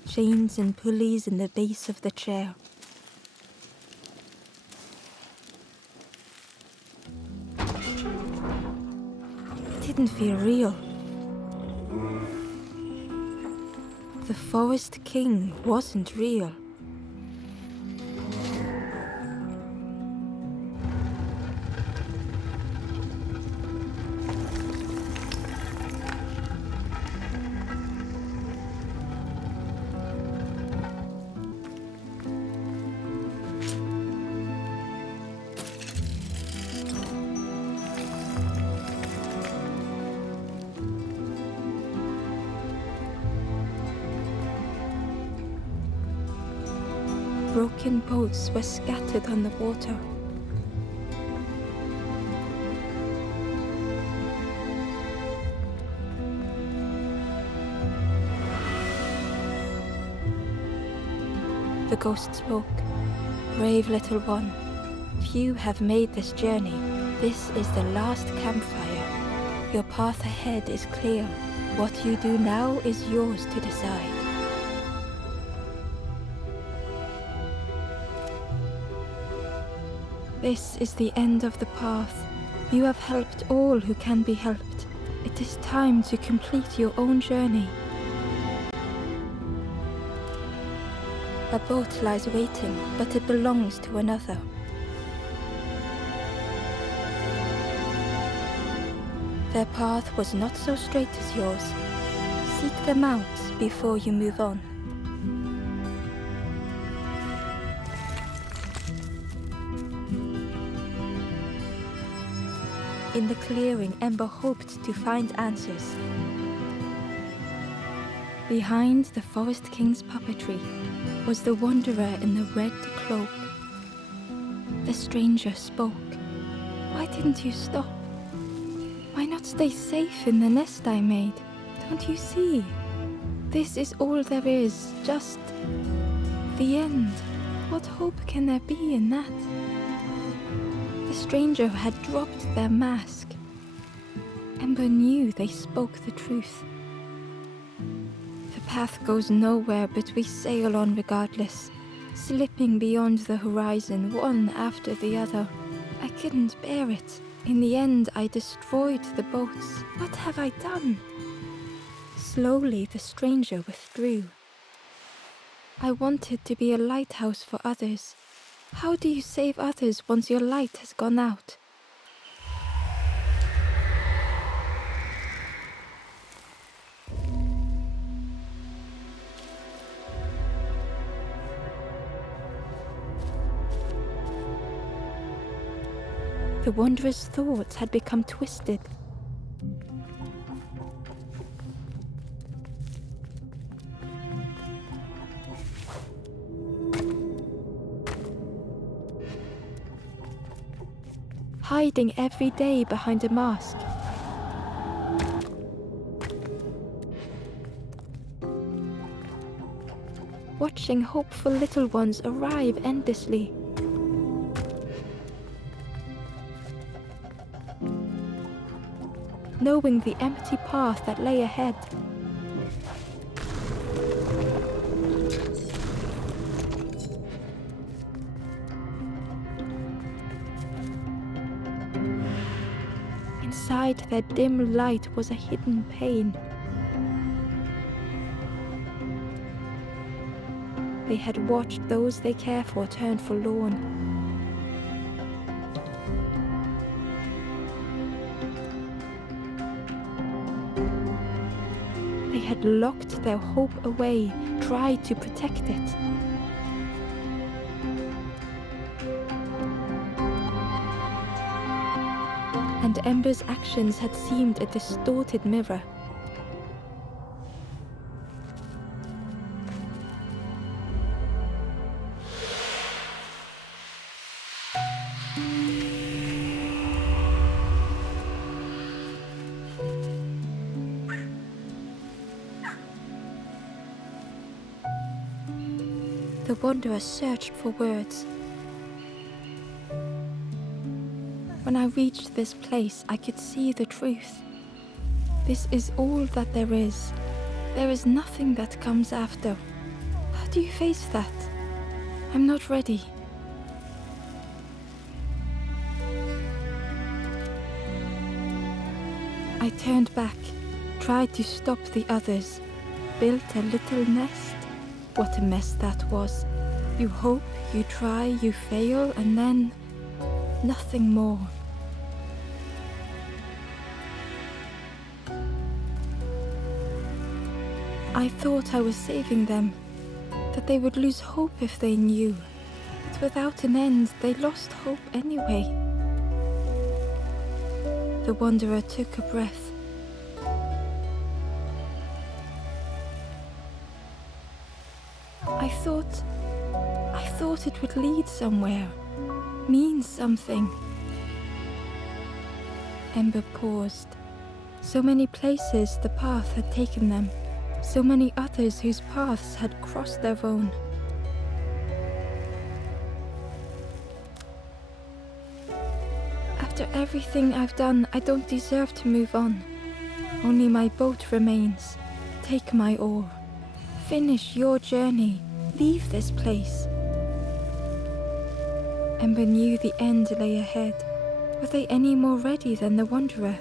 Chains and pulleys in the base of the chair. It didn't feel real. The Forest King wasn't real. broken boats were scattered on the water. The ghost spoke. Brave little one, few have made this journey. This is the last campfire. Your path ahead is clear. What you do now is yours to decide. This is the end of the path. You have helped all who can be helped. It is time to complete your own journey. A boat lies waiting, but it belongs to another. Their path was not so straight as yours. Seek them out before you move on. In the clearing, Ember hoped to find answers. Behind the Forest King's puppetry was the wanderer in the red cloak. The stranger spoke. Why didn't you stop? Why not stay safe in the nest I made? Don't you see? This is all there is, just the end. What hope can there be in that? The stranger had dropped their mask. Ember knew they spoke the truth. The path goes nowhere, but we sail on regardless, slipping beyond the horizon, one after the other. I couldn't bear it. In the end, I destroyed the boats. What have I done? Slowly, the stranger withdrew. I wanted to be a lighthouse for others. How do you save others once your light has gone out? The wanderer's thoughts had become twisted. Hiding every day behind a mask. Watching hopeful little ones arrive endlessly. Knowing the empty path that lay ahead. Inside their dim light was a hidden pain. They had watched those they care for turn forlorn. They had locked their hope away, tried to protect it. And Ember's actions had seemed a distorted mirror. The wanderer searched for words. When I reached this place, I could see the truth. This is all that there is. There is nothing that comes after. How do you face that? I'm not ready. I turned back, tried to stop the others, built a little nest. What a mess that was. You hope, you try, you fail, and then nothing more. I thought I was saving them, that they would lose hope if they knew. But without an end, they lost hope anyway. The wanderer took a breath. I thought it would lead somewhere, mean something. Ember paused. So many places the path had taken them, so many others whose paths had crossed their own. After everything I've done, I don't deserve to move on. Only my boat remains. Take my oar. Finish your journey. Leave this place. Ember knew the end lay ahead. Were they any more ready than the Wanderer?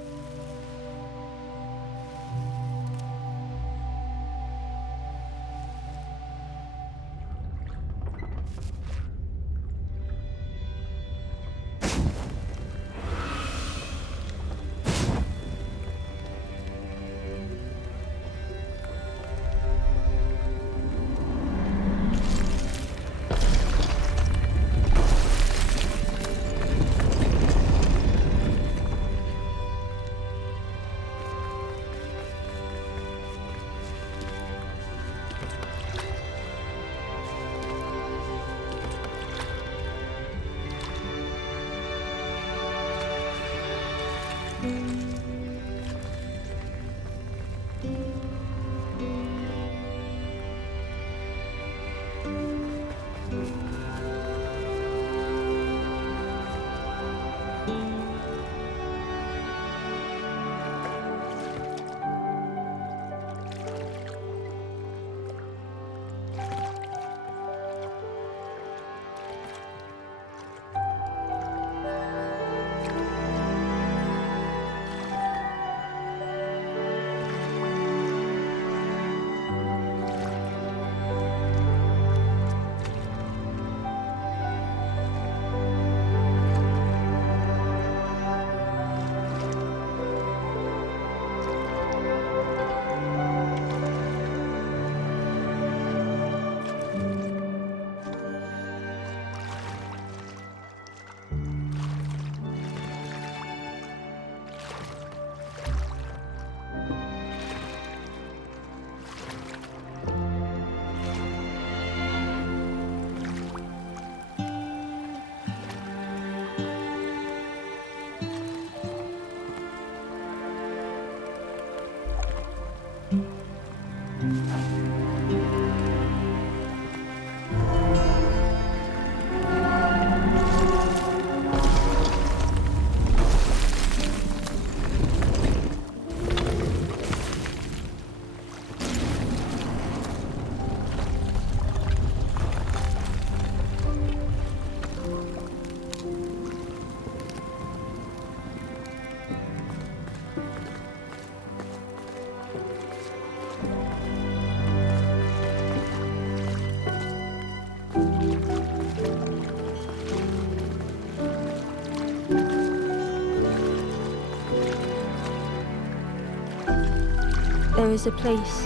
There is a place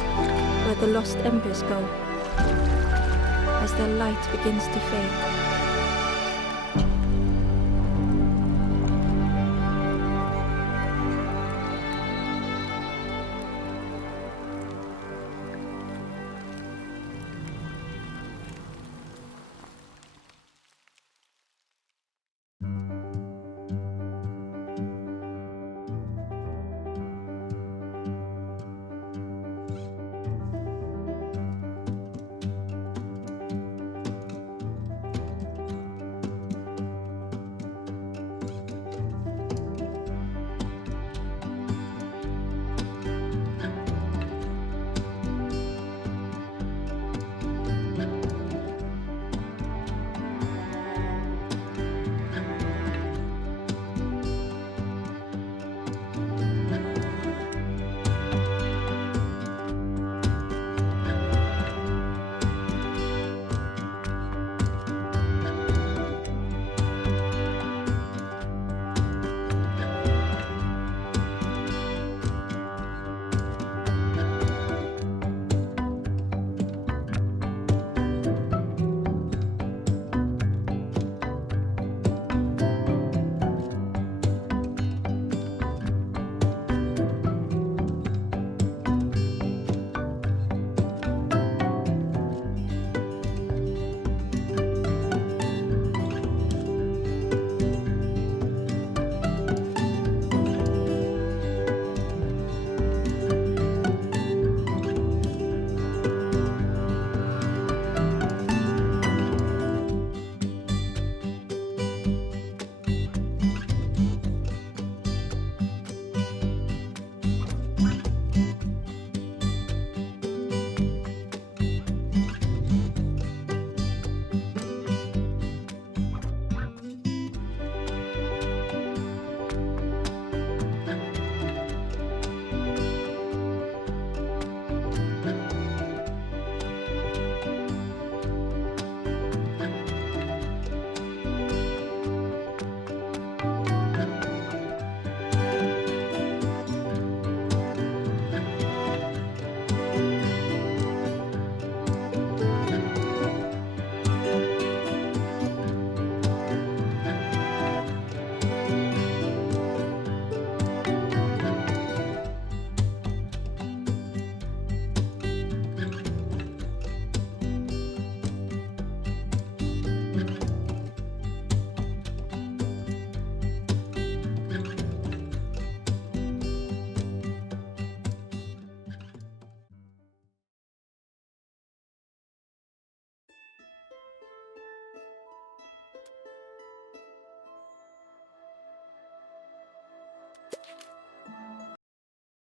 where the lost embers go as their light begins to fade.